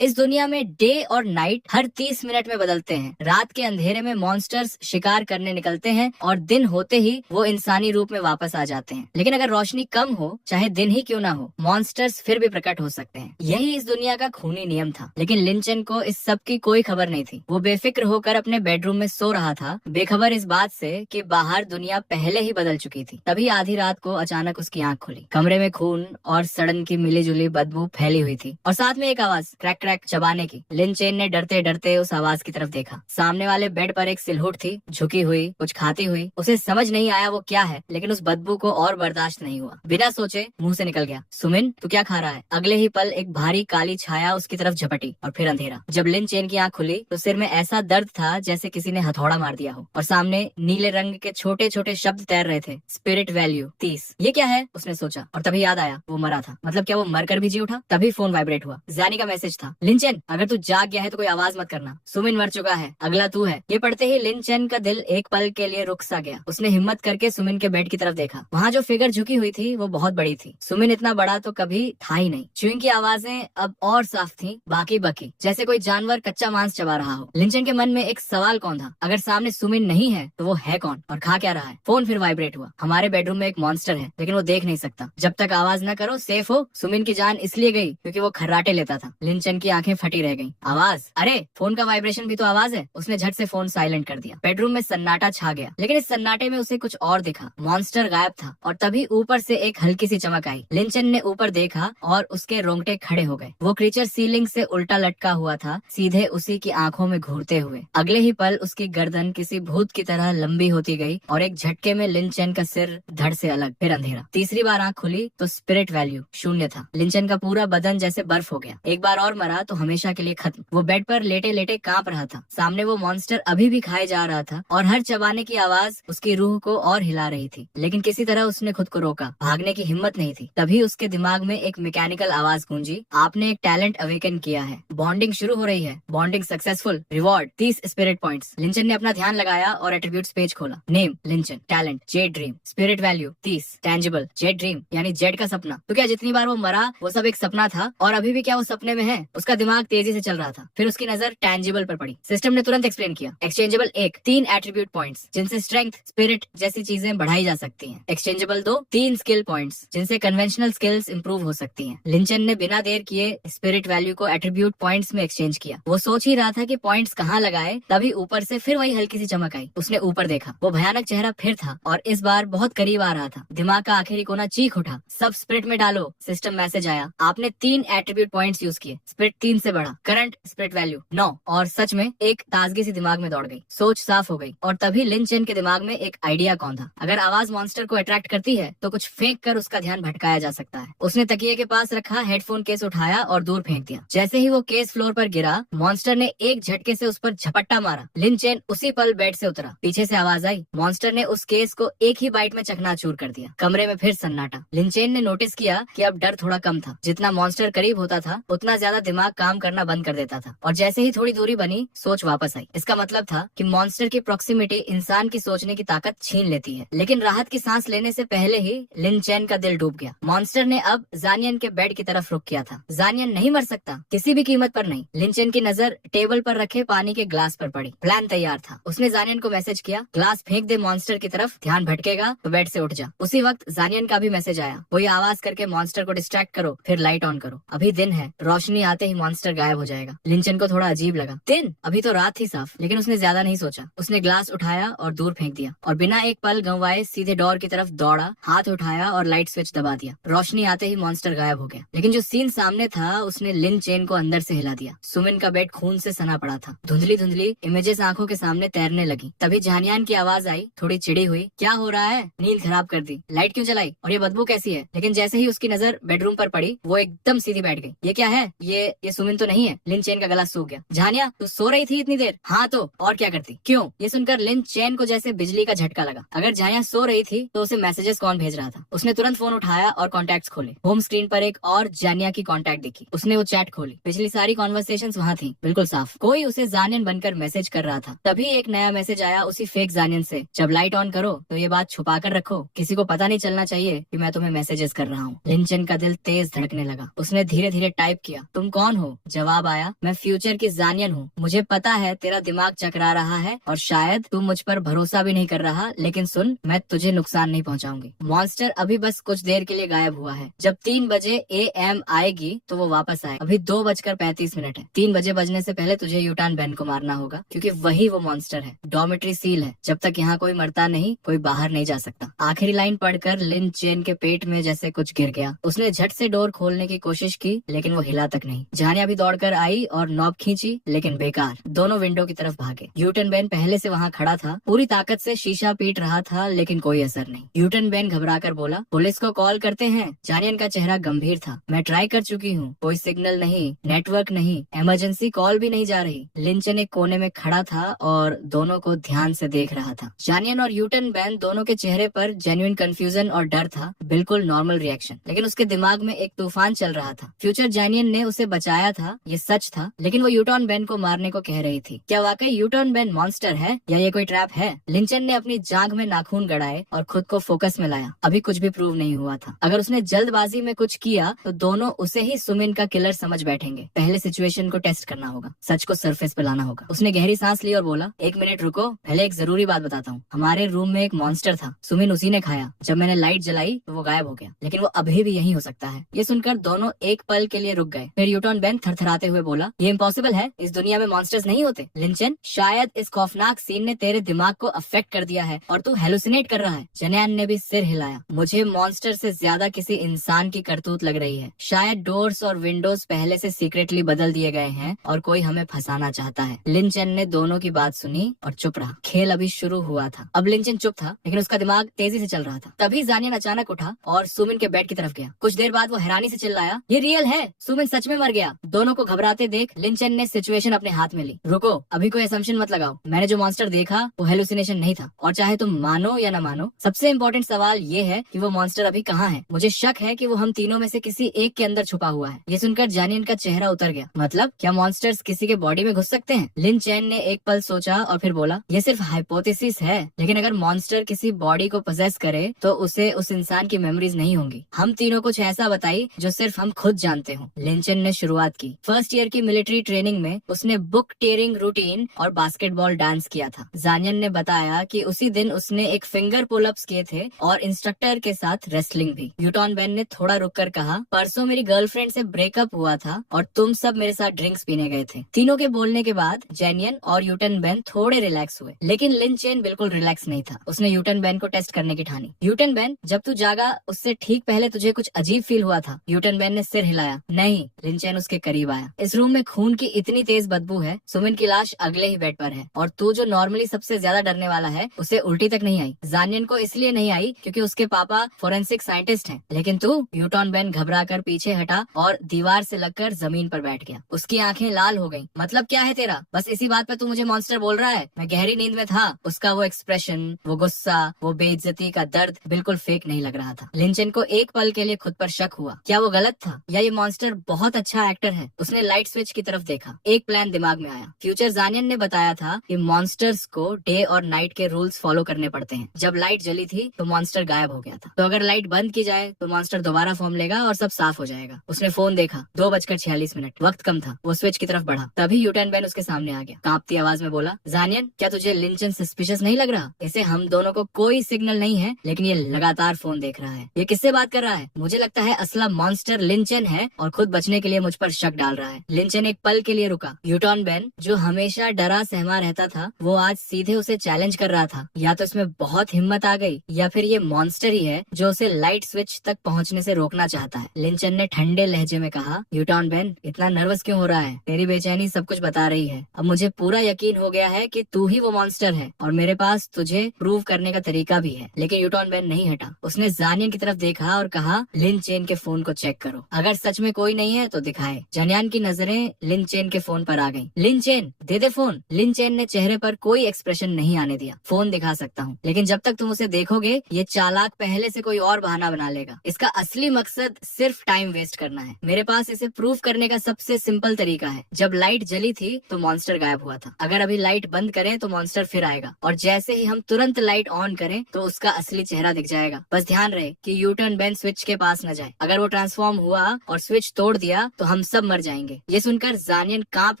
इस दुनिया में डे और नाइट हर 30 मिनट में बदलते हैं। रात के अंधेरे में मॉन्स्टर्स शिकार करने निकलते हैं और दिन होते ही वो इंसानी रूप में वापस आ जाते हैं। लेकिन अगर रोशनी कम हो, चाहे दिन ही क्यों ना हो, मॉन्स्टर्स फिर भी प्रकट हो सकते हैं। यही इस दुनिया का खूनी नियम था। लेकिन लिंचन को इस सब की कोई खबर नहीं थी। वो बेफिक्र होकर अपने बेडरूम में सो रहा था, बेखबर इस बात से कि बाहर दुनिया पहले ही बदल चुकी थी। तभी आधी रात को अचानक उसकी आंख खुली। कमरे में खून और सड़न की मिली जुली बदबू फैली हुई थी और साथ में एक आवाज, क्रैक क्रैक चबाने की। लिंचेन ने डरते डरते उस आवाज की तरफ देखा। सामने वाले बेड पर एक सिलहुट थी, झुकी हुई, कुछ खाती हुई। उसे समझ नहीं आया वो क्या है, लेकिन उस बदबू को और बर्दाश्त नहीं हुआ। बिना सोचे मुंह से निकल गया, सुमिन तू क्या खा रहा है? अगले ही पल एक भारी काली छाया उसकी तरफ झपटी और फिर अंधेरा। जब लिंचेन की आंख खुली तो सिर में ऐसा दर्द था जैसे किसी ने हथौड़ा मार दिया हो और सामने नीले रंग के छोटे छोटे शब्द तैर रहे थे, स्पिरिट वैल्यू 30। ये क्या है उसने सोचा और तभी याद आया वो मरा था। मतलब क्या वो मरकर भी जी उठा? तभी फोन वाइब्रेट हुआ। जानी का मैसेज था, लिंचन अगर तू जाग गया है तो कोई आवाज मत करना, सुमिन मर चुका है, अगला तू है। ये पढ़ते ही लिंचन का दिल एक पल के लिए रुक सा गया। उसने हिम्मत करके सुमिन के बेड की तरफ देखा। वहाँ जो फिगर झुकी हुई थी वो बहुत बड़ी थी। सुमिन इतना बड़ा तो कभी था ही नहीं। च्यूइंग की आवाजें अब और साफ थी, बाकी बकी, जैसे कोई जानवर कच्चा मांस चबा रहा हो। लिंचन के मन में एक सवाल कौन था, अगर सामने सुमिन नहीं है तो वो है कौन और खा क्या रहा है? फोन फिर वाइब्रेट हुआ। हमारे बेडरूम में एक मॉन्स्टर है, लेकिन वो देख नहीं सकता। जब तक आवाज न करो सेफ हो। सुमिन की जान इसलिए गई क्योंकि वो खर्राटे लेता था। लिंचन की आंखें फटी रह गईं। आवाज, अरे फोन का वाइब्रेशन भी तो आवाज है। उसने झट से फोन साइलेंट कर दिया। बेडरूम में सन्नाटा छा गया, लेकिन इस सन्नाटे में उसे कुछ और दिखा। मॉन्स्टर गायब था और तभी ऊपर से एक हल्की सी चमक आई। लिंचन ने ऊपर देखा और उसके रोंगटे खड़े हो गए। वो क्रीचर सीलिंग से उल्टा लटका हुआ था, सीधे उसी की आंखों में घूरते हुए। अगले ही पल उसकी गर्दन किसी भूत की तरह लंबी होती गई और एक झटके में लिंचन का सिर धड़ से अलग, फिर अंधेरा। तीसरी बार आंख खुली तो स्पिरिट वैल्यू 0 था। लिंचन का पूरा बदन जैसे बर्फ हो गया। एक बार और मरा तो हमेशा के लिए खत्म। वो बेड पर लेटे लेटे कांप रहा था। सामने वो मॉन्स्टर अभी भी खाए जा रहा था और हर चबाने की आवाज उसकी रूह को और हिला रही थी। लेकिन किसी तरह उसने खुद को रोका। भागने की हिम्मत नहीं थी। तभी उसके दिमाग में एक मैकेनिकल आवाज गूंजी, आपने एक टैलेंट अवेकन किया है, बॉन्डिंग शुरू हो रही है, bonding successful, reward 30 spirit points. Lin Chen ने अपना ध्यान लगाया और एट्रीब्यूट्स पेज खोला। Name Lin Chen, talent Z dream, spirit value 30, tangible Z dream यानी जेड का सपना। तो क्या जितनी बार वो मरा वो सब एक सपना था और अभी भी क्या वो सपने में है? उसका दिमाग तेजी से चल रहा था। फिर उसकी नजर टैंजिबल पर पड़ी। सिस्टम ने तुरंत एक्सप्लेन किया, एक्सचेंजेबल 1, 3 एट्रीब्यूट पॉइंट्स जिनसे स्ट्रेंथ, स्पिरिट जैसी चीजें बढ़ाई जा सकती हैं। एक्सचेंजेबल 2, 3 स्किल पॉइंट्स जिनसे कन्वेंशनल स्किल्स इंप्रूव हो सकती हैं। लिंचन ने बिना देर किए स्पिरिट वैल्यू को एट्रीब्यूट पॉइंट्स में एक्सचेंज किया। वो सोच ही रहा था कि पॉइंट्स कहाँ लगाए, तभी ऊपर से फिर वही हल्की सी चमक आई। उसने ऊपर देखा, वो भयानक चेहरा फिर था और इस बार बहुत करीब आ रहा था। दिमाग का आखिरी कोना चीख उठा, सब स्पिरिट में डालो। सिस्टम मैसेज आया, आपने 3 एट्रीब्यूट पॉइंट्स यूज किए, स्पिरिट 3 से बढ़ा, करंट स्पिरिट वैल्यू 9। और सच में एक ताजगी सी दिमाग में दौड़ गई, सोच साफ हो गई। और तभी लिंचन के दिमाग में एक आइडिया कौन था, अगर आवाज मॉन्स्टर को अट्रैक्ट करती है तो कुछ फेंक कर उसका ध्यान भटकाया जा सकता है। उसने तकिए के पास रखा हेडफोन केस उठाया और दूर फेंक दिया। जैसे ही वो केस फ्लोर पर गिरा, मॉन्स्टर ने एक झटके से उस पर झपट्टा मारा। लिंचन उसी पल बेड से उतरा। पीछे से आवाज आई, मॉन्स्टर ने उस केस को एक ही बाइट में चकनाचूर कर दिया। कमरे में फिर सन्नाटा। लिंचेन ने नोटिस किया कि अब डर थोड़ा कम था। जितना मॉन्स्टर करीब होता था उतना ज्यादा दिमाग काम करना बंद कर देता था और जैसे ही थोड़ी दूरी बनी सोच वापस आई। इसका मतलब था कि मॉन्स्टर की प्रॉक्सिमिटी इंसान की सोचने की ताकत छीन लेती है। लेकिन राहत की सांस लेने से पहले ही लिंचेन का दिल डूब गया। मॉन्स्टर ने अब जानियन के बेड की तरफ रुख किया था। जानियन नहीं मर सकता, किसी भी कीमत पर नहीं। लिंचेन की नजर टेबल पर रखे पानी के ग्लास पर पड़ी। प्लान तैयार था। उसने जानियन को मैसेज किया, ग्लास फेंक दे मॉन्स्टर की तरफ, ध्यान भटकेगा तो बेड से उठ जा। उसी वक्त जानियन का भी मैसेज आया, कोई आवाज करके मॉन्स्टर को डिस्ट्रैक्ट करो, फिर लाइट ऑन करो, अभी दिन है, रोशनी आते ही मॉन्स्टर गायब हो जाएगा। लिंचन को थोड़ा अजीब लगा, दिन? अभी तो रात थी साफ। लेकिन उसने ज्यादा नहीं सोचा। उसने ग्लास उठाया और दूर फेंक दिया और बिना एक पल गंवाए सीधे डोर की तरफ दौड़ा, हाथ उठाया और लाइट स्विच दबा दिया। रोशनी आते ही मॉन्स्टर गायब हो गया। लेकिन जो सीन सामने था उसने लिंचेन को अंदर से हिला दिया। सुमिन का बेड खून से सना पड़ा था। धुंधली धुंधली इमेजेस आंखों के सामने तैरने लगी। तभी झानियान की आवाज आई, थोड़ी चिड़ी हुई, क्या हो रहा है? नींद खराब कर दी, लाइट क्यों जलाई और ये बदबू कैसी है? लेकिन जैसे ही उसकी नजर बेडरूम पर पड़ी वो एकदम सीधी बैठ गई। ये क्या है? ये सुमिन तो नहीं है। लिंचेन का गला सूख गया। झानिया तू सो रही थी इतनी देर? हाँ तो और क्या करती? क्यों? ये सुनकर लिंचेन को जैसे बिजली का झटका लगा। अगर झानिया सो रही थी तो उसे मैसेजेस कौन भेज रहा था? उसने तुरंत फोन उठाया और कॉन्टैक्ट्स खोले। होम स्क्रीन पर एक और जानिया की कॉन्टैक्ट दिखी। उसने वो चैट खोली। पिछली सारी कॉन्वर्सेशंस वहाँ थी, बिल्कुल साफ। कोई उसे जानियन बनकर मैसेज कर रहा था। तभी एक नया मैसेज आया उसी फेक जानियन से, जब लाइट ऑन करो तो ये बात छुपा कर रखो, किसी को पता नहीं चलना चाहिए कि मैं तुम्हें मैसेजेस कर रहा हूँ। लिंचन का दिल तेज धड़कने लगा। उसने धीरे धीरे टाइप किया, तुम कौन कौन हो? जवाब आया, मैं फ्यूचर की जानियन हूँ। मुझे पता है तेरा दिमाग चकरा रहा है और शायद तू मुझ पर भरोसा भी नहीं कर रहा, लेकिन सुन, मैं तुझे नुकसान नहीं पहुँचाऊंगी। मॉन्स्टर अभी बस कुछ देर के लिए गायब हुआ है। जब 3 बजे AM आएगी तो वो वापस आए। अभी 2:35 है। 3 बजे बजने से पहले तुझे यूटर्न बैन को मारना होगा, क्योंकि वही वो मॉन्स्टर है। डॉर्मेट्री सील है, जब तक यहाँ कोई मरता नहीं कोई बाहर नहीं जा सकता। आखिरी लाइन पढ़कर लिन चेन के पेट में जैसे कुछ गिर गया। उसने झट से डोर खोलने की कोशिश की, लेकिन वो हिला तक नहीं। जानिया भी दौड़कर आई और नॉब खींची, लेकिन बेकार। दोनों विंडो की तरफ भागे। यूटर्न बैन पहले से वहाँ खड़ा था, पूरी ताकत से शीशा पीट रहा था, लेकिन कोई असर नहीं। यूटर्न बैन घबराकर बोला, पुलिस को कॉल करते हैं। जानियन का चेहरा गंभीर था। मैं ट्राई कर चुकी हूँ, कोई सिग्नल नहीं, नेटवर्क नहीं, इमरजेंसी कॉल भी नहीं जा रही। लिंचन एक कोने में खड़ा था और दोनों को ध्यान से देख रहा था। जानियन और यूटर्न बैन दोनों के चेहरे पर जेन्युइन कंफ्यूजन और डर था, बिल्कुल नॉर्मल रिएक्शन। लेकिन उसके दिमाग में एक तूफान चल रहा था। फ्यूचर जानियन ने उसे बचाया था, ये सच था, लेकिन वो यूटर्न बैन को मारने को कह रही थी। क्या वाकई यूटर्न बैन मॉन्स्टर है या ये कोई ट्रैप है? लिंचन ने अपनी जांघ में नाखून गड़ाए और खुद को फोकस में लाया। अभी कुछ भी प्रूव नहीं हुआ था। अगर उसने जल्दबाजी में कुछ किया तो दोनों उसे ही सुमिन का किलर समझ बैठेंगे। पहले सिचुएशन को टेस्ट करना होगा, सच को सरफेस पे लाना होगा। उसने गहरी सांस ली और बोला, 1 मिनट रुको, पहले एक जरूरी बात बताता हूँ। हमारे रूम में एक मॉन्स्टर था, सुमिन उसी ने खाया। जब मैंने लाइट जलाई तो वो गायब हो गया, लेकिन वो अभी भी यहीं हो सकता है। ये सुनकर दोनों एक पल के लिए रुक गए। फिर यूटर्न बैन थरथराते हुए बोला, ये इम्पॉसिबल है, इस दुनिया में मॉन्स्टर्स नहीं होते। लिंचन, शायद इस खौफनाक सीन ने तेरे दिमाग को अफेक्ट कर दिया है और तू हेलुसिनेट कर रहा है। जनियान ने भी सिर हिलाया। मुझे मॉन्स्टर से ज्यादा किसी इंसान की करतूत लग रही है। शायद डोर्स और विंडोज पहले से सीक्रेटली बदल दिए गए हैं और कोई हमें फंसाना चाहता है। लिंचन ने दोनों की बात सुनी और चुप रहा। खेल अभी शुरू हुआ था। अब लिंचन चुप था, लेकिन उसका दिमाग तेजी से चल रहा था। तभी जानियन अचानक उठा और सुमिन के बेड की तरफ गया। कुछ देर बाद वो हैरानी से चिल्लाया, ये रियल है, सुमिन सच में मर गया। दोनों को घबराते देख लिंचन ने सिचुएशन अपने हाथ में ली। रुको, अभी कोई असम्पशन मत लगाओ। मैंने जो मॉन्स्टर देखा वो हेलुसिनेशन नहीं था, और चाहे तुम मानो या न मानो, सबसे इम्पोर्टेंट सवाल ये है कि वो मॉन्स्टर अभी कहाँ है। मुझे शक है कि वो हम तीनों में से किसी एक के अंदर छुपा हुआ है। ये सुनकर जानियन का चेहरा उतर गया। मतलब क्या मॉन्स्टर्स किसी के बॉडी में घुस सकते हैं? लिन चैन ने एक पल सोचा और फिर बोला, ये सिर्फ हाइपोथेसिस है, लेकिन अगर मॉन्स्टर किसी बॉडी को पोजेस करे तो उसे उस इंसान की मेमोरीज नहीं होंगी। हम तीनों कुछ ऐसा बताई जो सिर्फ हम खुद जानते हो। लिंचन ने शुरुआत की। फर्स्ट ईयर की मिलिट्री ट्रेनिंग में उसने बुक टेयरिंग रूटीन और बास्केटबॉल डांस किया था। जानियन ने बताया कि उसी दिन उसने एक फिंगर पुल अप्स किए थे और इंस्ट्रक्टर के साथ रेसलिंग भी। यूटर्न बैन ने थोड़ा रुककर कहा, परसों मेरी गर्लफ्रेंड से ब्रेकअप हुआ था और तुम सब मेरे साथ ड्रिंक्स पीने गए थे। तीनों के बोलने के बाद जेनियन और यूटर्न बैन थोड़े रिलैक्स हुए, लेकिन लिन चेन बिल्कुल रिलैक्स नहीं था। उसने यूटर्न बैन को टेस्ट करने की ठानी। यूटर्न बैन, जब तू जागा उससे ठीक पहले तुझे कुछ अजीब फील हुआ था? यूटर्न बैन ने सिर हिलाया। नहीं। लिन चेन उसके करीब आया। इस रूम में खून की इतनी तेज बदबू है, सुमिन की लाश अगले ही बेड पर है, और तू जो नॉर्मली सबसे ज्यादा डरने वाला है उसे उल्टी तक नहीं आई। जानियन को इसलिए नहीं आई क्योंकि उसके पापा फोरेंसिक साइंटिस्ट हैं, लेकिन तू? यूटर्न बैन घबरा कर पीछे हटा और दीवार से लगकर जमीन पर बैठ गया। उसकी आंखें लाल हो गईं। मतलब क्या है तेरा? बस इसी बात पे तू मुझे मॉन्स्टर बोल रहा है? मैं गहरी नींद में था। उसका वो एक्सप्रेशन, वो गुस्सा, वो बेइज्जती का दर्द बिल्कुल फेक नहीं लग रहा था। लिंचन को एक पल के लिए खुद पर शक हुआ। क्या वो गलत था या ये मॉन्स्टर बहुत अच्छा एक्टर है? उसने लाइट स्विच की तरफ देखा। एक प्लान दिमाग में आया। फ्यूचर जानियन ने बताया था कि मॉन्स्टर्स को डे और नाइट के रूल्स फॉलो करने पड़ते हैं। जब लाइट जली थी तो मॉन्स्टर गायब हो गया था, तो अगर लाइट बंद की जाए तो मॉन्स्टर दोबारा फॉर्म लेगा और सब साफ हो जाएगा। उसने फोन देखा। 2:46। वक्त कम था। वो स्विच की तरफ बढ़ा। तभी यूटर्न बैन उसके सामने आ गया। कांपती आवाज में बोला, जानियन, क्या तुझे लिंचन सस्पिशियस नहीं लग रहा? इसे हम दोनों को कोई सिग्नल नहीं है, लेकिन ये लगातार फोन देख रहा है। ये किससे बात कर रहा है? मुझे लगता है असला मॉन्स्टर लिंचन है और खुद बचने के लिए मुझ पर शक डाल रहा है। लिंचन एक पल के लिए रुका। यूटर्न बैन, जो हमेशा डरा सहमा रहता था, वो आज सीधे उसे चैलेंज कर रहा था। या तो इसमें बहुत हिम्मत आ गई या फिर ये मॉन्स्टर ही है जो उसे लाइट स्विच तक पहुंचने से रोकना चाहता है। लिंचन ने ठंडे लहजे में कहा, यूटर्न बैन, इतना नर्वस क्यों हो रहा है? तेरी बेचैनी सब कुछ बता रही है। अब मुझे पूरा यकीन हो गया है कि तू ही वो मॉन्स्टर है और मेरे पास तुझे प्रूव करने का तरीका भी है। लेकिन यूटर्न बैन नहीं हटा। उसने जानियन की तरफ देखा और कहा, लिन चेन के फोन को चेक करो। अगर सच में कोई नहीं है तो दिखाए। जनियान की नजरें लिन चेन के फोन पर आ गईं। लिन चेन, दे दे फोन। लिन चेन ने चेहरे पर कोई एक्सप्रेशन नहीं आने दिया। फोन दिखा सकता हूँ, लेकिन जब तक तुम उसे देखोगे ये चालाक पहले से कोई और बहाना बना लेगा। इसका असली मकसद सिर्फ टाइम वेस्ट करना है। मेरे पास इसे प्रूव करने का सबसे सिंपल तरीका है। जब लाइट जली थी तो मॉन्स्टर गायब हुआ था। अगर अभी लाइट बंद करें तो मॉन्स्टर फिर आएगा, और जैसे ही हम तुरंत लाइट ऑन करें तो उसका असली चेहरा दिख जाएगा। बस ध्यान रहे कि यूटर्न बैन स्विच के पास न जाए। अगर वो ट्रांसफॉर्म हुआ और स्विच तोड़ दिया तो हम हम सब मर जाएंगे। ये सुनकर जानियन कांप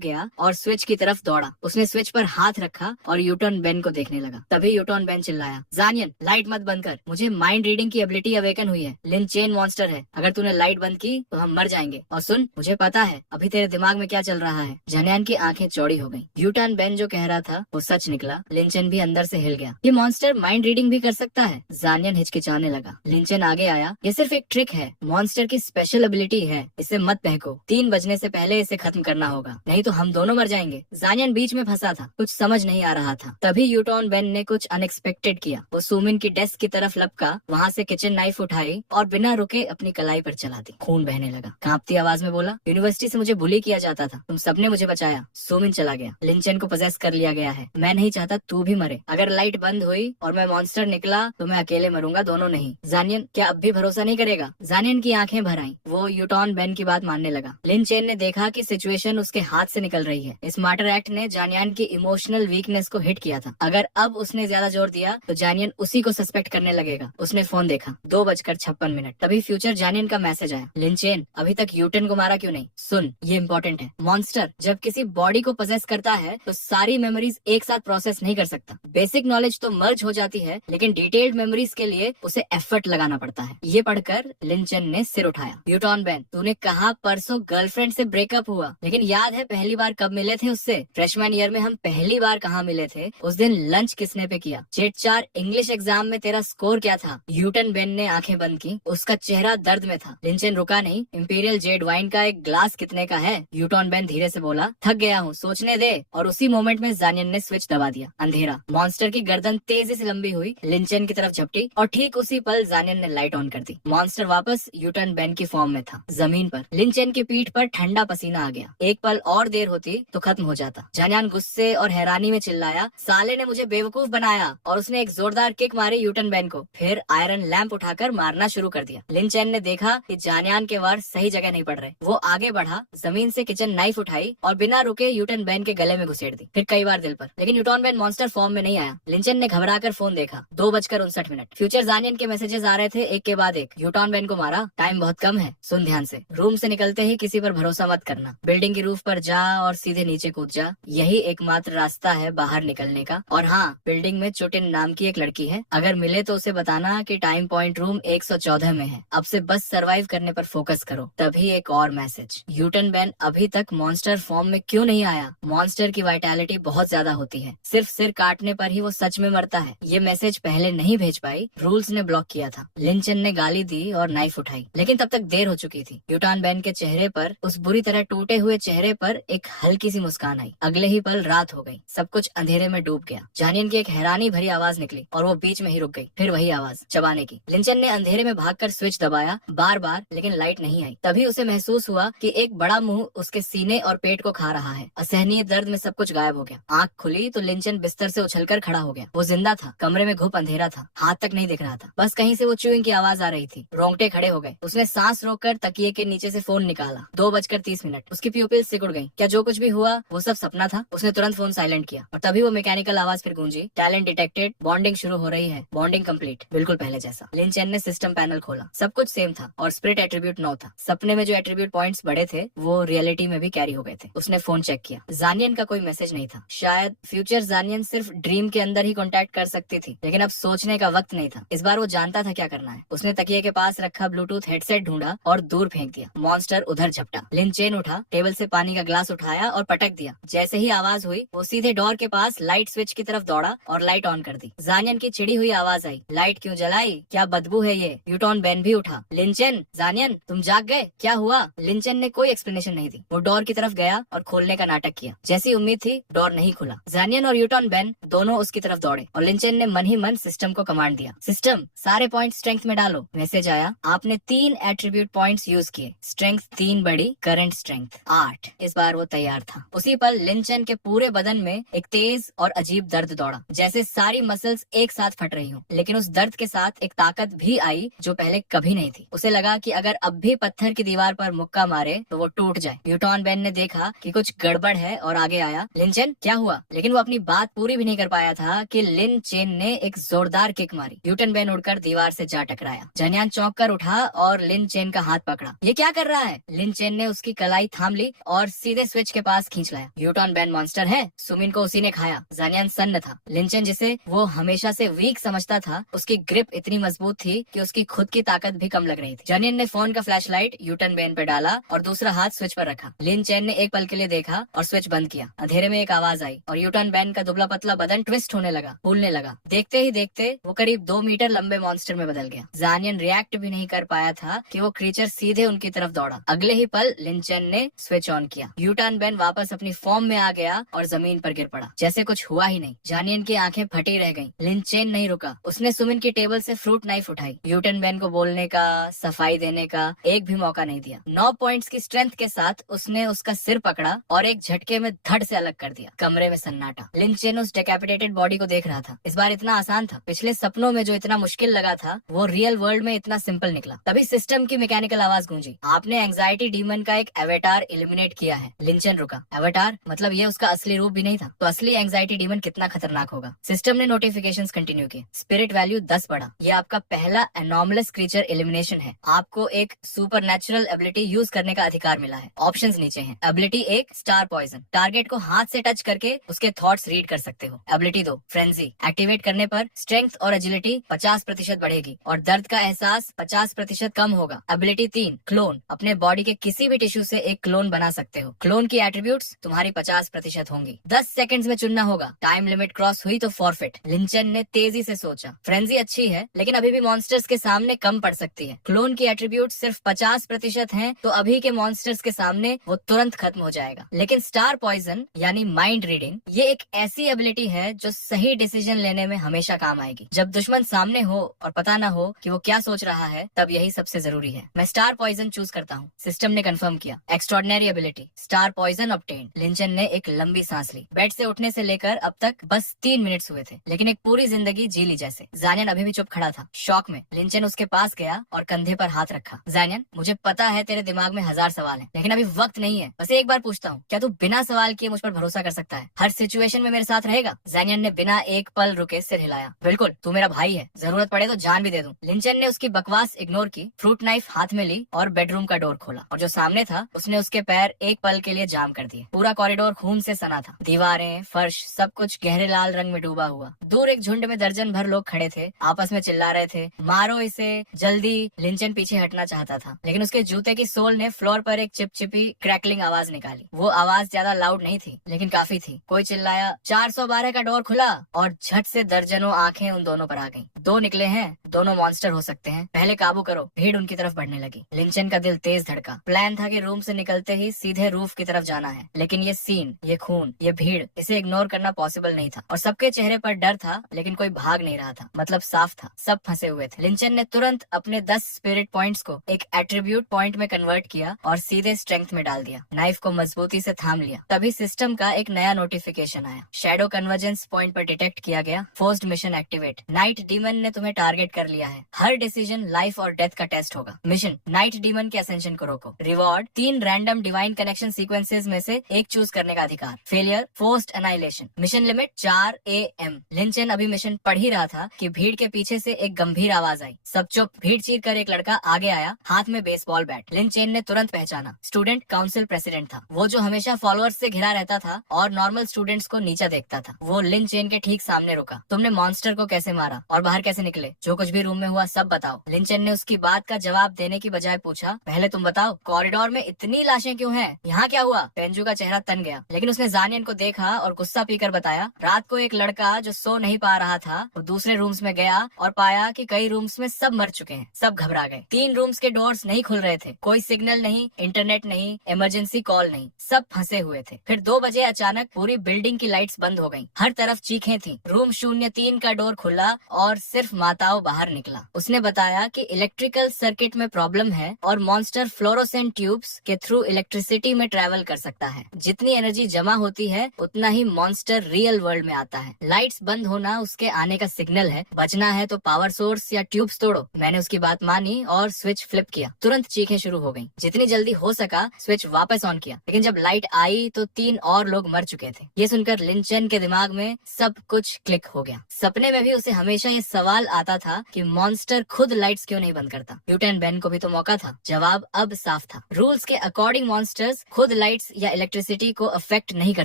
गया और स्विच की तरफ दौड़ा। उसने स्विच पर हाथ रखा और यूटर्न बेन को देखने लगा। तभी यूटर्न बेन चिल्लाया, जानियन लाइट मत बंद कर, मुझे माइंड रीडिंग की एबिलिटी अवेकन हुई है। लिन चेन मॉन्स्टर है, अगर तूने लाइट बंद की तो हम मर जाएंगे। और सुन, मुझे पता है अभी तेरे दिमाग में क्या चल रहा है। जानियन की आंखें चौड़ी हो गयी। यूटर्न बेन जो कह रहा था वो सच निकला। लिंचन भी अंदर से हिल गया। ये मॉन्स्टर माइंड रीडिंग भी कर सकता है। जानियन हिचकिचाने लगा। लिंचन आगे आया, ये सिर्फ एक ट्रिक है, मॉन्स्टर की स्पेशल एबिलिटी है, इसे मत बहको। 3 बजने से पहले इसे खत्म करना होगा, नहीं तो हम दोनों मर जाएंगे। जानियन बीच में फंसा था, कुछ समझ नहीं आ रहा था। तभी यूटर्न बेन ने कुछ अनएक्सपेक्टेड किया। वो सुमिन की डेस्क की तरफ लपका, वहाँ से किचन नाइफ उठाई और बिना रुके अपनी कलाई पर चला दी। खून बहने लगा। कांपती आवाज में बोला, यूनिवर्सिटी से मुझे बुली किया जाता था, तुम सबने मुझे बचाया। सुमिन चला गया। लिंचन को पोजेस कर लिया गया है। मैं नहीं चाहता तू भी मरे। अगर लाइट बंद हुई और मैं मॉन्स्टर निकला तो मैं अकेले मरूंगा, दोनों नहीं। जानियन क्या अब भी भरोसा नहीं करेगा? जानियन की आंखें भर आईं। वो यूटर्न बेन की बात मानने लगा। लिन चेन ने देखा कि सिचुएशन उसके हाथ से निकल रही है। स्मार्टर एक्ट ने जानियन की इमोशनल वीकनेस को हिट किया था। अगर अब उसने ज्यादा जोर दिया तो जानियन उसी को सस्पेक्ट करने लगेगा। उसने फोन देखा, 2:56। तभी फ्यूचर जानियन का मैसेज आया, लिन चेन अभी तक यूटन को मारा क्यों नहीं? सुन, ये इम्पोर्टेंट है। मॉन्स्टर जब किसी बॉडी को पोजेस करता है तो सारी मेमोरीज एक साथ प्रोसेस नहीं कर सकता। बेसिक नॉलेज तो मर्ज हो जाती है, लेकिन डिटेल्ड मेमोरीज के लिए उसे एफर्ट लगाना पड़ता है। ये पढ़कर लिंचन ने सिर उठाया। यूटर्न बेन, तूने कहा परसों गर्लफ्रेंड से ब्रेकअप हुआ, लेकिन याद है पहली बार कब मिले थे उससे? फ्रेशमैन ईयर में हम पहली बार कहाँ मिले थे? उस दिन लंच किसने पे किया? जेट 4 इंग्लिश एग्जाम में तेरा स्कोर क्या था? यूटर्न बेन ने आंखें बंद की। उसका चेहरा दर्द में था। लिंचन रुका नहीं। इंपीरियल जेड वाइन का एक ग्लास कितने का है? यूटर्न बेन धीरे से बोला, थक गया हूँ, सोचने दे। और उसी मोमेंट में जानियन ने स्विच दबा दिया। अंधेरा। मॉन्स्टर की गर्दन तेजी से लंबी हुई, लिंचन की तरफ झपटी और ठीक उसी पल जानियन ने लाइट ऑन कर दी। मॉन्स्टर वापस यूटर्न बेन की फॉर्म में था। जमीन पर लिंचन की पीठ पर ठंडा पसीना आ गया। एक पल और देर होती तो खत्म हो जाता। जानियन गुस्से और हैरानी में चिल्लाया, साले ने मुझे बेवकूफ बनाया। और उसने एक जोरदार किक मारी यूटर्न बेन को। फिर आयरन लैंप उठाकर मारना शुरू कर दिया। लिंचन ने देखा कि जानियन के वार सही जगह नहीं पड़ रहे। वो आगे बढ़ा, जमीन से किचन नाइफ उठाई और बिना रुके यूटर्न बेन के गले में घुसेड़ दी। फिर कई बार दिल पर, लेकिन यूटर्न बेन मॉन्स्टर फॉर्म में नहीं आया। लिंचन ने घबराकर फोन देखा, 2:59। फ्यूचर जानियन के मैसेजेस आ रहे थे एक के बाद एक। यूटर्न बेन को मारा, टाइम बहुत कम है, सुन ध्यान से। रूम से निकलते ही किसी पर भरोसा मत करना। बिल्डिंग की रूफ पर जा और सीधे नीचे कूद जा, यही एकमात्र रास्ता है बाहर निकलने का। और हाँ, बिल्डिंग में चुटिन नाम की एक लड़की है, अगर मिले तो उसे बताना कि टाइम पॉइंट रूम 114 में है। अब से बस सरवाइव करने पर फोकस करो। तभी एक और मैसेज, यूटर्न बेन अभी तक मॉन्स्टर फॉर्म में क्यों नहीं आया? मॉन्स्टर की वाइटैलिटी बहुत ज्यादा होती है, सिर्फ सिर काटने पर ही वो सच में मरता है। ये मैसेज पहले नहीं भेज पाई, रूल्स ने ब्लॉक किया था। लिंचन ने गाली दी और नाइफ उठाई, लेकिन तब तक देर हो चुकी थी। यूटर्न बेन के चेहरे पर, उस बुरी तरह टूटे हुए चेहरे पर एक हल्की सी मुस्कान आई। अगले ही पल रात हो गई। सब कुछ अंधेरे में डूब गया। जानियन की एक हैरानी भरी आवाज निकली और वो बीच में ही रुक गई। फिर वही आवाज चबाने की। लिंचन ने अंधेरे में भागकर स्विच दबाया बार बार, लेकिन लाइट नहीं आई। तभी उसे महसूस हुआ कि एक बड़ा मुंह उसके सीने और पेट को खा रहा है। असहनीय दर्द में सब कुछ गायब हो गया। आंख खुली तो लिंचन बिस्तर से उछलकर खड़ा हो गया। वो जिंदा था। कमरे में घुप अंधेरा था, हाथ तक नहीं दिख रहा था, बस कहीं से वो च्यूइंग की आवाज आ रही थी। रोंगटे खड़े हो गए। उसने सांस रोककर तकिए के नीचे से फोन निकाला। 2:30। उसकी प्यूपिल सिकुड़ गई। क्या जो कुछ भी हुआ वो सब सपना था? उसने तुरंत फोन साइलेंट किया और तभी वो मैकेनिकल आवाज फिर गूंजी, टैलेंट डिटेक्टेड, बॉन्डिंग शुरू हो रही है, बॉन्डिंग कंप्लीट, बिल्कुल पहले जैसा। लिंचन ने सिस्टम पैनल खोला, सब कुछ सेम था और स्प्रिट एट्रीब्यूट 9 था। सपने में जो एट्रीब्यूट पॉइंट्स बड़े थे वो रियलिटी में भी कैरी हो गए थे। उसने फोन चेक किया, जानियन का कोई मैसेज नहीं था। शायद फ्यूचर जानियन सिर्फ ड्रीम के अंदर ही कॉन्टेक्ट कर सकती थी, लेकिन अब सोचने का वक्त नहीं था। इस बार वो जानता था क्या करना है। उसने तकिए के पास रखा ब्लूटूथ हेडसेट ढूंढा और दूर फेंक दिया। मॉन्स्टर उधर झपटा। लिंचेन उठा, टेबल से पानी का ग्लास उठाया और पटक दिया। जैसे ही आवाज हुई वो सीधे डोर के पास लाइट स्विच की तरफ दौड़ा और लाइट ऑन कर दी। जानियन की चिड़ी हुई आवाज आई, लाइट क्यों जलाई? क्या बदबू है ये? यूटर्न बेन भी उठा। लिंचन, जानियन तुम जाग गए, क्या हुआ? लिंचन ने कोई एक्सप्लेनेशन नहीं दी। वो डोर की तरफ गया और खोलने का नाटक किया। जैसी उम्मीद थी, डोर नहीं खुला। जानियन और यूटर्न बेन दोनों उसकी तरफ दौड़े और लिंचन ने मन ही मन सिस्टम को कमांड दिया, सिस्टम सारे पॉइंट स्ट्रेंथ में डालो। मैसेज आया, आपने 3 एट्रीब्यूट पॉइंट्स यूज किए, स्ट्रेंथ 3 बढ़ी, करंट स्ट्रेंथ 8। इस बार वो तैयार था। उसी पल लिंचन के पूरे बदन में एक तेज और अजीब दर्द दौड़ा, जैसे सारी मसल्स एक साथ फट रही हो। लेकिन उस दर्द के साथ एक ताकत भी आई जो पहले कभी नहीं थी। उसे लगा कि अगर अब भी पत्थर की दीवार पर मुक्का मारे तो वो टूट जाए। यूटर्न बेन ने देखा कि कुछ गड़बड़ है और आगे आया, लिंचन क्या हुआ? लेकिन वो अपनी बात पूरी भी नहीं कर पाया था कि लिन चेन ने एक जोरदार किक मारी। यूटर्न बेन उड़कर दीवार से जा टकराया। जानियन चौंक कर उठा और लिन चेन का हाथ पकड़ा। ये क्या कर रहा है? लिन चेन ने उसकी कलाई थाम ली और सीधे स्विच के पास खींच लाया। यूटॉन बैन मॉन्स्टर है, सुमिन को उसी ने खाया। जानियान सन्न था। लिन चेन जिसे वो हमेशा से वीक समझता था, उसकी ग्रिप इतनी मजबूत थी कि उसकी खुद की ताकत भी कम लग रही थी। जानियन ने फोन का फ्लैशलाइट यूटन बैन पे डाला और दूसरा हाथ स्विच पर रखा। लिन चेन ने एक पल के लिए देखा और स्विच बंद किया। अंधेरे में एक आवाज आई और यूटन बैन का दुबला पतला बदन ट्विस्ट होने लगा, फूलने लगा। देखते ही देखते वो करीब 2 मीटर लंबे मॉन्स्टर में बदल गया। जानियन रिएक्ट भी नहीं कर पाया था कि वो क्रीचर सीधे उनकी तरफ दौड़ा। अगले ही पल लिन चेन ने स्विच ऑन किया। यूटन बैन वापस अपनी फॉर्म में आ गया और जमीन पर गिर पड़ा, जैसे कुछ हुआ ही नहीं। जानियन की आंखें फटी रह गईं। लिन चेन नहीं रुका। उसने सुमिन की टेबल से फ्रूट नाइफ उठाई। यूटन बैन को बोलने का, सफाई देने का एक भी मौका नहीं दिया। 9 पॉइंट्स की स्ट्रेंथ के साथ उसने उसका सिर पकड़ा और एक झटके में धड़ से अलग कर दिया। कमरे में सन्नाटा। लिन चेन उस डेकैपिटेटेड बॉडी को देख रहा था। इस बार इतना आसान था। पिछले सपनों में जो इतना मुश्किल लगा था, वो रियल वर्ल्ड में इतना सिंपल निकला। तभी सिस्टम की मैकेनिकल आवाज गूंजी, आपने एंजाइटी डीमन का एक एवेटार एलिमिनेट किया है। लिन चेन रुका। एवेटार मतलब ये उसका असली रूप भी नहीं था, तो असली एंजाइटी डीमन कितना खतरनाक होगा। सिस्टम ने नोटिफिकेशंस कंटिन्यू किए। स्पिरिट वैल्यू 10 बढ़ा। ये आपका पहला एनॉर्मलस क्रीचर एलिमिनेशन है। आपको एक सुपरनैचुरल एबिलिटी यूज करने का अधिकार मिला है। ऑप्शंस नीचे हैं। एबिलिटी 1 स्टार पॉइजन, टारगेट को हाथ से टच करके उसके थॉट्स रीड कर सकते हो। एबिलिटी 2 फ्रेंजी, एक्टिवेट करने पर स्ट्रेंथ और एजिलिटी 50% बढ़ेगी और दर्द का एहसास 50% कम होगा। एबिलिटी 3 क्लोन, अपने बॉडी के किसी भी टिश्यू से एक क्लोन बना सकते हो। क्लोन की एट्रीब्यूट्स तुम्हारी 50% होंगी। 10 सेकंड्स में चुनना होगा। टाइम लिमिट क्रॉस हुई तो फॉरफिट। लिंचन ने तेजी से सोचा, फ्रेंजी अच्छी है लेकिन अभी भी मॉन्स्टर्स के सामने कम पड़ सकती है। क्लोन की एट्रीब्यूट सिर्फ 50% हैं, तो अभी के मॉन्स्टर्स के सामने वो तुरंत खत्म हो जाएगा। लेकिन स्टार पॉइजन यानी माइंड रीडिंग, ये एक ऐसी एबिलिटी है जो सही डिसीजन लेने में हमेशा काम आएगी। जब दुश्मन सामने हो और पता ना हो कि वो क्या सोच रहा है, तब यही सबसे जरूरी है। मैं स्टार पॉइजन चूज करता हूँ। सिस्टम ने कंफर्म किया। Extraordinary ability star poison obtain. Lin Chen ने एक लंबी सांस ली। बेड से उठने से लेकर अब तक बस 3 मिनट्स हुए थे, लेकिन एक पूरी जिंदगी जी ली जैसे। जानियन अभी भी चुप खड़ा था, शॉक में। लिंचन उसके पास गया और कंधे पर हाथ रखा। जानियन, मुझे पता है तेरे दिमाग में 1000 सवाल हैं, लेकिन अभी वक्त नहीं है। बस एक बार पूछता हूँ, क्या तू बिना सवाल किए मुझ पर भरोसा कर सकता है? हर सिचुएशन में मेरे साथ रहेगा? जानियन ने बिना एक पल रुके सिर हिलाया। बिल्कुल, तू मेरा भाई है, जरूरत पड़े तो जान भी दे दूं। लिंचन ने उसकी बकवास इग्नोर की, फ्रूट नाइफ हाथ में ली और बेडरूम का डोर खोला। और जो सामने था, उसने उसके पैर एक पल के लिए जाम कर दिए। पूरा कॉरिडोर खून से सना था। दीवारें, फर्श, सब कुछ गहरे लाल रंग में डूबा हुआ। दूर एक झुंड में दर्जन भर लोग खड़े थे, आपस में चिल्ला रहे थे, मारो इसे जल्दी। लिंचन पीछे हटना चाहता था, लेकिन उसके जूते की सोल ने फ्लोर पर एक चिपचिपी क्रैकलिंग आवाज निकाली। वो आवाज ज्यादा लाउड नहीं थी, लेकिन काफी थी। कोई चिल्लाया, 412 का डोर खुला, और झट से दर्जनों आंखें उन दोनों पर आ गईं। 2 निकले हैं, दोनों मॉन्स्टर हो सकते हैं, पहले काबू करो। भीड़ उनकी तरफ बढ़ने लगी। लिंचन का दिल तेज धड़का। प्लान था कि रूम से निकलते ही सीधे रूफ की तरफ जाना है, लेकिन ये सीन, ये खून, ये भीड़, इसे इग्नोर करना पॉसिबल नहीं था। और सबके चेहरे पर डर था, लेकिन कोई भाग नहीं रहा था। मतलब साफ था, सब फंसे हुए थे। लिंचन ने तुरंत अपने 10 स्पिरिट पॉइंट्स को एक एट्रीब्यूट पॉइंट में कन्वर्ट किया और सीधे स्ट्रेंथ में डाल दिया। नाइफ को मजबूती से थाम लिया। तभी सिस्टम का एक नया नोटिफिकेशन आया। शैडो कन्वर्जेंस पॉइंट पर डिटेक्ट किया गया। Forced mission activate. Night demon ने तुम्हें टारगेट कर लिया है। हर डिसीजन लाइफ और डेथ का टेस्ट होगा। मिशन, नाइट डीमन के असेंशन को रोको। Reward, 3 random divine connection sequences में से एक चूज करने का अधिकार। Failure, forced annihilation. Mission limit 4 AM। लिंचन अभी मिशन पढ़ ही रहा था कि भीड़ के पीछे से एक गंभीर आवाज आई। सब चुप। भीड़ चीर कर एक लड़का आगे आया, हाथ में बेसबॉल बैट। लिंचन ने तुरंत पहचाना, स्टूडेंट काउंसिल प्रेसिडेंट था। वो जो हमेशा फॉलोअर्स से घिरा रहता था और नॉर्मल स्टूडेंट्स को नीचा देखता था। वो लिंचन के ठीक सामने रुका। तुमने मॉन्स्टर को कैसे मारा और बाहर कैसे निकले? जो कुछ भी रूम में हुआ सब बताओ। लिंचन ने उसकी बात का जवाब देने की बजाय पूछा, पहले तुम बताओ, कॉरिडोर में इतनी लाशें क्यों हैं? यहाँ क्या हुआ? पेंजू का चेहरा तन गया, लेकिन उसने जानियन को देखा और गुस्सा पीकर बताया, रात को एक लड़का जो सो नहीं पा रहा था, वो दूसरे रूम्स में गया और पाया कि कई रूम्स में सब मर चुके हैं। सब घबरा गए। 3 रूम्स के डोर्स नहीं खुल रहे थे। कोई सिग्नल नहीं, इंटरनेट नहीं, इमरजेंसी कॉल नहीं, सब फंसे हुए थे। फिर 2 बजे अचानक पूरी बिल्डिंग की लाइट्स बंद हो गईं। हर तरफ चीखें थी। रूम 03 का डोर खुला और सिर्फ माताओं बाहर निकला। उसने बताया कि इलेक्ट्रिकल सर्किट में प्रॉब्लम है और मॉन्स्टर फ्लोरोसेंट ट्यूब्स के थ्रू इलेक्ट्रिसिटी में ट्रेवल कर सकता है। जितनी एनर्जी जमा होती है, उतना ही मॉन्स्टर रियल वर्ल्ड में आता है। लाइट्स बंद होना उसके आने का सिग्नल है। बचना है तो पावर सोर्स या ट्यूब्स तोड़ो। मैंने उसकी बात मानी और स्विच फ्लिप किया। तुरंत चीखें शुरू हो गईं। जितनी जल्दी हो सका स्विच वापस ऑन किया, लेकिन जब लाइट आई तो 3 और लोग मर चुके थे। ये सुनकर लिंचन के दिमाग में सब कुछ क्लिक हो गया। सपने में भी उसे हमेशा ये सवाल आता था कि मॉन्स्टर खुद लाइट्स क्यों नहीं बंद करता। ल्यूटेन बेन को भी तो मौका था। जवाब अब साफ था। रूल्स के अकॉर्डिंग मॉन्स्टर्स खुद लाइट्स या इलेक्ट्रिसिटी को अफेक्ट नहीं कर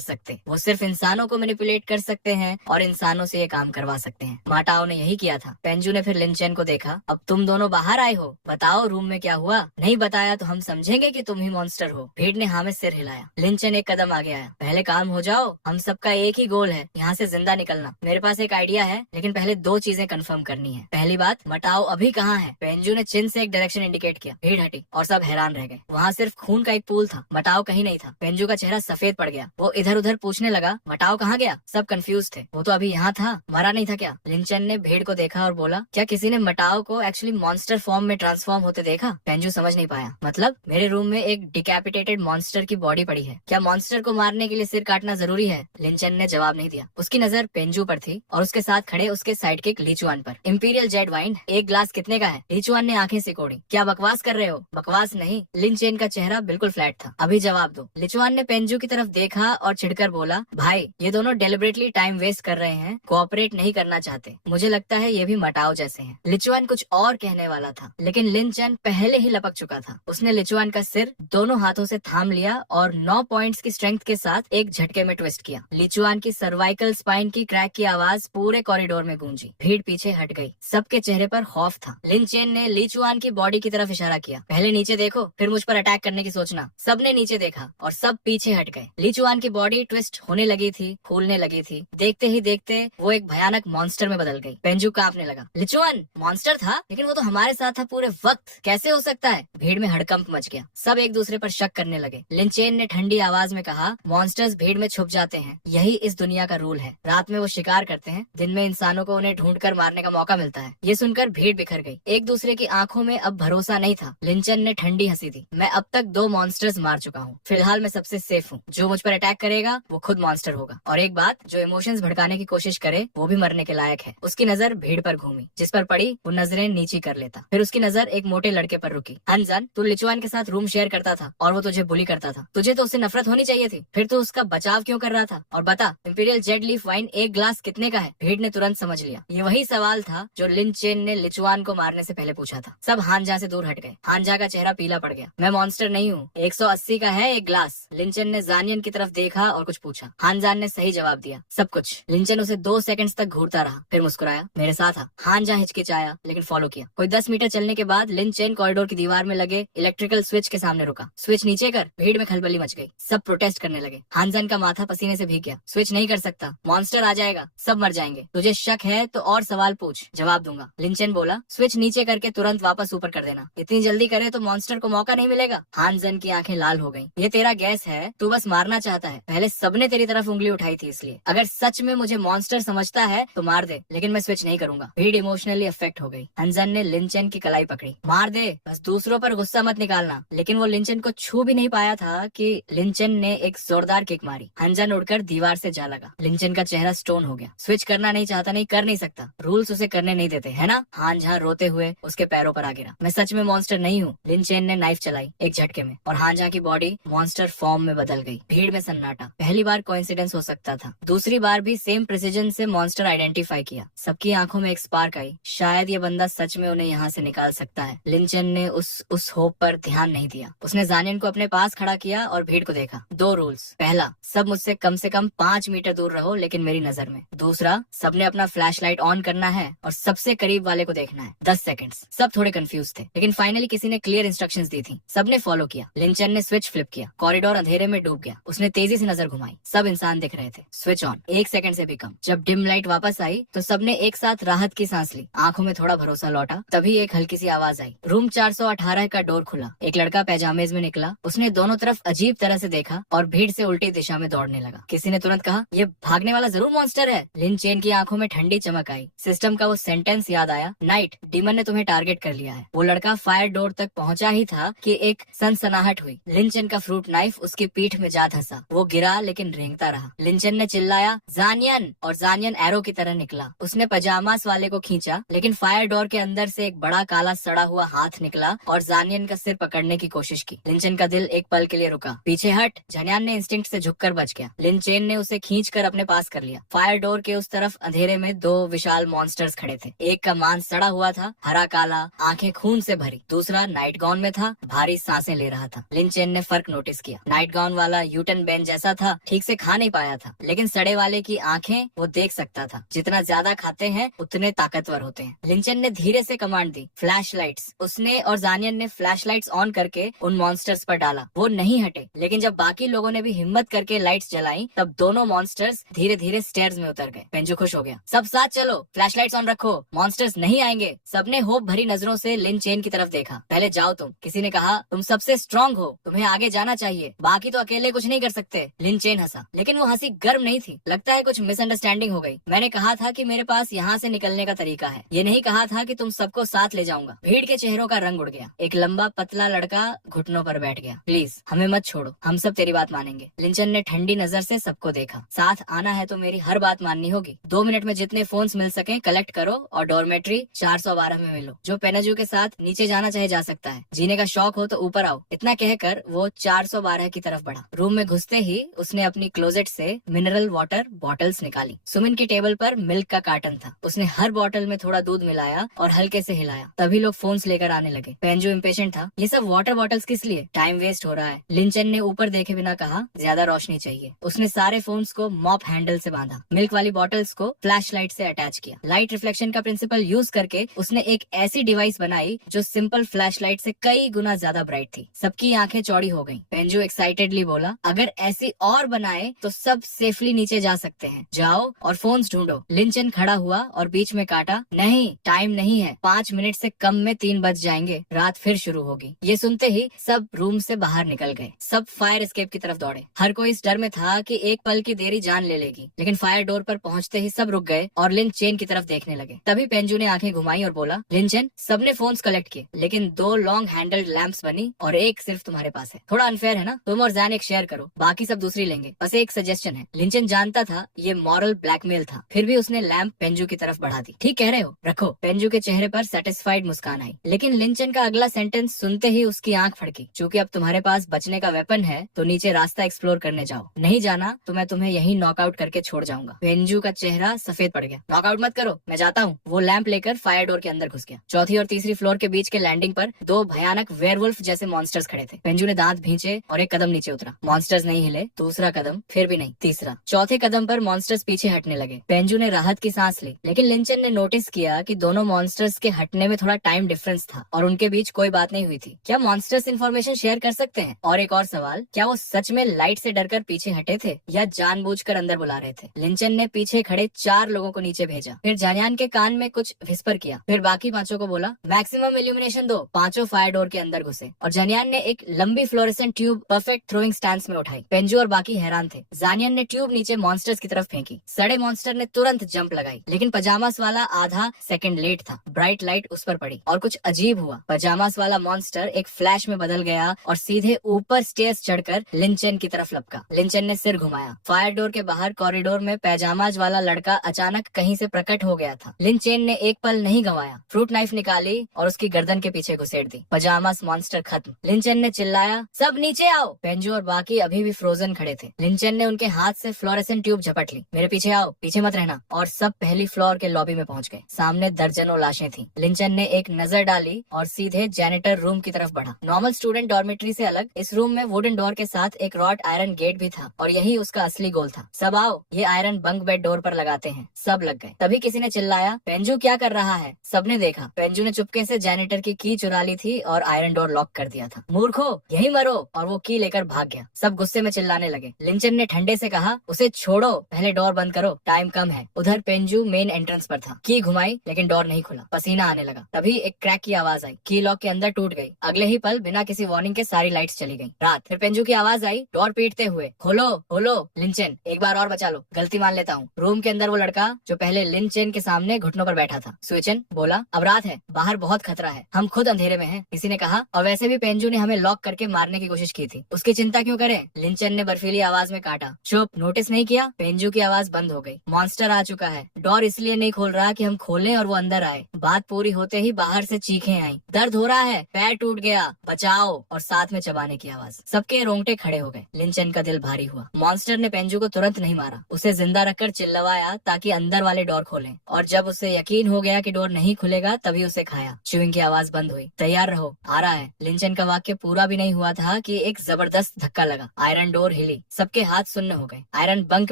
सकते। वो सिर्फ इंसानों को मैनिपुलेट कर सकते हैं और इंसानों से ये काम करवा सकते हैं। माटाओ ने यही किया था। पेंजू ने फिर लिनचेन को देखा। अब तुम दोनों बाहर आए हो, बताओ रूम में क्या हुआ। नहीं बताया तो हम समझेंगे कि तुम ही मॉन्स्टर हो। भीड़ ने हाँ में सिर हिलाया। लिनचेन एक कदम आगे आया। पहले काम हो जाओ, हम सबका एक ही गोल है, यहाँ से जिंदा निकलना। मेरे पास एक आइडिया है, लेकिन पहले 2 चीजें कंफर्म करनी है। पहली बात, मटाओ अभी कहाँ है? पेंजू ने चिन से एक डायरेक्शन इंडिकेट किया। भीड़ हटी और सब हैरान रह गए। वहाँ सिर्फ खून का एक पूल था, मटाओ कहीं नहीं था। पेंजू का चेहरा सफेद पड़ गया। वो इधर उधर पूछने लगा, मटाओ कहाँ गया? सब कंफ्यूज थे। वो तो अभी यहाँ था, मरा नहीं था क्या? लिनचेन ने भीड़ को देखा और बोला, क्या किसी ने मटाओ को एक्चुअली मॉन्स्टर फॉर्म में ट्रांसफॉर्म होते देखा? पेंजू समझ नहीं पाया। मतलब? मेरे रूम में एक डिकैपिटेटेड मॉन्स्टर की बॉडी पड़ी है, क्या मॉन्स्टर को मारने के लिए सिर काटना जरूरी है? लिनचेन ने जवाब नहीं दिया। उसकी नजर पेंजू पर थी और उसके साथ खड़े उसके साइडकिक लीचुआन पर। इंपीरियल जेड वाइन एक ग्लास कितने का है? लीचुआन ने आंखें सिकोड़ी। क्या बकवास कर रहे हो? बकवास नहीं। लिनचेन का चेहरा बिल्कुल फ्लैट था। अभी जवाब दो। लीचुआन ने पेंजू की तरफ देखा और छिड़कर बोला, भाई ये दोनों डेलिबरेटली टाइम वेस्ट कर रहे हैं, कोऑपरेट नहीं करना चाहते। मुझे लगता है ये भी मटाओ जैसे हैं। लिचुआन कुछ और कहने वाला था, लेकिन लिनचेन पहले ही लपक चुका था। उसने लिचुआन का सिर दोनों हाथों से थाम लिया और 9 पॉइंट्स की स्ट्रेंथ के साथ एक झटके में ट्विस्ट किया। लिचुआन की सर्वाइकल स्पाइन की क्रैक की आवाज पूरे कॉरिडोर में गूंजी। भीड़ पीछे हट गई। सबके चेहरे पर खौफ था। लिनचेन ने लीचुआन की बॉडी की तरफ इशारा किया। पहले नीचे देखो, फिर मुझ पर अटैक करने की सोचना। सबने नीचे देखा और सब पीछे हट गए। लीचुआन की बॉडी ट्विस्ट होने लगी थी, फूलने लगी थी। देखते ही देखते वो एक भयानक मॉन्स्टर में बदल गई। पेंजू कांपने लगा। लिचुआन मॉन्स्टर था, लेकिन वो तो हमारे साथ था पूरे वक्त, कैसे हो सकता है? भीड़ में हड़कंप मच गया। सब एक दूसरे पर शक करने लगे। लिनचेन ने ठंडी आवाज में कहा, मॉन्स्टर्स भीड़ में छुप जाते हैं, यही इस दुनिया का रूल है। रात में वो शिकार करते हैं, दिन में इंसानों को उन्हें ढूंढकर मारने का मौका मिलता है। ये सुनकर भीड़ बिखर गई। एक दूसरे की आंखों में अब भरोसा नहीं था। लिनचेन ने ठंडी हंसी दी। मैं अब तक 2 मॉन्स्टर्स मार चुका हूँ, फिलहाल मैं सबसे सेफ हूँ। जो मुझ पर अटैक करेगा वो खुद मॉन्स्टर होगा। और एक बात, जो इमोशंस भड़काने की कोशिश करे वो भी मरने के लायक है। उसकी नजर भीड़ पर घूमी। जिस पर पड़ी वो नजरें नीची कर लेता। फिर उसकी नजर एक मोटे लड़के पर रुकी। अनजान, तू लिचुआन के साथ रूम शेयर करता था और वो तुझे बुली करता था। तुझे तो उससे नफरत होनी चाहिए थी, फिर तू उसका बचाव क्यों कर रहा था? और बता, इंपीरियल जेड लीफ वाइन एक ग्लास कितने का है? भीड़ ने तुरंत समझ लिया। ये वही सवाल था जो लिनचेन ने लिचुआन को मारने से पहले पूछा था। सब हानजा से दूर हट गए। हानजा का चेहरा पीला पड़ गया। मैं मॉन्स्टर नहीं हूँ, 180 का है एक ग्लास। लिनचेन ने जानियन की तरफ देखा और कुछ पूछा। हानजान ने सही जवाब दिया, सब कुछ। लिनचेन उसे 2 सेकंड्स तक घूरता रहा, फिर मुस्कुराया। मेरे साथ आ। हानजा हिचकिचाया, लेकिन फॉलो किया। कोई 10 मीटर चलने के बाद लिनचेन कॉरिडोर की दीवार में लगे इलेक्ट्रिकल स्विच के सामने रुका। स्विच नीचे कर। भीड़ में खलबली मच गई। सब प्रोटेस्ट करने लगे। हानजान का माथा पसीने से भीग गया। स्विच नहीं कर सकता, मॉन्स्टर आ जाएगा, सब मर जाएंगे। तुझे शक है तो और सवाल पूछ, जवाब दूंगा। लिनचेन बोला, स्विच नीचे करके तुरंत वापस ऊपर कर देना। इतनी जल्दी करे तो मॉन्स्टर को मौका नहीं मिलेगा। हानजन की आंखें लाल हो गईं। ये तेरा गैस है, तू बस मारना चाहता है। पहले सबने तेरी तरफ उंगली उठाई थी, इसलिए अगर सच में मुझे मॉन्स्टर समझता है तो मार दे, लेकिन मैं स्विच नहीं करूंगा। भीड़ इमोशनली अफेक्ट हो गई। हानजन ने लिनचेन की कलाई पकड़ी। मार दे, बस दूसरों पर गुस्सा मत निकालना। लेकिन वो लिनचेन को छू भी नहीं पाया था कि लिनचेन ने एक जोरदार किक मारी। हानजन उड़कर दीवार से जा लगा। लिनचेन का चेहरा स्टोन हो गया। स्विच करना नहीं चाहता, नहीं कर नहीं सकता, रूल्स उसे करने नहीं देते, है ना? हानजा रोते हुए उसके पैरों पर आ गिरा। मैं सच में मॉन्स्टर नहीं हूँ। लिनचेन ने नाइफ चलाई एक झटके में और हानजा की बॉडी मॉन्स्टर फॉर्म में बदल गई। भीड़ में सन्नाटा। पहली बार कोइंसिडेंस हो सकता था, दूसरी बार भी सेम प्रिसीजन से मॉन्स्टर आइडेंटिफाई किया। सबकी आंखों में एक स्पार्क आई। शायद ये बंदा सच में उन्हें यहाँ से निकाल सकता है। लिनचेन ने उस होप पर ध्यान नहीं दिया। उसने जानियन को अपने पास खड़ा किया और भीड़ को देखा। 2 रूल्स। पहला, सब मुझसे कम से कम 5 मीटर दूर रहो, लेकिन मेरी नजर में। दूसरा, सबने अपना फ्लैशलाइट ऑन करना है और सबसे करीब वाले को देखना है। 10 सेकंड्स। सब थोड़े कंफ्यूज थे, लेकिन फाइनली किसी ने क्लियर इंस्ट्रक्शंस दी थी। सबने फॉलो किया। लिनचेन ने स्विच फ्लिप किया। कॉरिडोर अंधेरे में डूब गया। उसने तेजी से नजर घुमाई। सब इंसान दिख रहे थे। Switch on. 1 सेकंड से भी कम। जब डिम लाइट वापस आई तो सबने एक साथ राहत की सांस ली। आंखों में थोड़ा भरोसा लौटा। तभी एक हल्की सी आवाज आई। रूम 418 का डोर खुला। एक लड़का पैजामेज में निकला। उसने दोनों तरफ अजीब तरह से देखा और भीड़ से उल्टी दिशा में दौड़ने लगा। किसी ने तुरंत कहा, ये भागने वाला जरूर मॉन्स्टर है। लिनचेन की आंखों में ठंडी चमक आई। सिस्टम का वो सेंटेंस याद आया, नाइट, डीमन ने तुम्हें टारगेट कर लिया है। वो लड़का फायर डोर तक पहुंचा ही था कि एक सनसनाहट हुई। लिनचेन का फ्रूट नाइफ उसकी पीठ में जा धंसा। वो गिरा लेकिन रेंगता रहा। लिनचेन ने चिल्लाया, जानियन, और जानियन एरो की तरह निकला। उसने पजामास वाले को खींचा, लेकिन फायर डोर के अंदर से एक बड़ा काला सड़ा हुआ हाथ निकला और जानियन का सिर पकड़ने की कोशिश की। लिनचेन का दिल एक पल के लिए रुका। पीछे हट। जानियन ने इंस्टिंक्ट से झुककर बच गया। लिनचेन ने उसे खींचकर अपने पास कर लिया। फायर डोर के उस तरफ अंधेरे में 2 विशाल मॉन्स्टर्स खड़े थे। एक का मांस सड़ा हुआ था, हरा काला, आंखें खून से भरी। दूसरा नाइट गाउन में था, भारी सांसें ले रहा था। लिन चेन ने फर्क नोटिस किया। नाइट गाउन वाला यूटन बेन जैसा था, ठीक से खा नहीं पाया था, लेकिन सड़े वाले की आंखें वो देख सकता था। जितना ज्यादा खाते हैं उतने ताकतवर होते हैं। लिंचन ने धीरे से कमांड दी, फ्लैश लाइट्स। उसने और जानियन ने फ्लैश लाइट्स ऑन करके उन मॉन्स्टर्स पर डाला। वो नहीं हटे, लेकिन जब बाकी लोगों ने भी हिम्मत करके लाइट्स जलाई, तब दोनों मॉन्स्टर्स धीरे धीरे स्टेयर्स में उतर गए। पेंजू खुश हो गया। सब साथ चलो, फ्लैश लाइट्स ऑन रखो, मॉन्स्टर्स नहीं आएंगे। सबने होप भरी नजरों से लिन चेन की तरफ देखा। पहले जाओ तुम, किसी ने कहा। तुम सबसे स्ट्रांग हो, तुम्हें आगे जाना चाहिए, बाकी तो अकेले कुछ नहीं कर सकते। लिन चेन हंसा, लेकिन वो हंसी गर्म नहीं थी। लगता है कुछ मिसअंडरस्टैंडिंग हो गई। मैंने कहा था कि मेरे पास यहाँ से निकलने का तरीका है, ये नहीं कहा था कि तुम सबको साथ ले जाऊंगा। भीड़ के चेहरों का रंग उड़ गया। एक लंबा पतला लड़का घुटनों पर बैठ गया। प्लीज हमें मत छोड़ो, हम सब तेरी बात मानेंगे। लिंचन ने ठंडी नजर से सबको देखा। साथ आना है तो मेरी हर बात माननी होगी। 2 मिनट में जितने फोन्स मिल सके कलेक्ट करो और डॉर्मेट्री 412 में मिलो। जो पेनाजू के साथ नीचे जाना चाहे जा सकता है। जीने का शौक हो तो ऊपर आओ। इतना कहकर वो 412 की तरफ बढ़ा। रूम में घुसते ही उसने अपनी क्लोजेट से मिनरल वाटर बॉटल्स निकाली। सुमिन की टेबल पर मिल्क का कार्टन था। उसने हर बॉटल में थोड़ा दूध मिलाया और हल्के से हिलाया। तभी लोग फोन्स लेकर आने लगे। पेंजू इम्पेशेंट था। ये सब वाटर बॉटल्स किस लिए? टाइम वेस्ट हो रहा है। लिंचन ने ऊपर देखे बिना कहा, ज्यादा रोशनी चाहिए। उसने सारे फोन्स को मॉप हैंडल से बांधा। मिल्क वाली बॉटल्स को फ्लैश लाइट से अटैच किया। लाइट रिफ्लेक्शन का प्रिंसिपल यूज करके उसने एक ऐसी डिवाइस बनाई जो सिंपल फ्लैश लाइट से कई गुना ज्यादा ब्राइट थी। सबकी आंखें चौड़ी हो गईं। पेंजू एक्साइटेडली बोला, अगर ऐसी और बनाए तो सब सेफली नीचे जा सकते हैं। जाओ और फोन्स ढूंढो। लिंचन खड़ा हुआ और बीच में काटा, नहीं, टाइम नहीं है। 5 मिनट से कम में 3 बज जाएंगे, रात फिर शुरू होगी। ये सुनते ही सब रूम से बाहर निकल गए। सब फायर एस्केप की तरफ दौड़े। हर कोई इस डर में था कि एक पल की देरी जान ले लेगी। लेकिन फायर डोर पर पहुंचते ही सब रुक गए और लिन चेन की तरफ देखने लगे। तभी पेंजू ने आंखें घुमाई और बोला, लिंचन, सबने फोन्स कलेक्ट किए, लेकिन 2 लॉन्ग हैंडल्ड लैंप्स बनी और एक सिर्फ तुम्हारे पास है। थोड़ा अनफेयर है ना? तुम और जैन एक शेयर करो, बाकी सब दूसरी लेंगे। बस एक सजेशन है। लिंचन जानता था ये मॉरल ब्लैकमेल था, फिर भी उसने लैंप पेंजू की तरफ बढ़ा दी। ठीक कह रहे हो, रखो। पेंजू के चेहरे पर सेटिस्फाइड मुस्कान आई। लेकिन लिंचन का अगला सेंटेंस सुनते ही उसकी आंख फड़की। चूंकि अब तुम्हारे पास बचने का वेपन है तो नीचे रास्ता एक्सप्लोर करने जाओ। नहीं जाना तो मैं तुम्हें यही नॉकआउट करके छोड़ जाऊंगा। पेंजू का चेहरा सफेद पड़ गया। नॉकआउट मत करो, मैं जाता हूँ। वो लैंप लेकर फायर डोर के अंदर घुस गया। चौथी और तीसरी फ्लोर के बीच के लैंडिंग पर 2 भयानक वेयरवुल्फ जैसे मॉन्स्टर्स खड़े थे। पेंजू ने दांत भींचे और एक कदम नीचे उतरा। मॉन्स्टर्स नहीं हिले। दूसरा कदम, फिर भी नहीं। तीसरा। चौथे कदम पर मॉन्स्टर्स पीछे हटने लगे। पेंजू ने राहत की सांस ली, लेकिन लिंचन ने नोटिस किया कि दोनों मॉन्स्टर्स के हटने में थोड़ा टाइम डिफरेंस था और उनके बीच कोई बात नहीं हुई थी। क्या मॉन्स्टर्स इन्फॉर्मेशन शेयर कर सकते हैं? और एक और सवाल, क्या वो सच में लाइट से डरकर पीछे हटे थे या जानबूझकर अंदर बुला रहे थे? लिंचन ने पीछे खड़े 4 लोगों को नीचे भेजा। फिर जानियान के कान में कुछ विस्पर किया। फिर बाकी 5 को बोला, मैक्सिमम इल्यूमिनेशन दो। 5 फायर डोर के अंदर घुसे और जानियान ने एक लंबी fluorescent tube perfect throwing stance में उठाई। पेंजू और बाकी हैरान थे। जानियान ने ट्यूब नीचे मॉन्स्टर्स की तरफ फेंकी। सड़े मॉन्स्टर ने तुरंत जंप लगाई, लेकिन पजामास वाला आधा सेकंड लेट था। ब्राइट लाइट उस पर पड़ी और कुछ अजीब हुआ। पजामास वाला मॉन्स्टर एक फ्लैश में बदल गया और सीधे ऊपर स्टेयर्स चढ़कर लिंचन की तरफ लपका। लिंचन ने सिर घुमाया। फायर डोर के बाहर कॉरिडोर में पैजामाज वाला लड़का अचानक कहीं से प्रकट हो गया था। लिंचन ने एक पल नहीं गंवाया। फ्रूट नाइफ निकाली और उसकी गर्दन के पीछे घुसेड़ दी। पजामास मॉन्स्टर खत्म। लिंचन ने चिल्लाया, सब नीचे आओ। पेंजू और बाकी अभी भी फ्रोजन खड़े थे। लिंचन ने उनके हाथ से फ्लोरेसेंट ट्यूब झपट ली। मेरे पीछे आओ, पीछे मत रहना। और सब पहली फ्लोर के लॉबी में पहुंच गए। सामने दर्जनों लाशें थी। लिंचन ने एक नजर डाली और सीधे जैनिटर रूम की तरफ बढ़ा। नॉर्मल स्टूडेंट डॉर्मेट्री से अलग इस रूम में वुडन डोर के साथ एक रॉट आयरन गेट भी था और यही उसका असली गोल था। सब आओ, ये आयरन बंक बेड डोर पर लगाते हैं। सब लग गए। तभी किसी ने चिल्लाया, पेंजू क्या कर रहा है? सबने देखा। पेंजू ने चुपके से जैनिटर की की चुरा ली थी और आयरन डोर लॉक कर दिया था। मूर्खो, यही मरो। और वो की लेकर भाग गया। सब गुस्से में चिल्लाने लगे। लिंचन ने ठंडे से कहा, उसे छोड़ो, पहले डोर बंद करो, टाइम कम है। उधर पेंजू मेन एंट्रेंस पर था। की घुमाई लेकिन डोर नहीं खुला। पसीना आने लगा। तभी एक क्रैक की आवाज आई। की लॉक के अंदर टूट गई। अगले ही पल बिना किसी वार्निंग के सारी लाइट्स चली गई। रात। फिर पेंजू की आवाज आई, डोर पीटते हुए, खोलो खोलो। लिंचन, एक बार और बचा लो, गलती मान लेता हूँ। रूम के अंदर वो लड़का जो पहले लिंचन के सामने घुटनों पर बैठा था। सुइचन बोला, अब रात है, बाहर बहुत खतरा है, हम खुद अंधेरे में हैं। किसी ने कहा, और वैसे भी पेंजू ने हमें लॉक करके मारने की कोशिश की थी, उसकी चिंता क्यों करें? लिंचन ने बर्फीली आवाज में काटा, चुप, नोटिस नहीं किया? पेंजू की आवाज बंद हो गई। मॉन्स्टर आ चुका है। डोर इसलिए नहीं खोल रहा कि हम खोलें और वो अंदर आए। बात पूरी होते ही बाहर से चीखें आई, दर्द हो रहा है, पैर टूट गया, बचाओ, और साथ में चबाने की आवाज। सबके रोंगटे खड़े हो गए। लिंचन का दिल भारी हुआ। मॉन्स्टर ने पेंजू को तुरंत नहीं मारा, उसे जिंदा रखकर चिल्लवाया ताकि अंदर वाले डोर खोलें। और जब उसे यकीन हो गया कि डोर नहीं खुलेगा तभी उसे खाया। च्यूइंग की आवाज बंद हुई। तैयार रहो, आ रहा है। लिंचन का वाक्य पूरा भी नहीं हुआ था कि एक जबरदस्त धक्का लगा। आयरन डोर हिली, सबके हाथ सुन्न हो गए। आयरन बंक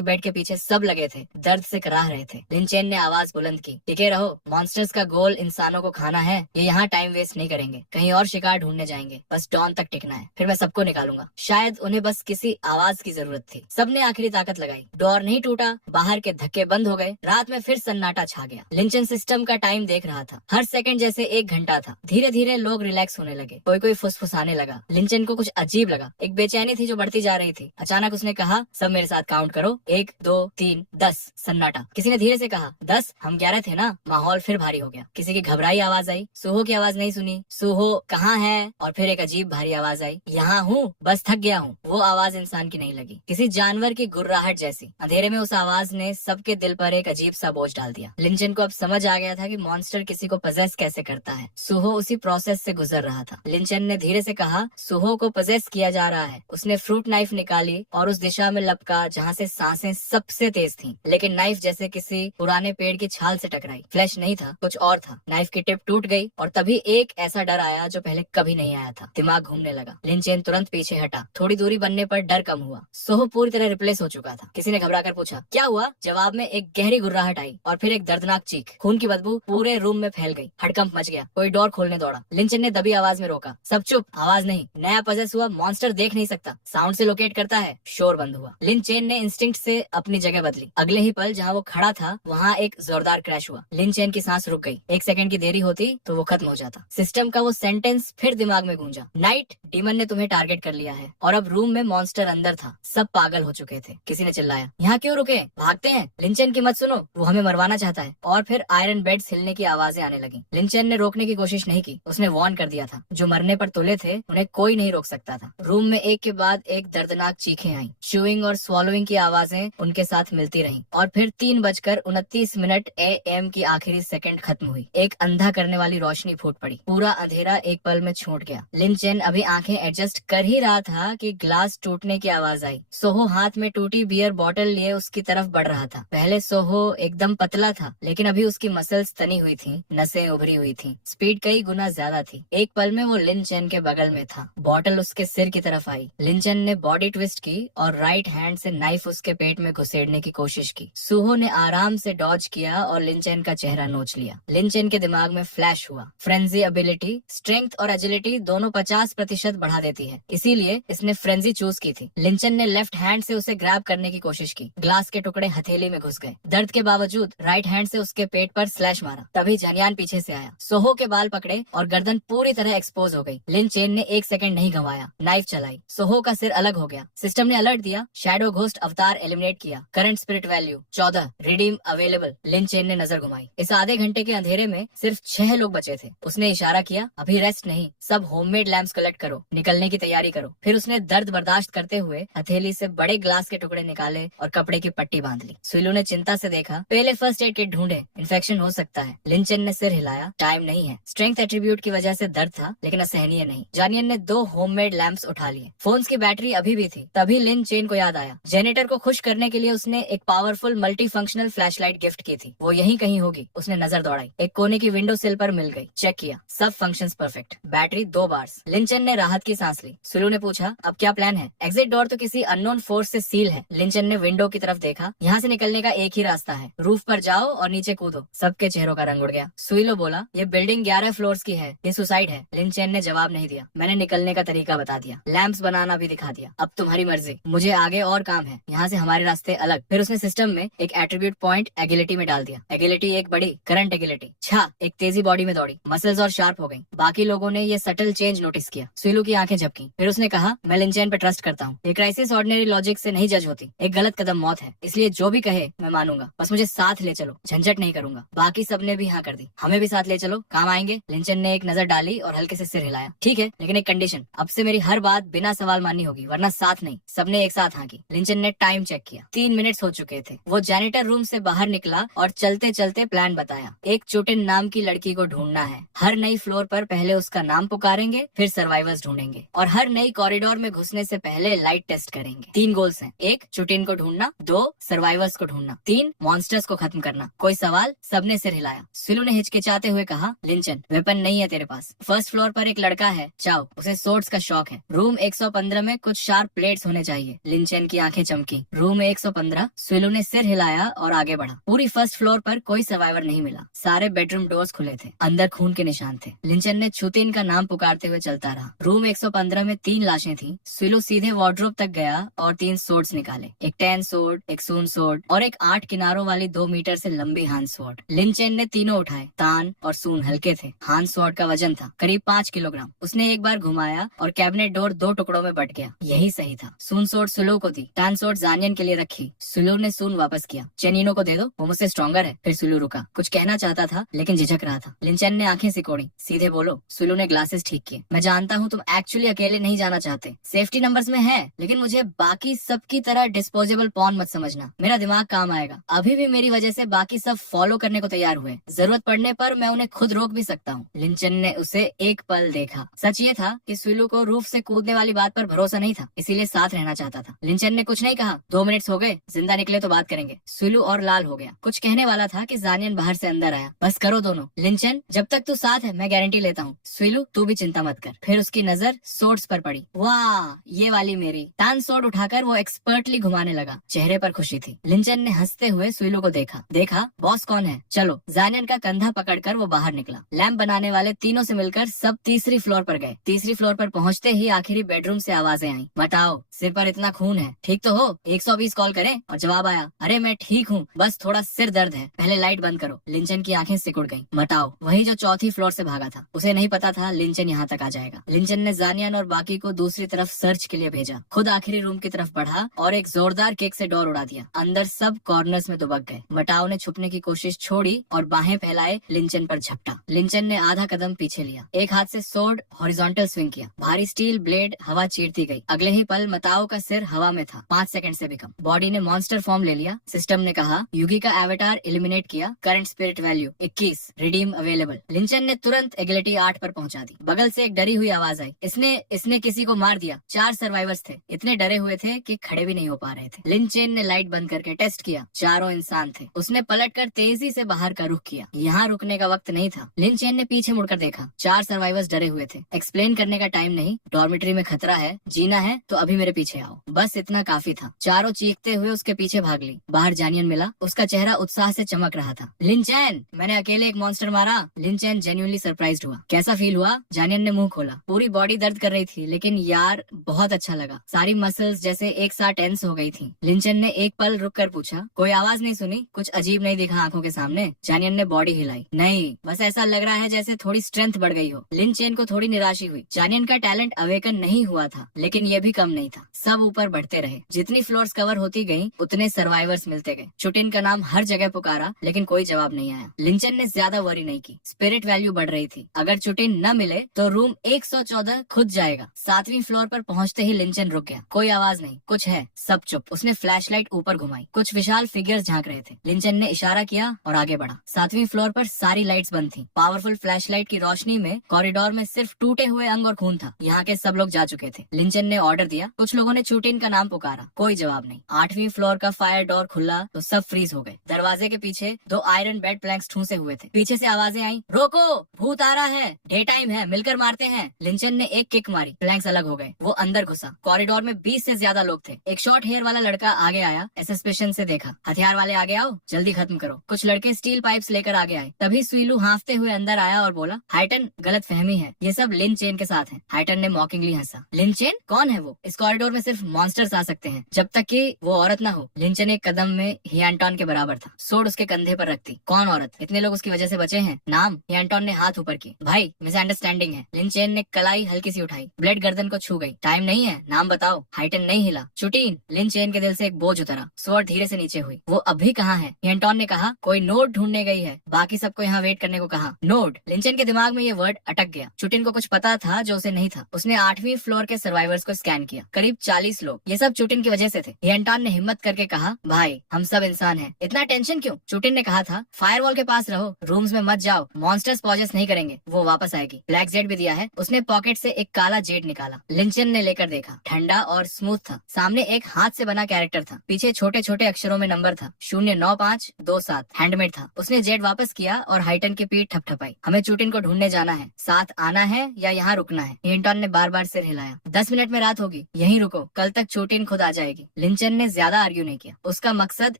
बेड के पीछे सब लगे थे, दर्द से कराह रहे थे। लिंचेन ने आवाज बुलंद की, टिके रहो, मॉन्स्टर्स का गोल इंसानों को खाना है। ये यहाँ टाइम वेस्ट नहीं करेंगे, कहीं और शिकार ढूंढने जाएंगे। बस डॉन तक टिकना है, फिर मैं सबको निकालूंगा। शायद उन्हें बस किसी आवाज की जरूरत थी। सबने आखिरी ताकत लगाई। डोर नहीं टूटा, बाहर के धक्के बंद हो गए। रात में फिर सन्नाटा छा गया। लिंचन सिस्टम का टाइम देख रहा था। हर सेकंड जैसे 1 घंटा था। धीरे धीरे लोग रिलैक्स होने लगे। कोई कोई फुसफुसाने लगा। लिंचन को कुछ अजीब लगा। एक बेचैनी थी जो बढ़ती जा रही थी। अचानक उसने कहा, सब मेरे साथ काउंट करो, 1 2 3 10। सन्नाटा। किसी ने धीरे से कहा, 10? हम 11 थे ना। माहौल फिर भारी हो गया। किसी की घबराई आवाज आई। सुहो की आवाज नहीं सुनी। सुहो कहाँ है? और फिर एक अजीब भारी आवाज आई, यहाँ हूँ, बस थक गया हूँ। वो आवाज इंसान की नहीं लगी, किसी जानवर की गुर्राहट जैसी। अंधेरे में उस आवाज ने सबके दिल पर एक अजीब सा बोझ डाल दिया। लिंचन को अब समझ आ गया था कि मॉन्स्टर किसी को पजेस कैसे करता है। सुहो उसी प्रोसेस से गुजर रहा था। लिंचन ने धीरे से कहा, सुहो को पजेस किया जा रहा है। उसने फ्रूट नाइफ निकाली और उस दिशा में लपका जहाँ से सांसें सबसे तेज थीं। लेकिन नाइफ जैसे किसी पुराने पेड़ की छाल से टकराई। फ्लैश नहीं था, कुछ और था। नाइफ की टिप टूट गई और तभी एक ऐसा डर आया जो पहले कभी नहीं आया था। दिमाग घूमने लगा। लिंचेन तुरंत पीछे हटा। थोड़ी दूरी बनने पर डर कम हुआ। सोहो पूरी तरह रिप्लेस हो चुका था। किसी ने घबराकर पूछा, क्या हुआ? जवाब में एक गहरी गुर्राहट आई और फिर एक दर्दनाक चीख। खून की बदबू पूरे रूम में फैल गई। हड़कंप मच गया। कोई डोर खोलने दौड़ा। लिंचन ने दबी आवाज में रोका, सब चुप, आवाज नहीं। नया पजेस हुआ मॉन्स्टर देख नहीं सकता, साउंड से लोकेट करता है। शोर बंद हुआ। लिंचेन ने इंस्टिंक्ट से अपनी जगह बदली। अगले ही पल जहाँ वो खड़ा था वहाँ एक जोरदार क्रैश हुआ। लिंचेन की सांस रुक गई। 1 सेकंड की देरी होती तो वो खत्म हो जाता। सिस्टम का वो सेंटेंस फिर दिमाग में गूंजा, नाइट, डीमन ने तुम्हें टारगेट कर लिया है। और अब रूम में मॉन्स्टर अंदर था। सब पागल हो चुके थे। किसी ने चिल्लाया, यहाँ क्यों रुके? भागते हैं। लिंचन की मत सुनो, वो हमें मरवाना चाहता है। और फिर आयरन बेड्स हिलने की आवाजें आने लगी। लिंचन ने रोकने की कोशिश नहीं की। उसने वार्न कर दिया था, जो मरने पर तुले थे उन्हें कोई नहीं रोक सकता था। रूम में एक के बाद एक दर्दनाक चीखें आई। च्यूइंग और स्वॉलोइंग की आवाजें उनके साथ मिलती रहीं। और फिर 3:29 AM की आखिरी सेकंड खत्म हुई। एक अंधा करने वाली रोशनी फूट पड़ी। पूरा अंधेरा एक पल में छूट गया। लिंचन अभी आंखें एडजस्ट कर ही रहा था कि ग्लास टूटने की आवाज आई। सोहो हाथ में टूटी बियर बॉटल लिए उसकी तरफ बढ़ रहा था। पहले सोहो एकदम पतला था, लेकिन अभी उसकी मसल्स तनी हुई थी, नसें उभरी हुई थी, स्पीड कई गुना ज्यादा थी। एक पल में वो लिंचन के बगल में था। बॉटल उसके सिर की तरफ आई। लिंचन ने बॉडी ट्विस्ट की और राइट हैंड से नाइफ उसके पेट में घुसेड़ने की कोशिश की। सुहो ने आराम से डॉज किया और लिंचन का चेहरा नोच लिया। लिंचन के दिमाग में फ्लैश हुआ, फ्रेंजी एबिलिटी, स्ट्रेंथ और एजिलिटी दोनों 50% बढ़ा देती है, इसीलिए इसने फ्रेंजी चूज की थी। लिंचन ने लेफ्ट हैंड से उसे ग्रैब करने की कोशिश की। ग्लास के टुकड़े हथेली में घुस गए। दर्द के बावजूद राइट हैंड से उसके पेट पर स्लैश मारा। तभी झनियान पीछे से आया। सोहो के बाल पकड़े और गर्दन पूरी तरह एक्सपोज हो गई। लिंचेन ने 1 सेकंड नहीं गंवाया, नाइफ चलाई। सोहो का सिर अलग हो गया। सिस्टम ने अलर्ट दिया, शैडो घोस्ट अवतार एलिमिनेट किया। Current spirit value 14, redeem available. Lin Chen ने नजर घुमाई। इस आधे घंटे के अंधेरे में सिर्फ 6 लोग बचे थे। उसने इशारा किया, अभी रेस्ट नहीं, सब होममेड लैंप्स कलेक्ट करो, निकलने की तैयारी करो। फिर उसने दर्द बर्दाश्त करते हुए हथेली से बड़े ग्लास के टुकड़े निकाले और कपड़े की पट्टी बांध ली। सुइलू ने चिंता से देखा, पहले फर्स्ट एड किट ढूंढे, इन्फेक्शन हो सकता है। लिंचन ने सिर हिलाया, टाइम नहीं है। स्ट्रेंथ एट्रीब्यूट की वजह से दर्द था, लेकिन असहनीय नहीं। जानियन ने 2 होममेड लैंप्स उठा लिए। फोन्स की बैटरी अभी भी थी। तभी लिंचेन को याद आया, जेनेटर को खुश करने के लिए उसने एक powerful multi functional flashlight gift की थी। वो यहीं कहीं होगी। उसने नजर दौड़ाई, एक कोने की विंडो सिल पर मिल गई। चेक किया, सब functions perfect. Battery 2 bars. Lin Chen ने राहत की सांस ली। सुलू ने पूछा, अब क्या प्लान है? एग्जिट डोर तो किसी अननोन फोर्स से सील है। लिंचन ने विंडो की तरफ देखा, यहाँ से निकलने का एक ही रास्ता है, रूफ पर जाओ और नीचे कूदो। सबके चेहरों का रंग उड़ गया। सुइलो बोला, ये बिल्डिंग 11 फ्लोर्स की है, ये सुसाइड है। लिंचन ने जवाब नहीं दिया। मैंने निकलने का तरीका बता दिया, लैंप्स बनाना भी दिखा दिया, अब तुम्हारी मर्जी, मुझे आगे और काम है, यहाँ से हमारे रास्ते अलग। फिर उसने सिस्टम में एक एट्रीब्यूट पॉइंट एगिलिटी में डाल दिया। एगिलिटी एक बड़ी, करंट एगिलिटी। छा, एक तेजी बॉडी में दौड़ी, मसल्स और शार्प हो गई। बाकी लोगों ने ये सटल चेंज नोटिस किया। सुइलू की आंखें झपकी। फिर उसने कहा, मैं लिंचन पे ट्रस्ट करता हूँ, ये क्राइसिस ऑर्डिनरी लॉजिक से नहीं जज होती, एक गलत कदम मौत है, इसलिए जो भी कहे मैं मानूंगा, बस मुझे साथ ले चलो, झंझट नहीं करूंगा। बाकी सबने भी हाँ कर दी। हमें भी साथ ले चलो, काम आएंगे। लिंचन ने एक नजर डाली और हल्के से सिर हिलाया। ठीक है, लेकिन एक कंडीशन, अब से मेरी हर बात बिना सवाल माननी होगी, वरना साथ नहीं। सबने एक साथ हाँ की। लिंचन ने टाइम चेक किया, 3 मिनट्स हो चुके थे। वो जैनिटर रूम से बाहर निकला और चलते चलते प्लान बताया। एक चुटिन नाम की लड़की को ढूंढना है। हर नई फ्लोर पर पहले उसका नाम पुकारेंगे, फिर सर्वाइवर्स ढूंढेंगे और हर नई कॉरिडोर में घुसने से पहले लाइट टेस्ट करेंगे। 3 गोल्स हैं, 1 चुटिन को ढूंढना, 2 सर्वाइवर्स को ढूंढना, 3 मॉन्स्टर्स को खत्म करना। कोई सवाल? सबने सिर हिलाया। सुलू ने हिचकिचाते हुए कहा, लिंचन वेपन नहीं है तेरे पास। फर्स्ट फ्लोर पर एक लड़का है चाओ, उसे सोर्ड्स का शौक है। रूम 115 में कुछ शार्प प्लेट्स होने चाहिए। लिंचन की आंखें चमकी। रूम 115। सुलू ने सिर हिलाया और आगे बढ़ा। पूरी फर्स्ट फ्लोर पर कोई सर्वाइवर नहीं मिला। सारे बेडरूम डोर्स खुले थे, अंदर खून के निशान थे। लिंचन ने छुतिन का नाम पुकारते हुए चलता रहा। रूम 115 में 3 लाशें थी। सुलू सीधे वार्डरोब तक गया और 3 सोर्ड्स निकाले, एक 10 सोर्ड, एक सून सोर्ड और एक 8 किनारों वाली 2 मीटर से लंबी हान सोर्ड। लिंचन ने तीनों उठाए। तान और सून हल्के थे। हान सोर्ड का वजन था करीब 5 किलोग्राम। उसने एक बार घुमाया और कैबिनेट डोर 2 टुकड़ों में बट गया। यही सही था। सून सोर्ड सुलू को दी, टान सोर्ड जानियन के लिए रखी। सुलू ने सून वापस किया। चेनिनो को दे दो, वो मुझसे स्ट्रॉन्गर है। फिर सुलू रुका, कुछ कहना चाहता था लेकिन झिझक रहा था। लिंचन ने आंखें सिकोड़ी। सीधे बोलो। सुलू ने ग्लासेस ठीक किए। मैं जानता हूँ तुम एक्चुअली अकेले नहीं जाना चाहते, सेफ्टी नंबर्स में है, लेकिन मुझे बाकी सबकी तरह डिस्पोजेबल पॉन मत समझना। मेरा दिमाग काम आएगा। अभी भी मेरी वजह से बाकी सब फॉलो करने को तैयार हुए। जरूरत पड़ने पर मैं उन्हें खुद रोक भी सकता हूँ। लिंचन ने उसे एक पल देखा। सच ये था कि सुलू को रूफ से कूदने वाली बात पर भरोसा नहीं था, इसीलिए साथ रहना चाहता था। लिंचन ने कुछ नहीं कहा। 2 मिनट्स हो गए, जिंदा निकले तो बात करेंगे। सुलू और लाल हो गया। कुछ कहने वाला था कि जानियन बाहर से अंदर आया। बस करो दोनों। लिंचन जब तक तू साथ है मैं गारंटी लेता हूँ। सुलू तू भी चिंता मत कर। फिर उसकी नजर सोर्ड्स पर पड़ी। वाह, ये वाली मेरी। तान सोर्ड उठाकर वो एक्सपर्टली घुमाने लगा। चेहरे पर खुशी थी। लिंचन ने हंसते हुए सुलू को देखा बॉस कौन है, चलो। जानियन का कंधा पकड़कर वो बाहर निकला। लैंप बनाने वाले तीनों से मिलकर सब तीसरी फ्लोर पर गए। तीसरी फ्लोर पर पहुंचते ही आखिरी बेडरूम से आवाजें आई। बताओ, सिर पर इतना खून है, ठीक तो हो? 120 कॉल करें? और जवाब आया, अरे मैं ठीक हूँ, बस थोड़ा सिर दर्द है, पहले लाइट बंद करो। लिंचन की आंखें सिकुड़ गईं। मटाओ वही जो चौथी फ्लोर से भागा था। उसे नहीं पता था लिंचन यहाँ तक आ जाएगा। लिंचन ने जानियन और बाकी को दूसरी तरफ सर्च के लिए भेजा। खुद आखिरी रूम की तरफ बढ़ा और एक जोरदार किक से डोर उड़ा दिया। अंदर सब कॉर्नर्स में दुबक गए। मटाओ ने छुपने की कोशिश छोड़ी और बाहें फैलाए लिंचन पर झपटा। लिंचन ने आधा कदम पीछे लिया। एक हाथ से सोर्ड हॉरिजॉन्टल स्विंग किया। भारी स्टील ब्लेड हवा चीरती गई। अगले ही पल मटाओ का सिर हवा में था, 5 सेकंड से भी कम। बॉडी ने मॉन्स्टर फॉर्म ले लिया। सिस्टम ने कहा, युगी का एवेटार एलिमिनेट किया, current spirit value 21, redeem available. Lin Chen ने तुरंत एगिलिटी 8 पर पहुंचा दी। बगल से एक डरी हुई आवाज आई, इसने किसी को मार दिया। 4 सर्वाइवर्स थे, इतने डरे हुए थे कि खड़े भी नहीं हो पा रहे थे। लिंचन ने लाइट बंद करके टेस्ट किया। चारों इंसान थे। उसने पलटकर तेजी से बाहर का रुख किया। यहाँ रुकने का वक्त नहीं था। लिंचन ने पीछे मुड़कर देखा। 4 सर्वाइवर्स डरे हुए थे। एक्सप्लेन करने का टाइम नहीं, डॉर्मेट्री में खतरा है, जीना है तो अभी मेरे पीछे आओ। बस इतना काफी था। चारों चीखते हुए उसके पीछे भाग ली। बाहर जानियन मिला। उसका चेहरा उत्साह से चमक रहा था। लिंचन, मैंने अकेले एक मॉन्स्टर मारा। लिंचन जेन्युइनली सरप्राइज्ड हुआ। कैसा फील हुआ? जानियन ने मुंह खोला। पूरी बॉडी दर्द कर रही थी, लेकिन यार बहुत अच्छा लगा। सारी मसल्स जैसे एक साथ टेंस हो गई थी। लिंचन ने एक पल रुक कर पूछा, कोई आवाज नहीं सुनी? कुछ अजीब नहीं दिखा आंखों के सामने? जानियन ने बॉडी हिलाई। नहीं, बस ऐसा लग रहा है जैसे थोड़ी स्ट्रेंथ बढ़ गई हो। लिंचन को थोड़ी निराशा हुई। जानियन का टैलेंट अवेकन नहीं हुआ था, लेकिन ये भी कम नहीं था। सब ऊपर बढ़ते रहे। जितनी फ्लोर्स कवर होती गई उतने सर्वाइवर्स मिलते गए। चुटिन का नाम हर जगह पुकारा, लेकिन कोई जवाब नहीं आया। लिंचन ने ज्यादा वरी नहीं की। स्पिरिट वैल्यू बढ़ रही थी। अगर चुटिन न मिले तो रूम 114 खुद जाएगा। 7वीं फ्लोर पर पहुंचते ही लिंचन रुक गया। कोई आवाज नहीं, कुछ है, सब चुप। उसने फ्लैशलाइट ऊपर घुमाई। कुछ विशाल फिगर्स झांक रहे थे। लिंचन ने इशारा किया और आगे बढ़ा। 7वीं फ्लोर पर सारी लाइट्स बंद थी। पावरफुल फ्लैशलाइट की रोशनी में कॉरिडोर में सिर्फ टूटे हुए अंग और खून था। यहाँ के सब लोग जा चुके थे। लिंचन ने ऑर्डर दिया। कुछ लोगों ने चुटिन का नाम पुकारा, कोई जवाब नहीं। 8वीं फ्लोर का फायर डोर खुला तो सब फ्रीज हो गए। दरवाजे के पीछे 2 आयरन बेड प्लैंक्स ठूंसे हुए थे। पीछे से आवाजें आई, रोको, भूत आ रहा है, डे टाइम है, मिलकर मारते हैं। लिंचन ने एक किक मारी। प्लैंक्स अलग हो गए। वो अंदर घुसा। कॉरिडोर में 20 से ज्यादा लोग थे। एक शॉर्ट हेयर वाला लड़का आगे आया। सस्पेशन से देखा। हथियार वाले आगे आओ, जल्दी खत्म करो। कुछ लड़के स्टील पाइप्स लेकर आगे आए। तभी सुइलू हांफते हुए अंदर आया और बोला, हाइटन, गलत फहमी है, ये सब लिंचेन के साथ है। हाइटन ने मॉकिंगली हंसा। लिंचेन कौन है वो? इस कॉरिडोर में सिर्फ मॉन्स्टर्स आ सकते हैं, जब तक कि वो औरत ना हो। लिंचन एक कदम में हियांटॉन के बराबर था। सोड उसके कंधे पर रखती। कौन औरत? इतने लोग उसकी वजह से बचे हैं। नाम? हियांटॉन ने हाथ ऊपर की। भाई, मिसअंडरस्टैंडिंग है। लिंचेन ने कलाई हल्की सी उठाई। ब्लेड गर्दन को छू गई। टाइम नहीं है, नाम बताओ। हाइटन नहीं हिला। चुटीन। लिंचेन के दिल से एक बोझ उतरा। स्वॉर्ड धीरे से नीचे हुई। वो अभी कहाँ है? हियांटॉन ने कहा, कोई नोड ढूंढने गई है, बाकी सबको यहाँ वेट करने को कहा। नोड? लिंचन के दिमाग में ये वर्ड अटक गया। चुटिन को कुछ पता था जो उसे नहीं था। उसने 8वीं फ्लोर के सर्वाइवर्स को स्कैन किया। करीब 40 लोग। ये सब चुटिन की वजह से थे। हियांटॉन ने हिम्मत करके कहा, भाई, हम सब इंसान हैं, इतना टेंशन क्यों? चुटिन ने कहा था, फायरवॉल के पास रहो, रूम्स में मत जाओ, मॉन्स्टर्स पॉजेस नहीं करेंगे, वो वापस आएगी। ब्लैक जेड भी दिया है। उसने पॉकेट से एक काला जेड निकाला। लिंचन ने लेकर देखा। ठंडा और स्मूथ था। सामने एक हाथ से बना कैरेक्टर था। पीछे छोटे छोटे अक्षरों में नंबर था, 095227। हैंडमेड था। उसने जेड वापस किया और हाइटन की पीठ थपथपाई। हमें चूटिन को ढूंढने जाना है, साथ आना है या यहाँ रुकना है? हिंटन ने बार बार सिर हिलाया। 10 मिनट में रात होगी, यहीं रुको, कल तक चूटिन खुद आ जाएगी। लिंचन ने ज्यादा आर्ग्यू नहीं किया। उसका मकसद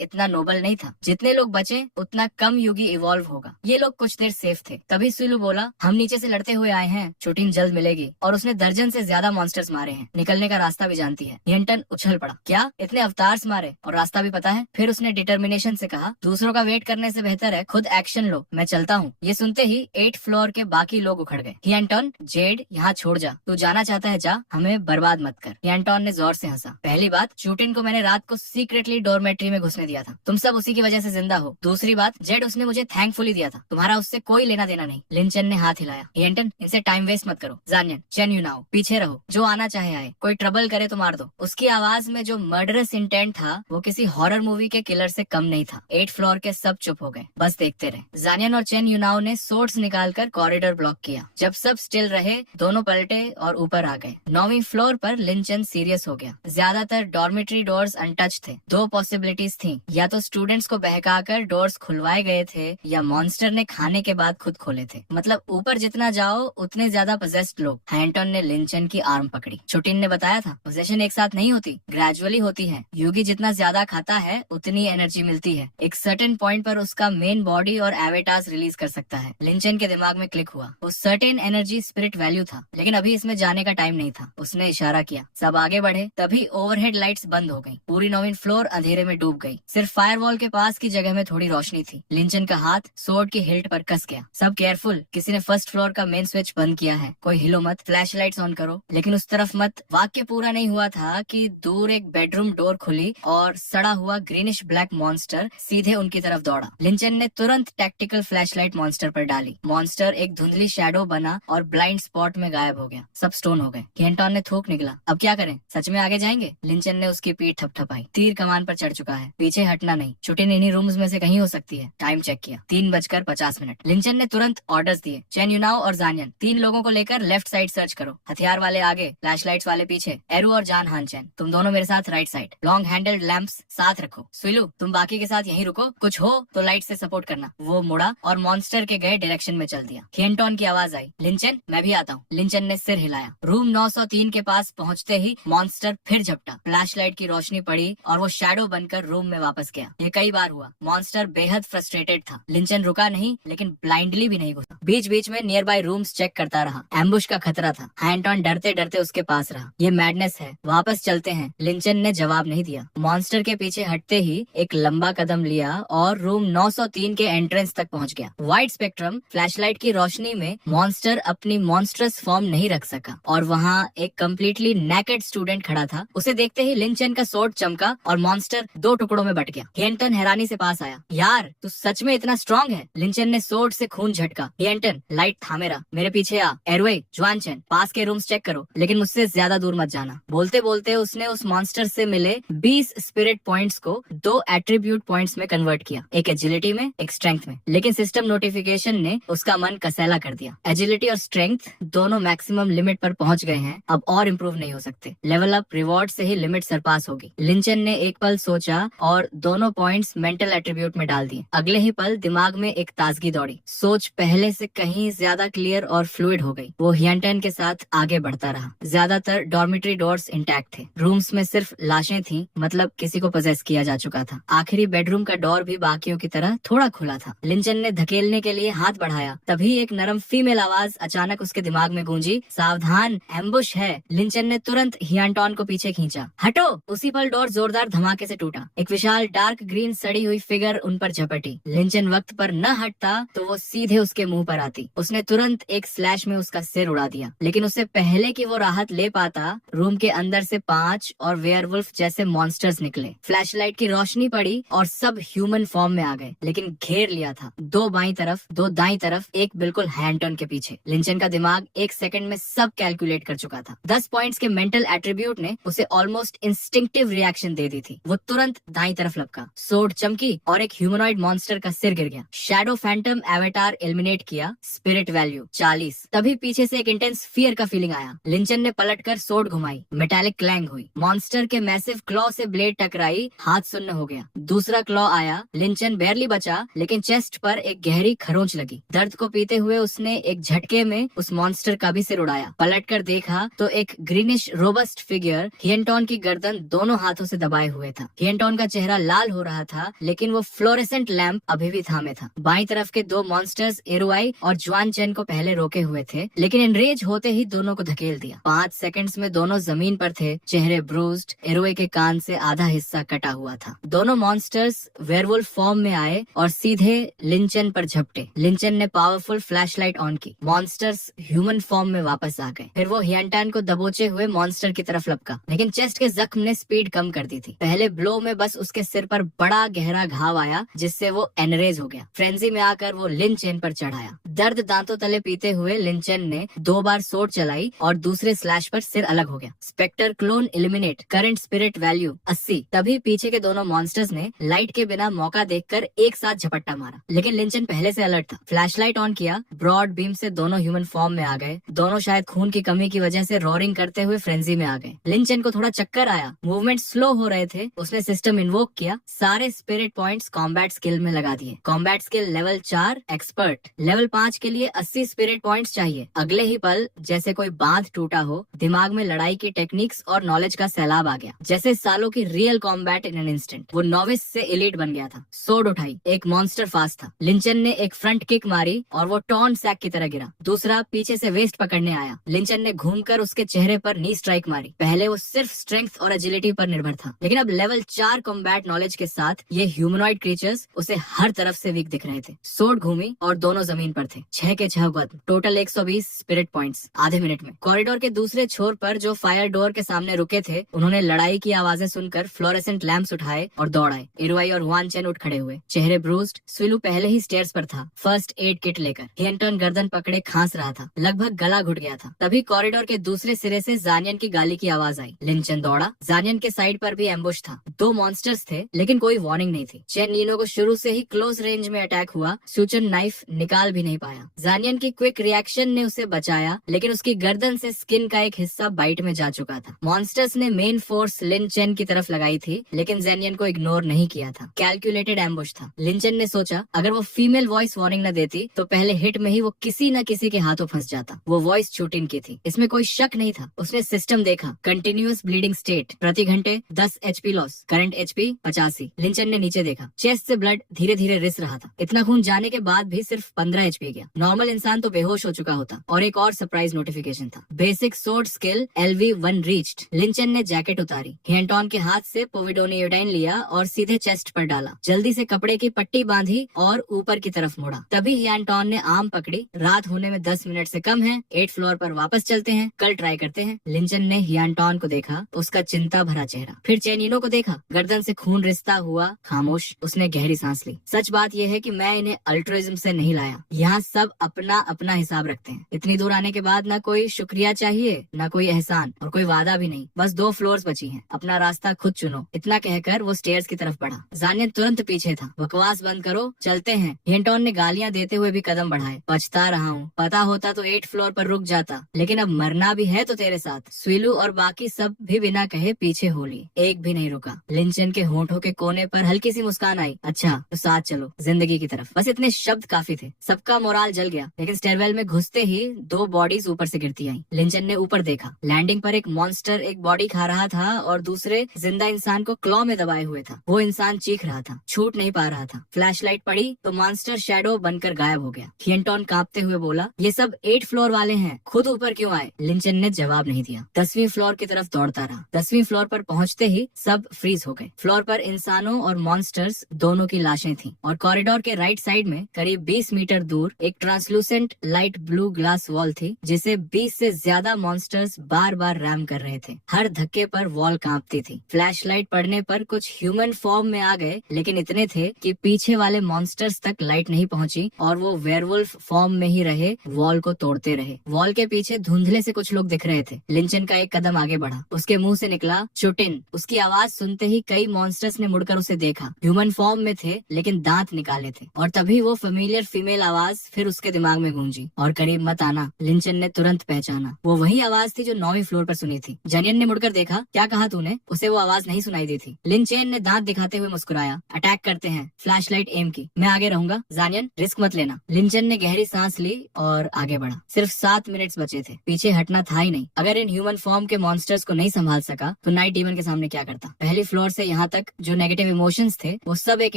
इतना नोबल नहीं था। जितने लोग बचे उतना कम युगी इवॉल्व होगा। ये लोग कुछ देर सेफ थे। तभी सुलू बोला, हम नीचे से लड़ते हुए आए हैं, चूटिन जल्द मिलेगी। और उसने दर्जन से ज्यादा मॉन्स्टर्स मारे हैं, निकलने का रास्ता भी जानती है। हिंटन उछल पड़ा, क्या इतने अवतार्स मारे और रास्ता भी पता है? फिर उसने डिटर्मिनेशन से कहा, दूसरों का वेट करने से बेहतर है खुद एक्शन लो, मैं चलता हूँ। ये सुनते ही 8th फ्लोर के बाकी लोग उखड़ गए। हिंटन, जेड यहाँ छोड़ जा, तू जाना चाहता है जा, हमें बर्बाद मत कर। हिंटन ने जोर से हंसा। पहली बात, चूटिन को मैंने रात को सीक्रेटली डोरमेट्री में घुसने दिया था, तुम सब उसी की वजह से जिंदा हो। दूसरी बात, जेड उसने मुझे थैंकफुली दिया था, तुम्हारा उससे कोई लेना देना नहीं। लिंचन ने हाथ हिलाया। हिंटन, इनसे टाइम वेस्ट मत करो। जानियन, चेन यूनाओ, पीछे रहो, जो आना चाहे आए, कोई ट्रबल करे तो मार दो। उसकी आवाज में जो मर्डरस इंटेंट था वो किसी हॉरर मूवी के किलर से कम नहीं था। 8th फ्लोर के सब चुप हो गए, बस देखते रहे। जानियन और चेन यूनाओ ने सोर्ड्स निकालकर कॉरिडोर ब्लॉक किया। जब सब स्टिल रहे, दोनों पलटे और ऊपर आ गए। 9वीं फ्लोर पर लिंचन सीरियस हो गया। ज्यादातर डॉर्मेट्री डोर्स अनटच थे। 2 पॉसिबिलिटीज थी, या तो स्टूडेंट्स को बहकाकर डोर्स खुलवाए गए थे या मॉन्स्टर ने खाने के बाद खुद खोले थे। मतलब ऊपर जितना जाओ उतने ज्यादा पोजेस्ड लोग। हैंटन ने लिंचन की आर्म पकड़ी। चुटिन ने बताया था, पोजेशन एक साथ नहीं होती, ग्रेजुअली होती है। युगी जितना ज्यादा खाता है उतनी एनर्जी मिलती है। एक सर्टेन पॉइंट पर उसका मेन बॉडी और एवेटार्स रिलीज कर सकता है। लिंचन के दिमाग में क्लिक हुआ, वो सर्टेन एनर्जी स्पिरिट वैल्यू था, लेकिन अभी इसमें जाने का टाइम नहीं था। उसने इशारा किया, सब आगे बढ़े। तभी ओवरहेड लाइट्स बंद हो गई। पूरी 9वीं फ्लोर अंधेरे में डूब गई। सिर्फ फायरवॉल के पास की जगह में थोड़ी रोशनी थी। लिंचन का हाथ सोर्ड की हिल्ट पर कस गया। सब केयरफुल, किसी ने 1st फ्लोर का मेन स्विच बंद किया है, कोई हिलो मत, फ्लैश लाइट्स ऑन करो, लेकिन उस तरफ मत। वाक्य पूरा नहीं हुआ था कि दूर एक बेडरूम डोर खुली और सड़ा हुआ ग्रीनिश ब्लैक मॉन्स्टर सीधे उनकी तरफ दौड़ा। लिंचन ने तुरंत टैक्टिकल फ्लैशलाइट मॉन्स्टर पर डाली। मॉन्स्टर एक धुंधली शैडो बना और ब्लाइंड स्पॉट में गायब हो गया। सब स्टोन हो गए। हिंटन ने थूक निकला, अब क्या करें, सच में आगे जाएंगे? लिंचन ने उसकी पीठ थपथपाई। तीर कमान पर चढ़ चुका है, पीछे हटना नहीं। चुटिन इन्हीं रूम्स में से कहीं हो सकती है। टाइम चेक किया, 3:50। लिंचन ने तुरंत ऑर्डर्स दिए, चेन यूनाओ और जानियन, 3 लोगों को लेकर लेफ्ट साइड सर्च करो, हथियार वाले आगे, फ्लैश लाइट्स वाले पीछे। एरू और जान हान चैन, तुम दोनों मेरे साथ right side. Long handled lamps साथ रखो। सुइलू, तुम बाकी के साथ यहीं रुको, कुछ हो तो लाइट से सपोर्ट करना। वो मुड़ा और मॉन्स्टर के गए डायरेक्शन में चल दिया। हिंटन की आवाज आई, लिंचन मैं भी आता हूँ। लिंचन ने सिर हिलाया। रूम 903 के पास पहुँचते ही मॉन्स्टर फिर झपटा। फ्लैश लाइट की रोशनी पड़ी और वो शैडो बनकर रूम में वापस गया। ये कई बार हुआ। मॉन्स्टर बेहद फ्रस्ट्रेटेड था। लिंचन रुका नहीं, लेकिन ब्लाइंडली भी नहीं घुसा। बीच बीच में नियर बाय रूम्स चेक करता रहा। एम्बुश का खतरा था। हैंटन डरते डरते उसके पास रहा। ये मैडनेस है, वापस चलते हैं। लिंचन ने जवाब नहीं दिया। मॉन्स्टर के पीछे हटते ही एक लंबा कदम लिया और रूम 903 के एंट्रेंस तक पहुंच गया। वाइड स्पेक्ट्रम फ्लैशलाइट की रोशनी में मॉन्स्टर अपनी मॉन्स्ट्रस फॉर्म नहीं रख सका और वहाँ एक कम्प्लीटली नेकेड स्टूडेंट खड़ा था। उसे देखते ही लिंचन का सोर्ड चमका और मॉन्स्टर 2 टुकड़ों में बट गया। हिंटन हैरानी से पास आया, यार तू सच में इतना स्ट्रॉन्ग है? लिंचन ने सोर्ड से खून झटका। हिंटन, लाइट थामे रहा, मेरे पीछे आ। एरवे, जुआनचेन, पास के रूम्स चेक करो, लेकिन मुझसे ज्यादा दूर मत जाना। बोलते बोलते उसने उस मॉन्स्टर से मिले 20 स्पिरिट पॉइंट्स को 2 एट्रीब्यूट पॉइंट्स में कन्वर्ट किया, एक एजिलिटी में, एक स्ट्रेंथ में। लेकिन सिस्टम नोटिफिकेशन ने उसका मन कसैला कर दिया। एजिलिटी और स्ट्रेंथ दोनों मैक्सिमम लिमिट पर पहुंच गए हैं, अब और इम्प्रूव नहीं हो सकते। लेवल अप रिवॉर्ड से ही लिमिट सरपास होगी। लिंचन ने एक पल सोचा और दोनों पॉइंट्स मेंटल एट्रीब्यूट में डाल दिए। अगले ही पल दिमाग में एक ताजगी दौड़ी। सोच पहले से कहीं ज्यादा क्लियर और फ्लूइड हो गई। वो हिंटन के साथ आगे बढ़ता रहा। ज्यादातर डॉर्मेट्री डोर्स इंटैक्ट थे। रूम्स में सिर्फ लाशें थी, मतलब किसी को पोजेस किया जा चुका था। आखिरी बेडरूम का डोर भी बाकियों की तरह थोड़ा खुला था। लिंचन ने धकेलने के लिए हाथ बढ़ाया, तभी एक नरम फीमेल आवाज अचानक उसके दिमाग में गूंजी, सावधान, एम्बुश है। लिंचन ने तुरंत हियांटॉन को पीछे खींचा। हटो! उसी पल डोर जोरदार धमाके से टूटा। एक विशाल डार्क ग्रीन सड़ी हुई फिगर उन पर झपटी। लिंचन वक्त पर न हटता तो वो सीधे उसके मुंह पर आती। उसने तुरंत एक स्लैश में उसका सिर उड़ा दिया, लेकिन उससे पहले कि वो राहत ले पाता, रूम के अंदर से 5 और वेयरवुल्फ जैसे मॉन्स्टर्स निकले। फ्लैशलाइट की रोशनी पड़ी और सब ह्यूमन फॉर्म में आ गए, लेकिन घेर लिया था। 2 बाईं तरफ, 2 दाईं तरफ, एक बिल्कुल हैंटन के पीछे। लिंचन का दिमाग 1 सेकंड में सब कैलकुलेट कर चुका था। 10 पॉइंट्स के मेंटल एट्रीब्यूट ने उसे ऑलमोस्ट इंस्टिंक्टिव रिएक्शन दे दी थी। वो तुरंत दाईं तरफ लपका, सोर्ड चमकी और एक ह्यूमनॉइड मॉन्स्टर का सिर गिर गया। शैडो फैंटम एवेटार एलिमिनेट किया। Spirit value 40। तभी पीछे से एक इंटेंस फियर का फीलिंग आया। लिंचन ने पलटकर सोर्ड घुमाई। मेटालिक क्लैंग हुई। मॉन्स्टर के मैसिव क्लॉ से ब्लेड टकराई। हाथ सुन्न हो गया। दूसरा क्लॉ आया। लिंचन barely बचा, लेकिन चेस्ट पर एक गहरी खरोंच लगी। दर्द को पीते हुए उसने एक झटके में उस मॉन्स्टर का भी सिर उड़ाया। पलटकर देखा तो एक ग्रीनिश रोबस्ट फिगर हियंटॉन की गर्दन दोनों हाथों से दबाए हुए था। हियंटॉन का चेहरा लाल हो रहा था, लेकिन वो फ्लोरेसेंट लैंप अभी भी थामे था। बाईं तरफ के दो मॉन्स्टर्स एरुआई और जुआन चेन को पहले रोके हुए थे, लेकिन एनरेज होते ही दोनों को धकेल दिया। 5 सेकंड्स में दोनों जमीन पर थे, चेहरे ब्रूज्ड, एरुआई के कान से आधा हिस्सा कटा हुआ था। दोनों मॉन्स्टर्स वेयरवुल्फ फॉर्म में आए और सीधे लिंचन पर झपटे। लिंचन ने पावरफुल फ्लैशलाइट ऑन की। मॉन्स्टर्स ह्यूमन फॉर्म में वापस आ गए। फिर वो हियंटॉन को दबोचे हुए मॉन्स्टर की तरफ लपका, लेकिन चेस्ट के जख्म ने स्पीड कम कर दी थी। पहले ब्लो में बस उसके सिर पर बड़ा गहरा घाव आया, जिससे वो एनरेज हो गया। फ्रेंजी में आकर वो लिंचन पर चढ़ाया। दर्द दांतों तले पीते हुए लिंचन ने 2 बार सोड चलाई और दूसरे स्लैश पर सिर अलग हो गया। Spectre clone eliminate, current spirit value 80। तभी पीछे के दोनों मॉन्स्टर्स ने लाइट के बिना मौका देखकर एक साथ झपट्टा मारा, लेकिन लिंचन पहले से अलर्ट था। फ्लैशलाइट ऑन किया, ब्रॉड बीम से दोनों ह्यूमन फॉर्म में आ गए। दोनों शायद खून की कमी की वजह से रोरिंग करते हुए फ्रेंजी में आ गए। लिंचन को थोड़ा चक्कर आया, मूवमेंट स्लो हो रहे थे। उसने सिस्टम इन्वोक किया, सारे स्पिरिट पॉइंट्स कॉम्बैट स्किल में लगा दिए। Combat skill level 4 expert, level 5 के लिए 80 स्पिरिट पॉइंट्स चाहिए। अगले ही पल जैसे कोई बांध टूटा हो, दिमाग में लड़ाई की टेक्निक्स और नॉलेज का सैलाब आ गया। जैसे सालों की real combat in an instant. वो नॉविस से एलीट बन गया था। सोड उठाई, एक मॉन्स्टर फास्ट था। लिंचन ने एक फ्रंट किक मारी और वो टॉन सैक की तरह गिरा। दूसरा पीछे से वेस्ट पकड़ने आया। लिंचन ने घूमकर उसके चेहरे पर नी स्ट्राइक मारी। पहले वो सिर्फ स्ट्रेंथ और एजिलिटी पर निर्भर था, लेकिन अब लेवल 4 कॉम्बैट नॉलेज के साथ ये ह्यूमनॉइड क्रीचर्स उसे हर तरफ से वीक दिख रहे थे। सोड घूमी और दोनों जमीन पर थे। 6 के 6 गद, टोटल 120 स्पिरिट पॉइंट्स आधे मिनट में। कॉरिडोर के दूसरे छोर पर जो फायर डोर के सामने रुके थे, उन्होंने लड़ाई की आवाजें सुनकर फ्लोरेसेंट लैंप्स उठाए और दौड़ाए। इरुआई और हुआन चेन उठ खड़े हुए, चेहरे ब्रूज्ड। स्विलू पहले ही स्टेयर्स पर था, फर्स्ट एड किट लेकर। हियंटन गर्दन पकड़े खांस रहा था, लगभग गला घुट गया था। तभी कॉरिडोर के दूसरे सिरे से जानियन की गाली की आवाज आई। लिंचन दौड़ा। जानियन के साइड पर भी एम्बुश था। 2 मॉन्स्टर्स थे, लेकिन कोई वार्निंग नहीं थी। चेन नीनो को शुरू से ही क्लोज रेंज में अटैक हुआ। सूचन नाइफ निकाल भी नहीं पाया। जानियन की क्विक रिएक्शन ने उसे बचाया, लेकिन उसकी गर्दन से स्किन का एक हिस्सा बाइट में जा चुका था। मॉन्स्टर्स ने मेन फोर्स लिन चेन की तरफ लगाई थी, लेकिन जेनियन को इग्नोर नहीं किया था। कैलकुलेटेड एम्बुश था। लिंचन ने सोचा अगर वो फीमेल वॉइस वार्निंग न देती तो पहले हिट में ही वो किसी न किसी के हाथों फंस जाता। वो वॉइस शूटिंग की थी, इसमें कोई शक नहीं था। उसने सिस्टम देखा, कंटिन्यूअस ब्लीडिंग स्टेट, प्रति घंटे 10 HP लॉस, करंट HP 85। लिंचन ने नीचे देखा, चेस्ट से ब्लड धीरे धीरे रिस रहा था। इतना खून जाने के बाद भी सिर्फ 15 HP गया। नॉर्मल इंसान तो बेहोश हो चुका होता। और एक और सरप्राइज नोटिफिकेशन था, basic sword skill LV1 reached. Lin Chen ने जैकेट उतारी, हियंटॉन के हाथ से पोविडोनियोडाइन लिया और सीधे चेस्ट पर डाला। जल्दी से कपड़े की पट्टी बांधी और ऊपर की तरफ मुड़ा। तभी हियंटॉन ने आर्म पकड़ी। रात होने में 10 मिनट से कम है, 8th फ्लोर पर वापस चलते हैं, कल ट्राई करते हैं। लिंचन ने हियंटॉन को देखा, उसका चिंता भरा चेहरा। फिर चेनिनो को देखा, गर्दन से खून रिसता हुआ खामोश। उसने गहरी सांस ली। सच बात यह है कि मैं इन्हें अल्ट्रुइज्म से नहीं लाया। यहाँ सब अपना अपना हिसाब रखते हैं। इतनी दूर आने के बाद न कोई शुक्रिया चाहिए, न कोई एहसान और कोई वादा भी नहीं। बस 2 फ्लोर्स बची हैं, अपना रास्ता खुद चुनो। इतना कहकर वो स्टेयर्स की तरफ बढ़ा। जानियन तुरंत पीछे था। बकवास बंद करो, चलते हैं। हियंटॉन ने गालियां देते हुए भी कदम बढ़ाए। पछता रहा हूँ, पता होता तो 8th फ्लोर पर रुक जाता, लेकिन अब मरना भी है तो तेरे साथ। स्विलू और बाकी सब भी बिना कहे पीछे हो ली। एक भी नहीं रुका। लिंचन के होंठों के कोने पर हल्की सी मुस्कान आई। अच्छा तो साथ चलो, जिंदगी की तरफ। बस इतने शब्द काफी थे। सबका मोराल जल गया, लेकिन स्टेयरवेल में घुसते ही 2 बॉडीज ऊपर से गिरती आई। लिंचन ने ऊपर देखा। लैंडिंग पर एक मॉन्स्टर एक बॉडी खा रहा था और दूसरे जिंदा इंसान को क्लॉ में दबाए हुए था। वो इंसान चीख रहा था, छूट नहीं पा रहा था। फ्लैशलाइट पड़ी तो मॉन्स्टर शैडो बनकर गायब हो गया। हियंटॉन कांपते हुए बोला, ये सब 8th फ्लोर वाले हैं, खुद ऊपर क्यों आए? लिंचन ने जवाब नहीं दिया। 10वीं फ्लोर की तरफ दौड़ता रहा। 10वीं फ्लोर पर पहुंचते ही सब फ्रीज हो गए। फ्लोर पर इंसानों और मॉन्स्टर्स दोनों की लाशें थीं और कॉरिडोर के राइट साइड में करीब 20 मीटर दूर एक translucent light blue glass wall थी, जिसे 20 से ज्यादा मॉन्स्टर्स बार बार रैम कर रहे थे। हर धक्के पर वॉल कांपती थी। फ्लैशलाइट पड़ने पर कुछ ह्यूमन फॉर्म में आ गए, लेकिन इतने थे कि पीछे वाले मॉन्स्टर्स तक लाइट नहीं पहुंची और वो वेयरवुल्फ फॉर्म में ही रहे, वॉल को तोड़ते रहे। वॉल के पीछे धुंधले से कुछ लोग दिख रहे थे। लिंचन का एक कदम आगे बढ़ा। उसके मुंह से निकला चुटिन। उसकी आवाज सुनते ही कई मॉन्स्टर्स ने मुड़कर उसे देखा। ह्यूमन फॉर्म में थे, लेकिन दांत निकाले थे। और तभी वो फेमिलियर फीमेल आवाज फिर उसके दिमाग में गूंजी, और करीब मत आना। लिंचन ने तुरंत पहचाना, वो वही आवाज थी जो 9वीं फ्लोर पर सुनी थी। जनियन ने मुड़कर देखा। क्या कहा तूने? उसे वो आवाज नहीं सुनाई दी थी। लिंचेन ने दांत दिखाते हुए मुस्कुराया। अटैक करते हैं। फ्लैशलाइट एम की। मैं आगे रहूंगा। जानियन, रिस्क मत लेना। लिंचन ने गहरी सांस ली और आगे बढ़ा। सिर्फ 7 मिनट बचे थे, पीछे हटना था ही नहीं। अगर इन ह्यूमन फॉर्म के मॉन्स्टर्स को नहीं संभाल सका तो नाइट डीमन के सामने क्या करता? पहली फ्लोर से यहाँ तक जो नेगेटिव इमोशंस थे वो सब एक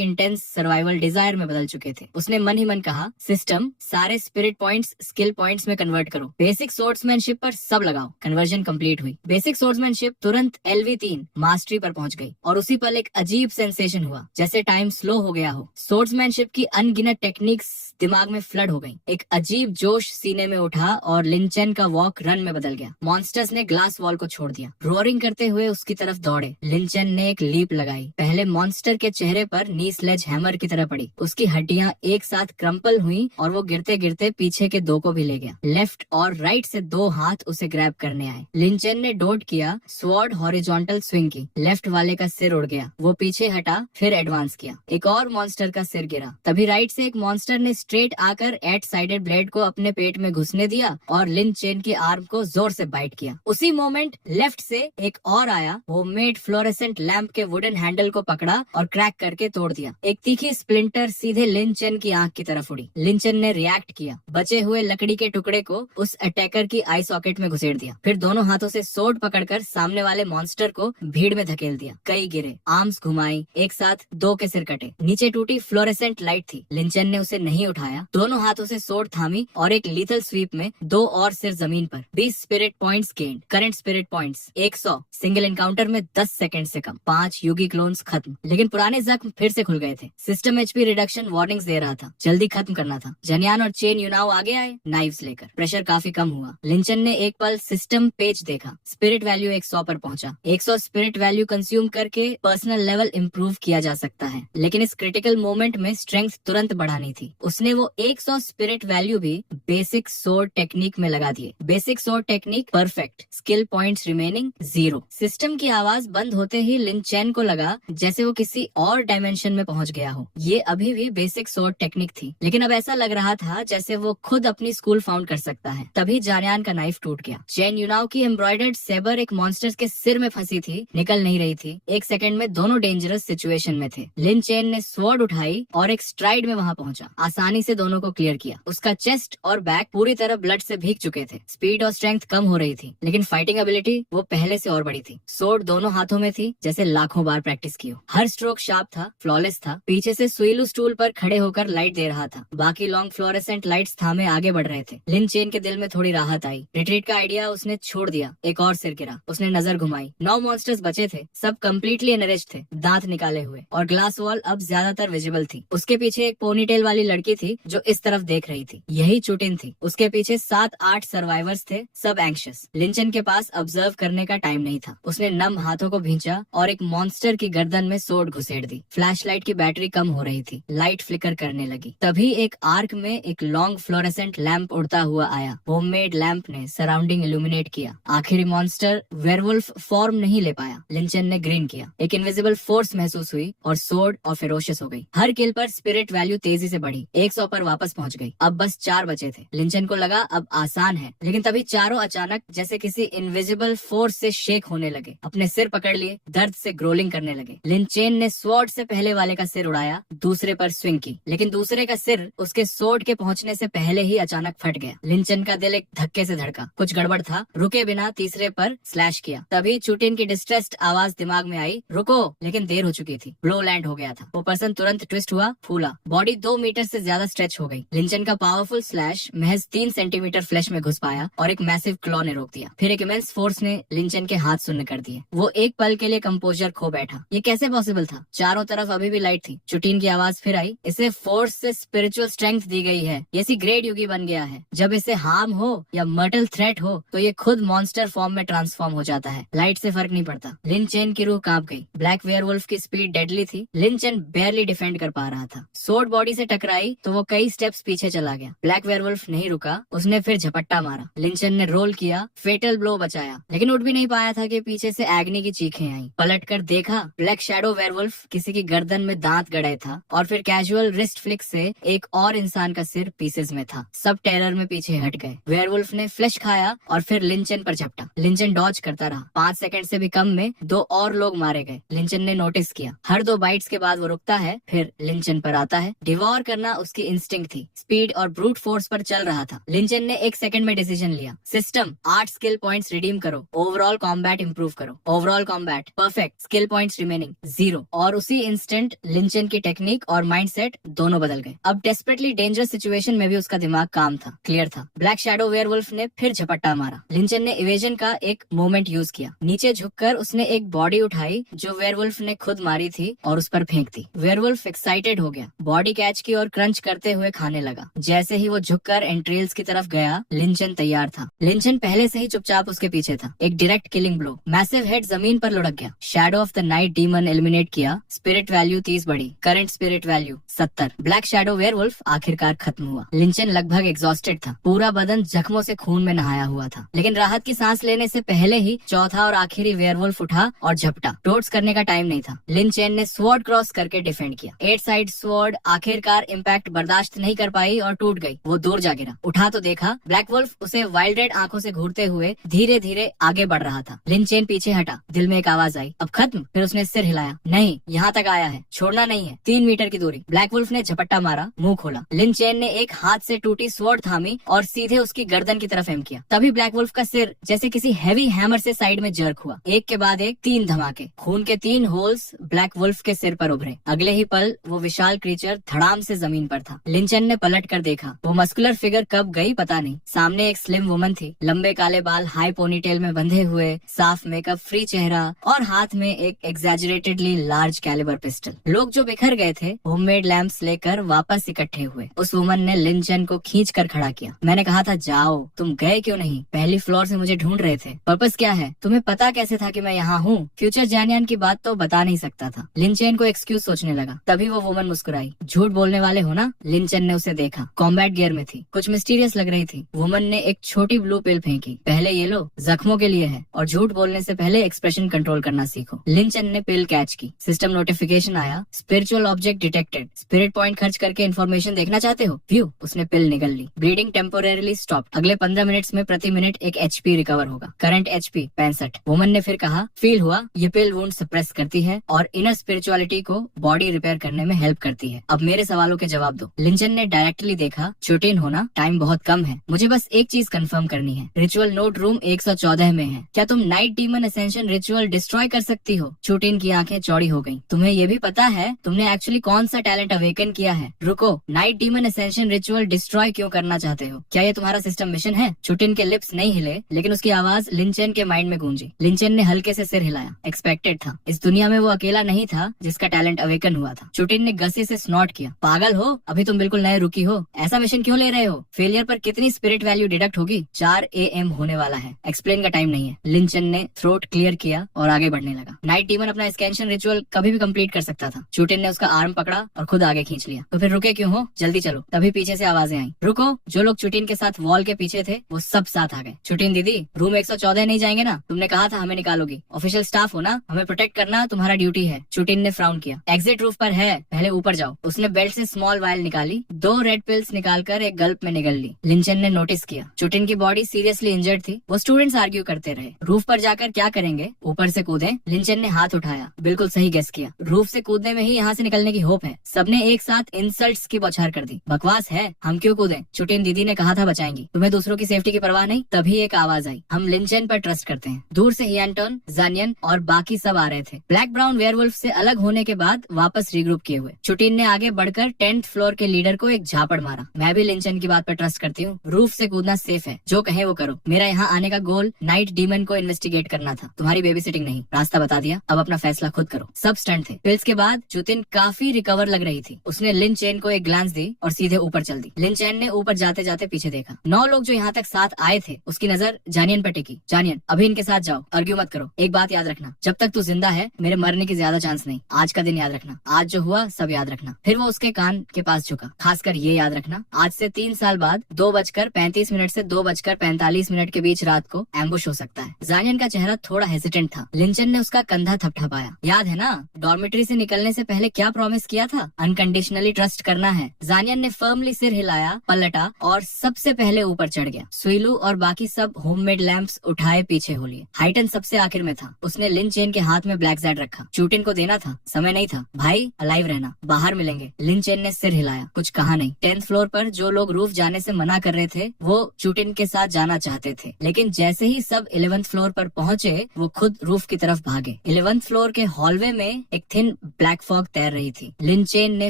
इंटेंस सर्वाइवल डिजायर में बदल चुके थे। उसने मन ही मन कहा, सिस्टम, सारे स्पिरिट पॉइंट्स स्किल पॉइंट्स में कन्वर्ट करो। बेसिक सोर्ड्समैनशिप पर सब लगाओ। कन्वर्जन कंप्लीट हुई। बेसिक सोर्ड्समैनशिप तुरंत LV3 मास्टरी पर पहुंच गई और उसी पल एक अजीब सेंसेशन हुआ, जैसे टाइम स्लो हो गया हो। सोर्ड्समैनशिप की अनगिनत टेक्निक्स दिमाग में फ्लड हो गई। एक अजीब जोश सीने में उठा और लिंचन का वॉक रन में बदल गया। मॉन्स्टर्स ने ग्लास वॉल को छोड़ दिया, रोअरिंग करते हुए उसकी तरफ दौड़े। लिंचन ने एक लीप लगाई। पहले मॉन्स्टर के चेहरे पर नी स्लेज हैमर की तरह पड़ी। उसकी हड्डियां एक साथ क्रम्पल हुई और वो गिरते गिरते पीछे के 2 को भी ले गया। लेफ्ट और राइट से 2 हाथ उसे ग्रैब करने आए। लिंचन ने डोट किया, स्वॉर्ड हॉरिजॉन्टल स्विंग की। लेफ्ट वाले का सिर उड़ गया। वो पीछे हटा, फिर एडवांस किया। एक और मॉन्स्टर का सिर गिरा। तभी राइट से एक मॉन्स्टर ने स्ट्रेट आकर एट साइडेड ब्लेड को अपने पेट में घुसने दिया और लिंचेन की आर्म को जोर से बाइट किया। उसी मोमेंट लेफ्ट से एक और आया। होममेड फ्लोरेसेंट लैंप के वुडन हैंडल को पकड़ा और क्रैक करके तोड़ दिया। एक तीखी स्प्लिंटर सीधे लिंचन की आंख की तरफ उड़ी। लिंचन ने रिएक्ट किया, बचे हुए लकड़ी के टुकड़े को उस अटैकर की आई सॉकेट में घुसेड़ दिया। फिर दोनों हाथों से सोड पकड़कर सामने वाले मॉन्स्टर को भीड़ में धकेल दिया। कई गिरे, आर्म्स घुमाई, एक साथ 2 के सिर कटे। नीचे टूटी फ्लोरेसेंट लाइट थी। लिंचन ने उसे नहीं उठाया, दोनों हाथों से सोड थामी और एक लीथल स्वीप में 2 और सिर जमीन पर। 20 spirit points gained. Current spirit points 100। Single encounter में 10 सेकंड से कम। 5 युगी क्लोन्स खत्म। लेकिन पुराने जख्म फिर से खुल गए थे। सिस्टम HP रिडक्शन वार्निंग्स दे रहा था, जल्दी खत्म करना था। जनियान और चेन यूनाओ आगे आए, नाइव्स लेकर। प्रेशर काफी कम हुआ। लिंचन ने एक पल सिस्टम पेज देखा। स्पिरिट वैल्यू 100 पर पहुंचा। 100 स्पिरिट वैल्यू कंज्यूम करके पर्सनल लेवल इम्प्रूव किया जा सकता है, लेकिन इस क्रिटिकल मोमेंट में स्ट्रेंथ तुरंत बढ़ानी थी। उसने वो 100 स्पिरिट वैल्यू भी बेसिक सोर्ड टेक्निक में लगा दिए। Basic sword technique perfect. Skill points remaining 0। System की आवाज बंद होते ही लिंचेन को लगा जैसे वो किसी और डायमेंशन में पहुंच गया हो। ये अभी भी बेसिक सोर्ड टेक्निक थी, लेकिन अब ऐसा लग रहा था जैसे वो खुद अपनी स्कूल फाउंड कर सकता है। तभी जानियान का नाइफ टूट गया। चेन यूनाओ की एम्ब्रॉयडर्ड सेबर एक मॉन्स्टर के सिर में फंसी थी, निकल नहीं रही थी। एक सेकंड में दोनों डेंजरस सिचुएशन में थे। लिन चेन ने स्वॉर्ड उठाई और एक स्ट्राइड में वहां पहुंचा। आसानी से दोनों को क्लियर किया। उसका चेस्ट और बैक पूरी तरह ब्लड से भीग चुके थे। स्पीड और स्ट्रेंथ कम हो रही थी, लेकिन फाइटिंग एबिलिटी वो पहले से और बड़ी थी। सोर्ड दोनों हाथों में थी, जैसे लाखों बार प्रैक्टिस की हो। हर स्ट्रोक शार्प था, फ्लॉलेस था। पीछे से सुईलू स्टूल पर खड़े होकर लाइट दे रहा था। बाकी लॉन्ग फ्लोरेसेंट लाइट्स थामे आगे बढ़ रहे थे। लिन चेन के दिल में थोड़ी राहत आई। रिट्रीट का आइडिया उसने छोड़ दिया। एक और सिर गिरा। उसने नजर घुमाई। 9 मॉन्स्टर्स बचे थे, सब कम्प्लीटली एनरिच्ड थे, दांत निकाले हुए, और ग्लास वॉल अब ज्यादातर विजिबल थी। उसके पीछे एक पोनीटेल वाली लड़की थी जो इस तरफ देख रही थी। यही चुटिन थी। उसके पीछे 7-8 सर्वाइवर्स थे, सब एंग्शियस। लिंचन के पास ऑब्जर्व करने का टाइम नहीं था। उसने नम हाथों को भींचा और एक मॉन्स्टर की गर्दन में सोड घुसेड़ दी। फ्लैशलाइट की बैटरी कम हो रही थी, लाइट फ्लिकर करने लगी। तभी एक आर्क में एक लॉन्ग फ्लोरेसेंट लैंप उड़ता हुआ आया। होममेड लैंप ने सराउंडिंग इल्यूमिनेट किया। आखिरी मॉन्स्टर वेयरवुल्फ फॉर्म नहीं ले पाया। लिंचन ने ग्रीन किया। एक इनविजिबल फोर्स महसूस हुई और सोड और फेरोशियस हो गई। हर किल पर स्पिरिट वैल्यू तेजी से बढ़ी, 100 पर वापस पहुंच गई। अब बस 4 बचे थे। लिंचन को लगा अब आसान है, लेकिन तभी चारों अचानक जैसे किसी इनविजिबल फोर्स से शेक होने लगे। अपने सिर पकड़ लिए, दर्द से ग्रोलिंग करने लगे। लिंचेन ने स्वॉर्ड से पहले वाले का सिर उड़ाया, दूसरे पर स्विंग की, लेकिन दूसरे का सिर उसके सोड के पहुंचने से पहले ही अचानक फट गया। लिंचन का दिल एक धक्के से धड़का। कुछ गड़बड़ था। रुके बिना तीसरे पर स्लैश किया। तभी चुटिन की डिस्ट्रेस्ड आवाज दिमाग में आई, रुको, लेकिन देर हो चुकी थी। ब्लो लैंड हो गया था। वो पर्सन तुरंत ट्विस्ट हुआ, फूला। बॉडी 2 मीटर से ज्यादा स्ट्रेच हो गई। लिंचन का पावरफुल स्लैश महज 3 सेंटीमीटर फ्लैश में घुस पाया और एक मैसिव क्लॉ ने रोक दिया। फिर एक इमेंस फोर्स ने लिंचन के हाथ सुन्न कर दिए। वो एक पल के लिए कंपोजर खो बैठा। ये कैसे पॉसिबल था? चारों तरफ अभी भी लाइट थी। चुटिन की आवाज फिर आई, इसे फोर्स से स्पिरिचुअल स्ट्रेंथ दी गई है। ये सी ग्रेट युगी बन गया है। जब इसे हार्म हो या मर्टल थ्रेट हो तो ये खुद मॉन्स्टर फॉर्म में ट्रांसफॉर्म हो जाता है। लाइट से फर्क नहीं पड़ता। लिंचेन की रूह कांप गई। ब्लैक वेयरवुल्फ की स्पीड डेडली थी। लिंचन बेयरली डिफेंड कर पा रहा था। सोड बॉडी से टकराई तो वो कई स्टेप्स पीछे चला गया। ब्लैक वेयरवुल्फ नहीं रुका। उसने फिर झपट्टा मारा। लिंचन ने रोल किया, फेटल ब्लो बचाया, लेकिन उठ भी नहीं पाया था कि पीछे से एग्नी की चीखें आई। पलट कर देखा, ब्लैक शैडो वेयरवुल्फ किसी की गर्दन में दांत गड़े था और फिर कैजुअल रिस्ट फ्लिक से एक और इंसान इंसान का सिर पीसेस में था। सब टेरर में पीछे हट गए। वेयरवुल्फ ने फ्लैश खाया और फिर लिंचन पर झपटा। लिंचन डॉज करता रहा। 5 सेकंड से भी कम में 2 और लोग मारे गए। लिंचन ने नोटिस किया, हर 2 बाइट्स के बाद वो रुकता है, फिर लिंचन पर आता है। डिवोर करना उसकी इंस्टिंक्ट थी। स्पीड और ब्रूट फोर्स पर चल रहा था। लिंचन ने 1 सेकंड में डिसीजन लिया, सिस्टम 8 स्किल पॉइंट्स रिडीम करो, ओवरऑल कॉम्बैट इंप्रूव करो। Overall combat perfect, skill points remaining 0। और उसी इंस्टेंट लिंचन की टेक्निक और माइंडसेट दोनों बदल गए। अब डेस्परेटली डेंजरस सिचुएशन में भी उसका दिमाग काम था, क्लियर था। ब्लैक शैडो वेयरवुल्फ ने फिर झपट्टा मारा। लिंचन ने इवेजन का एक मोमेंट यूज किया। नीचे झुककर उसने एक बॉडी उठाई जो वेयरवुल्फ ने खुद मारी थी और उस पर फेंक दी। वेयरवुल्फ एक्साइटेड हो गया, बॉडी कैच की और क्रंच करते हुए खाने लगा। जैसे ही वो झुककर एंट्रेल्स की तरफ गया, लिंचन तैयार था। लिंचन पहले से ही चुपचाप उसके पीछे था। एक direct killing blow, massive head जमीन पर लुढ़क गया। Shadow of the night demon eliminate किया। स्पिरिट वैल्यू 30 बढ़ी, current spirit value 70। Black shadow werewolf आखिरकार खत्म हुआ। लिंचन लगभग एग्जॉस्टेड था, पूरा बदन जख्मों से खून में नहाया हुआ था। लेकिन राहत की सांस लेने से पहले ही चौथा और आखिरी वेयरवुल्फ उठा और झपटा। टोट्स करने का टाइम नहीं था। लिंचन ने स्वॉर्ड क्रॉस करके डिफेंड किया। 8 साइड स्वॉर्ड आखिरकार इम्पैक्ट बर्दाश्त नहीं कर पाई और टूट गई। वो दूर जा गिरा। उठा तो देखा, ब्लैक वुल्फ उसे वाइल्ड रेड आंखों से घूरते हुए धीरे धीरे आगे बढ़ रहा था। लिंचन पीछे हटा। दिल में एक आवाज आई, अब खत्म। फिर उसने सिर हिलाया, नहीं, यहाँ तक आया है, छोड़ना नहीं है। 3 मीटर की दूरी। ब्लैक वुल्फ ने झपट्टा मारा, मुंह खोला। लिंचन ने एक हाथ से टूटी स्वॉर्ड थामी और सीधे उसकी गर्दन की तरफ एम किया। तभी ब्लैक वुल्फ का सिर जैसे किसी हैवी हैमर से साइड में जर्क हुआ। एक के बाद एक 3 धमाके। खून के 3 होल्स ब्लैक वुल्फ के सिर पर उभरे। अगले ही पल वो विशाल क्रीचर धड़ाम से जमीन पर था। लिंचन ने पलट कर देखा। वो मस्कुलर फिगर कब गई पता नहीं। सामने एक स्लिम वुमन थी, लंबे काले बाल हाई पोनीटेल में बंधे हुए, साफ मेकअप, फ्री चेहरा और हाथ में एक एग्जैजरेटेडली लार्ज कैलिबर पिस्टल। लोग जो बिखर गए थे होममेड लैंप्स लेकर वापस इकट्ठे हुए। उस वुमन ने लिंचन को खींच कर खड़ा किया। मैंने कहा था जाओ, तुम गए क्यों नहीं? पहली फ्लोर से मुझे ढूंढ रहे थे। पर्पस क्या है? तुम्हें पता कैसे था कि मैं यहाँ हूँ? फ्यूचर जैनियन की बात तो बता नहीं सकता था। लिंचन को एक्सक्यूज सोचने लगा। तभी वो वुमन मुस्कुराई। झूठ बोलने वाले हो ना? लिंचन ने उसे देखा। कॉम्बैट गियर में थी, कुछ मिस्टीरियस लग रही थी। वुमन ने एक छोटी ब्लू पिल फेंकी। पहले ये लो, जख्मों के लिए है, और झूठ बोलने से पहले एक्सप्रेशन कंट्रोल करना सीखो। लिंचन ने पिल कैच की। सिस्टम नोटिफिकेशन आया, spiritual object detected. Spirit point खर्च करके इन्फॉर्मेशन देखना चाहते हो? व्यू। उसने पिल निगल ली। Bleeding टेम्पोरेरीली stop. अगले 15 मिनट्स में प्रति मिनट 1 HP रिकवर होगा। Current HP 65। वुमन ने फिर कहा, फील हुआ, ये पिल वुंड सप्रेस करती है और इनर स्पिरिचुअलिटी को बॉडी रिपेयर करने में हेल्प करती है। अब मेरे सवालों के जवाब दो। लिंचन ने डायरेक्टली देखा, चुटिन होना, टाइम बहुत कम है, मुझे बस एक चीज कंफर्म करनी है। रिचुअल नोट रूम 114 में है। क्या तुम night demon ascension ritual destroy कर सकती हो? चुटिन की आंखें चौड़ी हो गईं। तुम्हें ये भी पता है तुमने एक्चुअली कौन सा टैलेंट अवेकन किया है? रुको, night demon ascension ritual destroy क्यों करना चाहते हो? क्या ये तुम्हारा सिस्टम मिशन है? चुटिन के लिप्स नहीं हिले, लेकिन उसकी आवाज लिंचन के माइंड में गूंजी। लिंचन ने हल्के से सिर हिलाया। एक्सपेक्टेड था। इस दुनिया में वो अकेला नहीं था जिसका टैलेंट अवेकन हुआ था। चुटिन ने गस्से से स्नॉट किया। पागल हो? अभी तुम बिल्कुल नए रुकी हो। ऐसा मिशन क्यों ले रहे हो? फेलियर पर कितनी स्पिरिट वैल्यू डिडक्ट होगी? 4 AM होने वाला है। एक्सप्लेन का टाइम नहीं है। लिंचन ने थ्रोट क्लियर किया और आगे बढ़ने लगा। नाइट डीमन अपना स्कैंशन रिचुअल कभी भी कंप्लीट कर सकता था। चुटिन ने उसका आर्म पकड़ा और खुद आगे खींच लिया। तो फिर रुके क्यों हो? जल्दी चलो। तभी पीछे से आवाजें आई, रुको। जो लोग चुटिन के साथ वॉल के पीछे थे वो सब साथ आ गए। चुटिन दीदी, रूम 114 नहीं जाएंगे ना? तुमने कहा था हमें निकालोगी। ऑफिशियल स्टाफ हो ना, हमें प्रोटेक्ट करना तुम्हारा ड्यूटी है। चुटिन ने फ्राउन किया। एग्जिट रूफ पर है, पहले ऊपर जाओ। उसने बेल्ट से स्मॉल वायल निकाली। 2 रेड पिल्स निकालकर एक गल्प में निगल ली। लिंचन ने नोटिस किया, चुटिन की बॉडी सीरियसली इंजर्ड थी। वो स्टूडेंट्स आर्ग्यू करते रहे, रूफ पर जाकर क्या करेंगे? ऊपर से कूदें? लिंचन ने हाथ उठाया। बिल्कुल सही गेस किया। रूफ से कूदने में ही यहाँ से निकलने की होप है। सबने एक साथ इंसल्ट्स की बौछार कर दी। बकवास है, हम क्यों कूदें? चुटिन दीदी ने कहा था बचाएंगी। तुम्हें दूसरों की सेफ्टी की परवाह नहीं? तभी एक आवाज आई, हम लिंचन पर ट्रस्ट करते हैं। दूर से हियंटन, जानियन और बाकी सब आ रहे थे। ब्लैक ब्राउन वेयरवुल्फ से अलग होने के बाद वापस रीग्रुप किए हुए। चुटिन ने आगे बढ़कर 10th फ्लोर के लीडर को एक झापड़ मारा। मैं भी लिंचन की बात पर ट्रस्ट करती हूँ। रूफ से कूदना सेफ है, जो कहे वो करो। मेरा यहाँ आने का गोल नाइट डीमन को इन्वेस्टिगेट करना था, तुम्हारी बेबी सिटिंग नहीं। रास्ता बता दिया, अब अपना फैसला खुद करो। सब स्टंट थे। पिल्स के बाद चुटिन काफी रिकवर लग रही थी। उसने लिंचन को एक ग्लांस दी और सीधे ऊपर चल दी। लिंचन ने ऊपर जाते जाते पीछे देखा। 9 लोग जो यहाँ तक साथ आए थे, उसकी नजर जानियन पर टिकी। जानियन, अभी इनके साथ जाओ, आर्ग्यू मत करो। एक बात याद रखना, जब तक तू जिंदा है मेरे मरने की ज्यादा चांस नहीं। आज का दिन याद रखना, आज जो हुआ सब याद रखना। फिर वो उसके कान के पास झुका। खासकर ये याद रखना, आज से 3 साल बाद 2:35 से 2:45 के बीच रात को एम्बुश हो सकता है। जानियन का चेहरा थोड़ा हेसिटेंट था। लिंचन ने उसका कंधा थपथपाया। याद है ना, डॉर्मेटरी से निकलने से पहले क्या प्रॉमिस किया था? अनकंडीशनली ट्रस्ट करना है। जानियन लिंचेन ने फर्मली सिर हिलाया, पलटा और सबसे पहले ऊपर चढ़ गया। सुइलू और बाकी सब होममेड लैंप्स उठाए पीछे हो लिए। हाइटन सबसे आखिर में था। उसने लिंचेन के हाथ में ब्लैक जैड रखा। चूटिन को देना था, समय नहीं था। भाई अलाइव रहना, बाहर मिलेंगे। लिंचेन ने सिर हिलाया, कुछ कहा नहीं। 10th फ्लोर पर जो लोग रूफ जाने से मना कर रहे थे वो चूटिन के साथ जाना चाहते थे, लेकिन जैसे ही सब 11th फ्लोर पर पहुंचे वो खुद रूफ की तरफ भागे। 11th फ्लोर के हॉलवे में एक थिन ब्लैक फॉग तैर रही थी। लिंचेन ने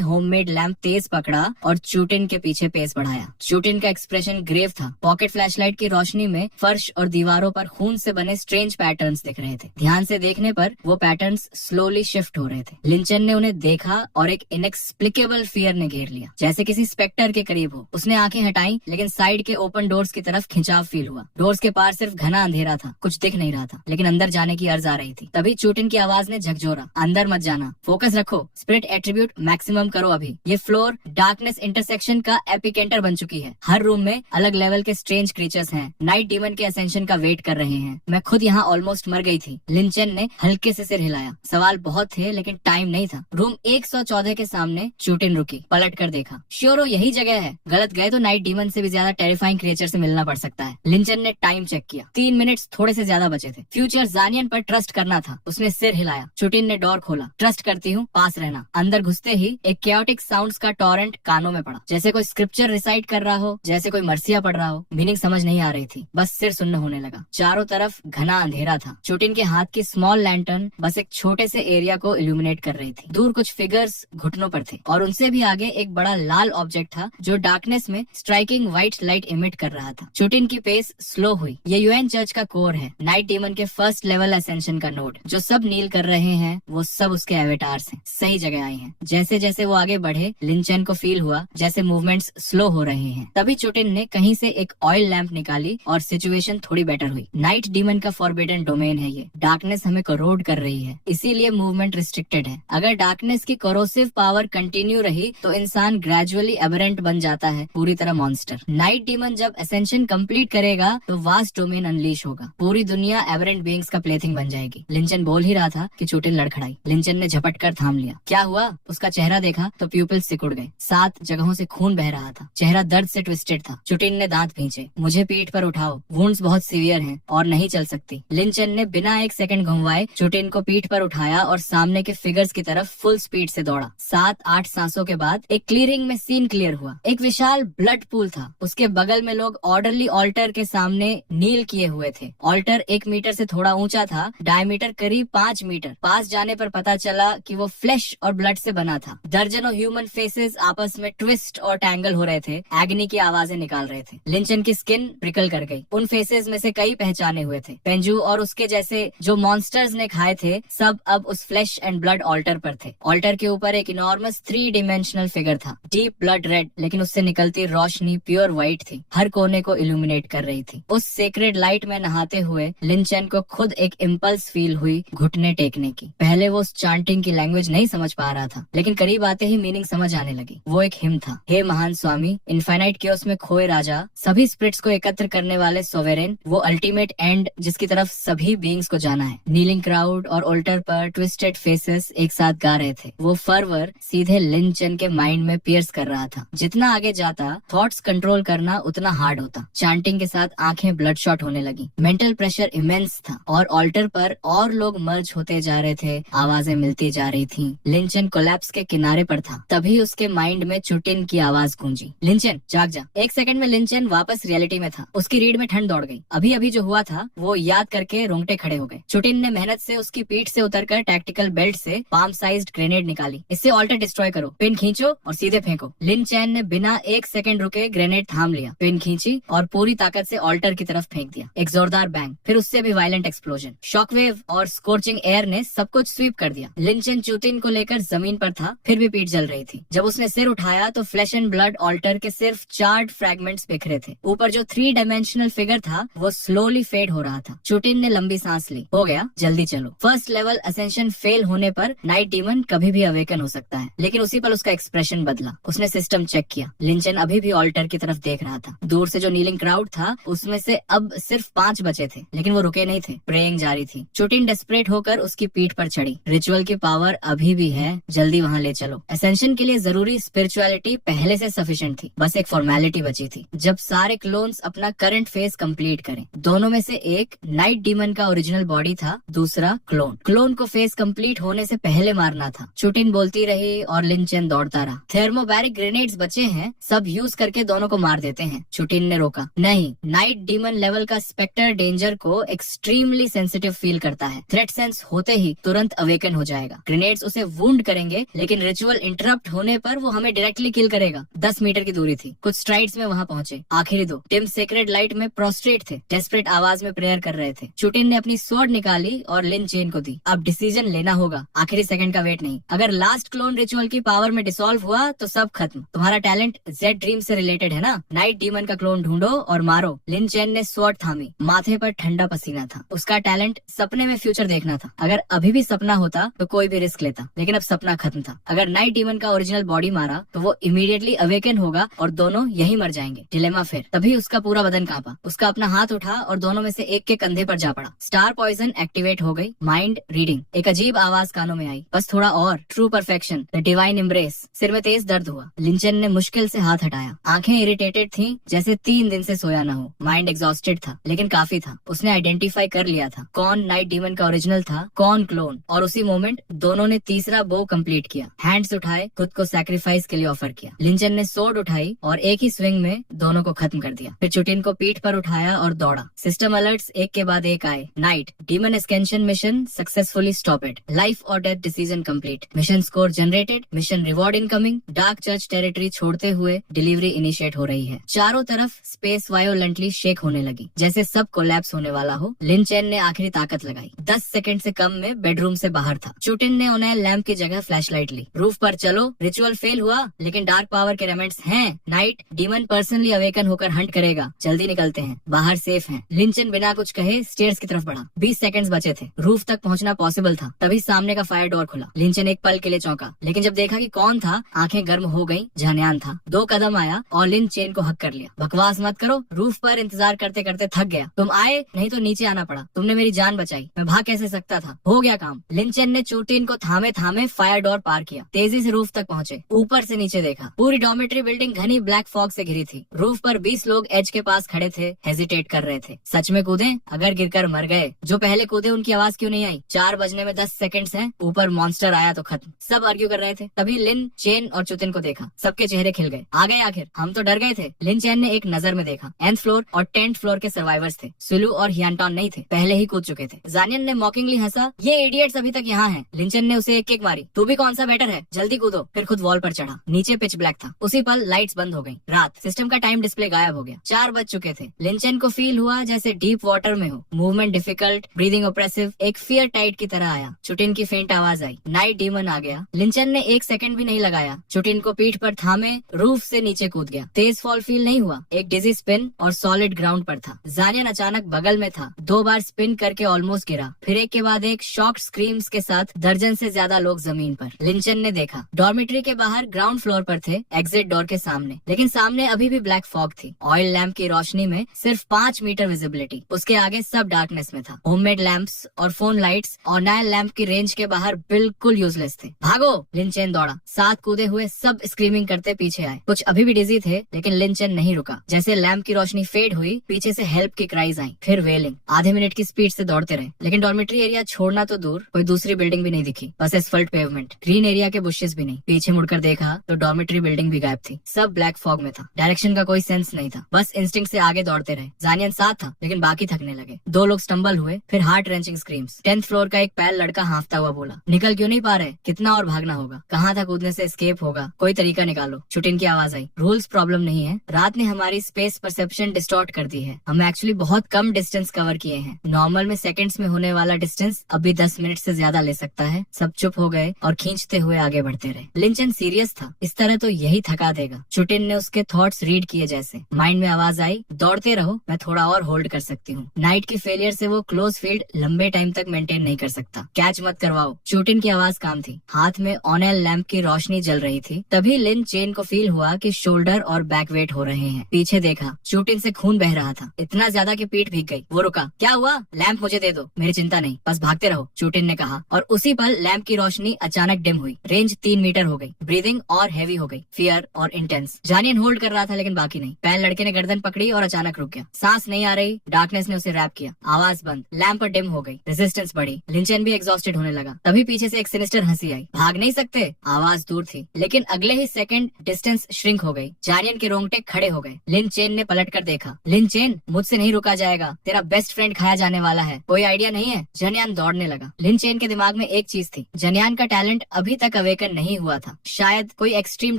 होममेड लैंप तेज पकड़ा और चूटिन के पीछे पेस बढ़ाया। चूटिन का एक्सप्रेशन ग्रेव था। पॉकेट फ्लैशलाइट की रोशनी में फर्श और दीवारों पर खून से बने स्ट्रेंज पैटर्न्स दिख रहे थे। ध्यान से देखने पर वो पैटर्न्स स्लोली शिफ्ट हो रहे थे। लिंचन ने उन्हें देखा और एक इनएक्सप्लिकेबल फियर ने घेर लिया, जैसे किसी स्पेक्टर के करीब हो। उसने आंखें हटाई, लेकिन साइड के ओपन डोर्स की तरफ खिंचाव फील हुआ। डोर्स के पार सिर्फ घना अंधेरा था, कुछ दिख नहीं रहा था, लेकिन अंदर जाने की अर्ज आ रही थी। तभी चूटिन की आवाज ने झकझोरा, अंदर मत जाना, फोकस रखो, स्पिरिट एट्रीब्यूट मैक्सिमम करो। अभी ये फ्लोर डार्कनेस इंटरसेक्शन का एपिकेंटर बन चुकी है। हर रूम में अलग लेवल के स्ट्रेंज क्रीचर्स हैं, नाइट डीमन के असेंशन का वेट कर रहे हैं। मैं खुद यहाँ ऑलमोस्ट मर गई थी। लिंचन ने हल्के से सिर हिलाया। सवाल बहुत थे, लेकिन टाइम नहीं था। रूम 114 के सामने चूटिन रुकी, पलट कर देखा। श्योरो यही जगह है, गलत गए तो नाइट डीमन से भी ज्यादा टेरिफाइंग क्रिएचर से मिलना पड़ सकता है। लिंचन ने टाइम चेक किया, 3 मिनट्स थोड़े से ज्यादा बचे थे। फ्यूचर जानियन पर ट्रस्ट करना था। उसने सिर हिलाया। चूटिन ने डोर खोला। ट्रस्ट करती हूँ, पास रहना। अंदर घुसते ही एक कैओटिक साउंड्स का टॉरेंट कानों में पड़ा, जैसे कोई स्क्रिप्चर रिसाइट कर रहा हो, जैसे कोई मर्सिया पढ़ रहा हो। मीनिंग समझ नहीं आ रही थी, बस सिर सुन्न होने लगा। चारों तरफ घना अंधेरा था। चूटिन के हाथ की स्मॉल लैंटर्न बस एक छोटे से एरिया को इल्यूमिनेट कर रही थी। दूर कुछ फिगर्स घुटनों पर थे और उनसे भी आगे एक बड़ा लाल ऑब्जेक्ट था जो डार्कनेस में स्ट्राइकिंग व्हाइट लाइट इमिट कर रहा था। चूटिन की पेस स्लो हुई। ये यूएन चर्च का कोर है, नाइट डीमन के फर्स्ट लेवल असेंशन का नोड। जो सब नील कर रहे हैं वो सब उसके एवेटार्स हैं। सही जगह आए हैं। जैसे जैसे वो आगे बढ़े, लिंचन को फील हुआ जैसे मूवमेंट्स स्लो हो रहे हैं। तभी चूटिन ने कहीं से एक ऑयल लैंप निकाली और सिचुएशन थोड़ी बेटर हुई। नाइट डीमन का फॉरबिडन डोमेन है ये। डार्कनेस हमें करोड कर रही है, इसीलिए मूवमेंट रिस्ट्रिक्टेड है। अगर डार्कनेस की कोरोसिव पावर कंटिन्यू रही तो इंसान ग्रेजुअली एबरेंट बन जाता है, पूरी तरह मॉन्स्टर। नाइट डीमन जब असेंशन कंप्लीट करेगा तो वास्ट डोमेन अनलीश होगा। पूरी दुनिया एबरेंट बीइंग्स का प्लेथिंग बन जाएगी। लिंचन बोल ही रहा था कि चूटिन लड़खड़ाई। लिंचन ने झपट कर थाम लिया। क्या हुआ? उसका चेहरा देखा तो प्यूपिल्स सिकुड़ गए। 7 जगहों से खून बह रहा था। चेहरा दर्द से ट्विस्टेड था। चूटिन ने दांत भींचे। मुझे पीठ पर उठाओ, वुंड्स बहुत सीवियर हैं और नहीं चल सकती। लिंचन ने बिना एक सेकंड घुमवाए चूटिन को पीठ पर उठाया और सामने के फिगर्स की तरफ फुल स्पीड से दौड़ा। 7-8 सांसों के बाद एक क्लियरिंग में सीन क्लियर हुआ। एक विशाल ब्लड पूल था। उसके बगल में लोग ऑर्डरली ऑल्टर के सामने नील किए हुए थे। ऑल्टर 1 मीटर से थोड़ा ऊंचा था, डायमीटर करीब 5 मीटर। पास जाने पर पता चला कि वो फ्लैश और ब्लड से बना था। दर्जनों ह्यूमन फेसेस आपस में ट्विस्ट और टैंगल हो रहे थे, एग्नी की आवाजें निकाल रहे थे। लिंचन की स्किन प्रिकल कर गई। उन फेसेस में से कई पहचाने हुए थे। पेंजू और उसके जैसे जो मॉन्स्टर्स ने खाए थे, सब अब उस फ्लैश एंड ब्लड ऑल्टर पर थे। ऑल्टर के ऊपर एक इनॉर्मस 3 डिमेंशनल फिगर था, डीप ब्लड रेड, लेकिन उससे निकलती रोशनी प्योर व्हाइट थी, हर कोने को इल्यूमिनेट कर रही थी। उस सेक्रेड लाइट में नहाते हुए लिंचन को खुद एक इम्पल्स फील हुई घुटने टेकने की। पहले वो उस चांटिंग की लैंग्वेज नहीं समझ पा रहा था, लेकिन करीब आते ही मीनिंग समझ आने लगी। वो एक हिम था। हे महान स्वामी, इनफाइनाइट केओस में खोए राजा, सभी स्पिरिट्स को एकत्र करने वाले सोवेरेन, वो अल्टीमेट एंड जिसकी तरफ सभी बीइंग्स को जाना है। नीलिंग क्राउड और ऑल्टर पर ट्विस्टेड फेसेस एक साथ गा रहे थे। वो फर्वर सीधे लिंचन के माइंड में पियर्स कर रहा था। जितना आगे जाता थॉट्स कंट्रोल करना उतना हार्ड होता। चांटिंग के साथ आंखें ब्लड शॉट होने लगी। मेंटल प्रेशर इमेंस था और ऑल्टर पर और लोग मर्ज होते जा रहे थे, आवाजें मिलती जा रही थी। लिंचन कोलैप्स के किनारे पर था। तभी उसके माइंड में चूटिन की आवाज गूंजी, लिंचन जाग जा। 1 सेकंड में लिंचन वापस रियलिटी में था। उसकी रीढ़ में ठंड दौड़ गई। अभी अभी जो हुआ था वो याद करके रोंगटे खड़े हो गए। चूटिन ने मेहनत से उसकी पीठ से उतरकर टैक्टिकल बेल्ट से पाम साइज्ड ग्रेनेड निकाली। इससे ऑल्टर डिस्ट्रॉय करो, पिन खींचो और सीधे फेंको। लिन चैन ने बिना 1 सेकंड रुके ग्रेनेड थाम लिया, पिन खींची और पूरी ताकत से ऑल्टर की तरफ फेंक दिया। एक जोरदार बैंग, फिर उससे भी वायलेंट एक्सप्लोजन। शॉकवेव और स्कोर्चिंग एयर ने सब कुछ स्वीप कर दिया। लिंचन चूतिन को लेकर जमीन पर था, फिर भी पीठ जल रही थी। जब उसने सिर उठाया तो फ्लैश एंड ब्लड ऑल्टर के सिर्फ चार्ड फ्रैगमेंट्स बिखरे थे। ऊपर जो 3 डायमेंशनल फिगर था वो स्लोली फेड हो रहा था। चूटिन ने लंबी सांस ली। हो गया, जल्दी चलो। फर्स्ट लेवल असेंशन फेल होने पर नाइट डीमन कभी भी अवेकन हो सकता है, लेकिन उसी पर उसका एक्सप्रेशन बदला। उसने सिस्टम चेक किया। लिंचन अभी भी ऑल्टर की तरफ देख रहा था। दूर से जो नीलिंग क्राउड था उसमें से अब सिर्फ 5 बचे थे, लेकिन वो रुके नहीं थे। प्रेइंग जारी थी। चूटिन डेस्परेट होकर उसकी पीठ पर चढ़ी। रिचुअल की पावर अभी भी है, जल्दी वहाँ ले चलो। असेंशन के लिए जरूरी स्पिरिचुअल स्पिरिचुअलिटी पहले से सफिशिएंट थी, बस एक फॉर्मेलिटी बची थी। जब सारे क्लोन्स अपना करंट फेज कंप्लीट करें, दोनों में से एक नाइट डीमन का ओरिजिनल बॉडी था, दूसरा क्लोन को फेज कंप्लीट होने से पहले मारना था। चुटिन बोलती रही और लिन चेन दौड़ता रहा। थर्मोबैरिक ग्रेनेड्स बचे हैं, सब यूज करके दोनों को मार देते हैं। चुटिन ने रोका, नहीं, नाइट डीमन लेवल का स्पेक्टर डेंजर को एक्सट्रीमली सेंसिटिव फील करता है। थ्रेट सेंस होते ही तुरंत अवेकन हो जाएगा। ग्रेनेड्स उसे वुंड करेंगे, लेकिन रिचुअल इंटरप्ट होने पर वो हमें डायरेक्टली किल करेगा। 10 मीटर की दूरी थी, कुछ स्ट्राइड्स में वहाँ पहुंचे। आखिरी दो टिम सेक्रेड लाइट में प्रोस्ट्रेट थे, डेस्परेट आवाज में प्रेयर कर रहे थे। चुटिन ने अपनी स्वॉर्ड निकाली और लिन चेन को दी। अब डिसीजन लेना होगा, आखिरी सेकंड का वेट नहीं। अगर लास्ट क्लोन रिचुअल की पावर में डिसॉल्व हुआ तो सब खत्म। तुम्हारा टैलेंट जेड ड्रीम से रिलेटेड है ना? नाइट डीमन का क्लोन ढूंढो और मारो। लिन चेन ने स्वॉर्ड थामी, माथे पर ठंडा पसीना था। उसका टैलेंट सपने में फ्यूचर देखना था। अगर अभी भी सपना होता तो कोई भी रिस्क लेता, लेकिन अब सपना खत्म था। अगर नाइट डीमन का ओरिजिनल बॉडी मारा तो वो इमीडिएटली अवेकन होगा और दोनों यही मर जाएंगे। डिलेमा फिर। तभी उसका पूरा बदन कांपा। उसका अपना हाथ उठा और दोनों में से एक के कंधे पर जा पड़ा। स्टार पॉइजन एक्टिवेट हो गई। Mind reading. एक अजीब आवाज कानों में आई, बस थोड़ा और, true perfection, the divine embrace. सिर में तेज दर्द हुआ। लिंचन ने मुश्किल से हाथ हटाया। आंखें इरिटेटेड थीं, जैसे 3 दिन से सोया न हो। माइंड एग्जॉस्टेड था, लेकिन काफी था। उसने आइडेंटिफाई कर लिया था कौन नाइट डीमन का ओरिजिनल था, कौन क्लोन। और उसी मोमेंट दोनों ने तीसरा बो कंप्लीट किया। हैंड्स उठाए, खुद को सैक्रिफाइस के लिए ऑफर किया। लिंचन ने सोर्ड उठाई और एक ही स्विंग में दोनों को खत्म कर दिया। फिर चुटिन को पीठ पर उठाया और दौड़ा। सिस्टम अलर्ट्स एक के बाद एक आए। Night demon ascension mission successfully stopped. Life और death decision complete. Mission score generated. Mission reward incoming. Dark church territory छोड़ते हुए डिलीवरी इनिशिएट हो रही है। चारों तरफ स्पेस वायोलेंटली शेक होने लगी, जैसे सब कोलैप्स होने वाला हो। लिन चेन ने आखिरी ताकत लगाई। 10 सेकंड से कम में बेडरूम से बाहर था। चुटिन ने उन्हें लैंप की जगह फ्लैशलाइट ली। रूफ पर चलो, रिचुअल फेल हुआ, लेकिन डार्क पावर के रेमेंट्स हैं। नाइट डीमन पर्सनली अवेकन होकर हंट करेगा। जल्दी निकलते हैं, बाहर सेफ हैं। लिंचन बिना कुछ कहे स्टेयर्स की तरफ बढ़ा। 20 सेकंड्स बचे थे, रूफ तक पहुंचना पॉसिबल था। तभी सामने का फायर डोर खुला। लिंचन एक पल के लिए चौंका, लेकिन जब देखा कि कौन था, आंखें गर्म हो गईं। झान्यान था। 2 कदम आया और लिन चेन को हक कर लिया। बकवास मत करो, रूफ पर इंतजार करते करते थक गया। तुम आए, नहीं तो नीचे आना पड़ा। तुमने मेरी जान बचाई, मैं भाग कैसे सकता था। हो गया काम। लिंचन ने चुटिन को थामे थामे फायर डोर पार किया। तेजी से रूफ तक पहुंचे। ऊपर से नीचे देखा, पूरी डॉर्मेट्री बिल्डिंग घनी ब्लैक फॉग से घिरी थी। रूफ पर 20 लोग एज के पास खड़े थे, हेजिटेट कर रहे थे। सच में कूदे? अगर गिरकर मर गए, जो पहले कूदे उनकी आवाज क्यों नहीं आई? 4 बजने में 10 सेकंड्स हैं, ऊपर मॉन्स्टर आया तो खत्म। सब आर्ग्यू कर रहे थे। तभी लिन चेन और चुतिन को देखा। सबके चेहरे खिल गए। आ गए आखिर, हम तो डर गए थे। लिन चेन ने एक नजर में देखा। 9th फ्लोर और 10th फ्लोर के सर्वाइवर्स थे। सुलू और हियानटॉन नहीं थे, पहले ही कूद चुके थे। जानियन ने मॉकिंगली हंसा, ये इडियट्स अभी तक यहाँ हैं। लिंचन ने उसे एक किक मारी। तू भी कौन सा बेटर है, जल्दी कूदो। फिर खुद वॉल पर चढ़ा। नीचे पिच ब्लैक था। उसी पल लाइट्स बंद हो गई। रात। सिस्टम का टाइम डिस्प्ले गायब हो गया। 4 बज चुके थे। लिंचन को फील हुआ जैसे डीप वाटर में हो। मूवमेंट डिफिकल्ट, ब्रीदिंग ऑप्रेसिव, एक फियर टाइड की तरह आया। चुटिन की फेंट आवाज आई। नाइट डीमन आ गया। लिंचन ने 1 सेकंड भी नहीं लगाया। चुटिन को पीठ पर थामे रूफ से नीचे कूद गया। तेज फॉल फील नहीं हुआ, एक डिजी स्पिन और सॉलिड ग्राउंड पर था। जानियन अचानक बगल में था। 2 बार स्पिन करके ऑलमोस्ट गिरा। फिर एक के बाद एक शॉक्ड स्क्रीम्स के साथ दर्जन से ज्यादा लोग जमीन पर। लिंचन ने देखा, डॉर्मेट्री के बाहर ग्राउंड फ्लोर पर थे, एग्जिट डोर के सामने। लेकिन सामने अभी भी ब्लैक फॉग थी। ऑयल लैंप की रोशनी में सिर्फ 5 मीटर विजिबिलिटी। उसके आगे सब डार्कनेस में था। होममेड लैंप्स और फोन लाइट्स और नया लैंप की रेंज के बाहर बिल्कुल यूजलेस थे। भागो! लिंचन दौड़ा। 7 कूदे हुए सब स्क्रीमिंग करते पीछे आए। कुछ अभी भी डिजी थे, लेकिन लिंचन नहीं रुका। जैसे लैंप की रोशनी फेड हुई, पीछे से हेल्प की क्राइज आई, फिर वेलिंग। आधे मिनट की स्पीड से दौड़ते रहे, लेकिन डॉर्मेट्री एरिया छोड़ना तो दूर, कोई दूसरी बिल्डिंग भी नहीं दिखी। बस एस्फल्ट पेवमेंट, ग्रीन एरिया के बुशेस भी नहीं। पीछे मुड़कर देखा तो डॉर्मेट्री बिल्डिंग भी गायब थी। सब ब्लैक फॉग में था। डायरेक्शन का कोई सेंस नहीं था। बस इंस्टिंक्ट से आगे दौड़ते रहे। जानियन साथ था, लेकिन बाकी थकने लगे। 2 लोग स्टम्बल हुए, फिर heart wrenching screams. 10th floor का एक पैर लड़का हांफता हुआ बोला, निकल क्यों नहीं पा रहे? कितना और भागना होगा? कहाँ था कूदने से एस्केप होगा? कोई तरीका निकालो। चुटिन की आवाज आई, रूल्स प्रॉब्लम नहीं है। रात ने हमारी स्पेस परसेप्शन डिस्टॉर्ट कर दी है। हम एक्चुअली बहुत कम डिस्टेंस कवर किए हैं। नॉर्मल में सेकंड्स में होने वाला डिस्टेंस अभी 10 मिनट से ज्यादा ले सकता है। सब चुप हो गए और खींचते हुए आगे बढ़ते रहे। लिंचन सीरियस था, इस तरह तो यही थका देगा। चुटिन ने उसके थॉट्स रीड किए जैसे। माइंड में आवाज आई, दौड़ते रहो, मैं थोड़ा और होल्ड कर सकती हूँ। नाइट की फेलियर से वो क्लोज फील्ड लंबे टाइम तक मेंटेन नहीं कर सकता। कैच मत करवाओ। चुटिन की आवाज काम थी। हाथ में ऑनेल लैंप की रोशनी जल रही थी। तभी लिन चेन को फील हुआ कि शोल्डर और बैक वेट हो रहे हैं। पीछे देखा, चुटिन से खून बह रहा था, इतना ज्यादा कि पीठ भीग गई। वो रुका। क्या हुआ? लैंप मुझे दे दो। मेरी चिंता नहीं, बस भागते रहो, चुटिन ने कहा। और उसी पल लैंप की रोशनी अचानक डिम हुई। रेंज 3 मीटर हो गई। ब्रीदिंग और हैवी हो गई, फियर और इंटेंस। जानियन होल्ड कर रहा था लेकिन बाकी नहीं। पहल लड़के ने गर्दन पकड़ी और अचानक रुक गया। सांस नहीं आ रही, डार्कनेस ने उसे रैप किया। आवाज बंद, लैंप डिम हो गई, रेजिस्टेंस बढ़ी। लिंचन भी एग्जॉस्टेड होने लगा। तभी पीछे से एक सिनिस्टर हंसी आई। भाग नहीं सकते? आवाज दूर थी लेकिन अगले ही सेकंड डिस्टेंस श्रिंक हो गई। जानियन के रोंगटे खड़े हो गए। लिन चेन ने पलट कर देखा। लिन चेन, मुझसे नहीं रुका जाएगा, तेरा बेस्ट फ्रेंड खाया जाने वाला है, कोई आइडिया नहीं है? जनियान दौड़ने लगा। लिन चेन के दिमाग में एक चीज थी, जनियान का टैलेंट अभी तक अवेकन नहीं हुआ था, शायद कोई एक्सट्रीम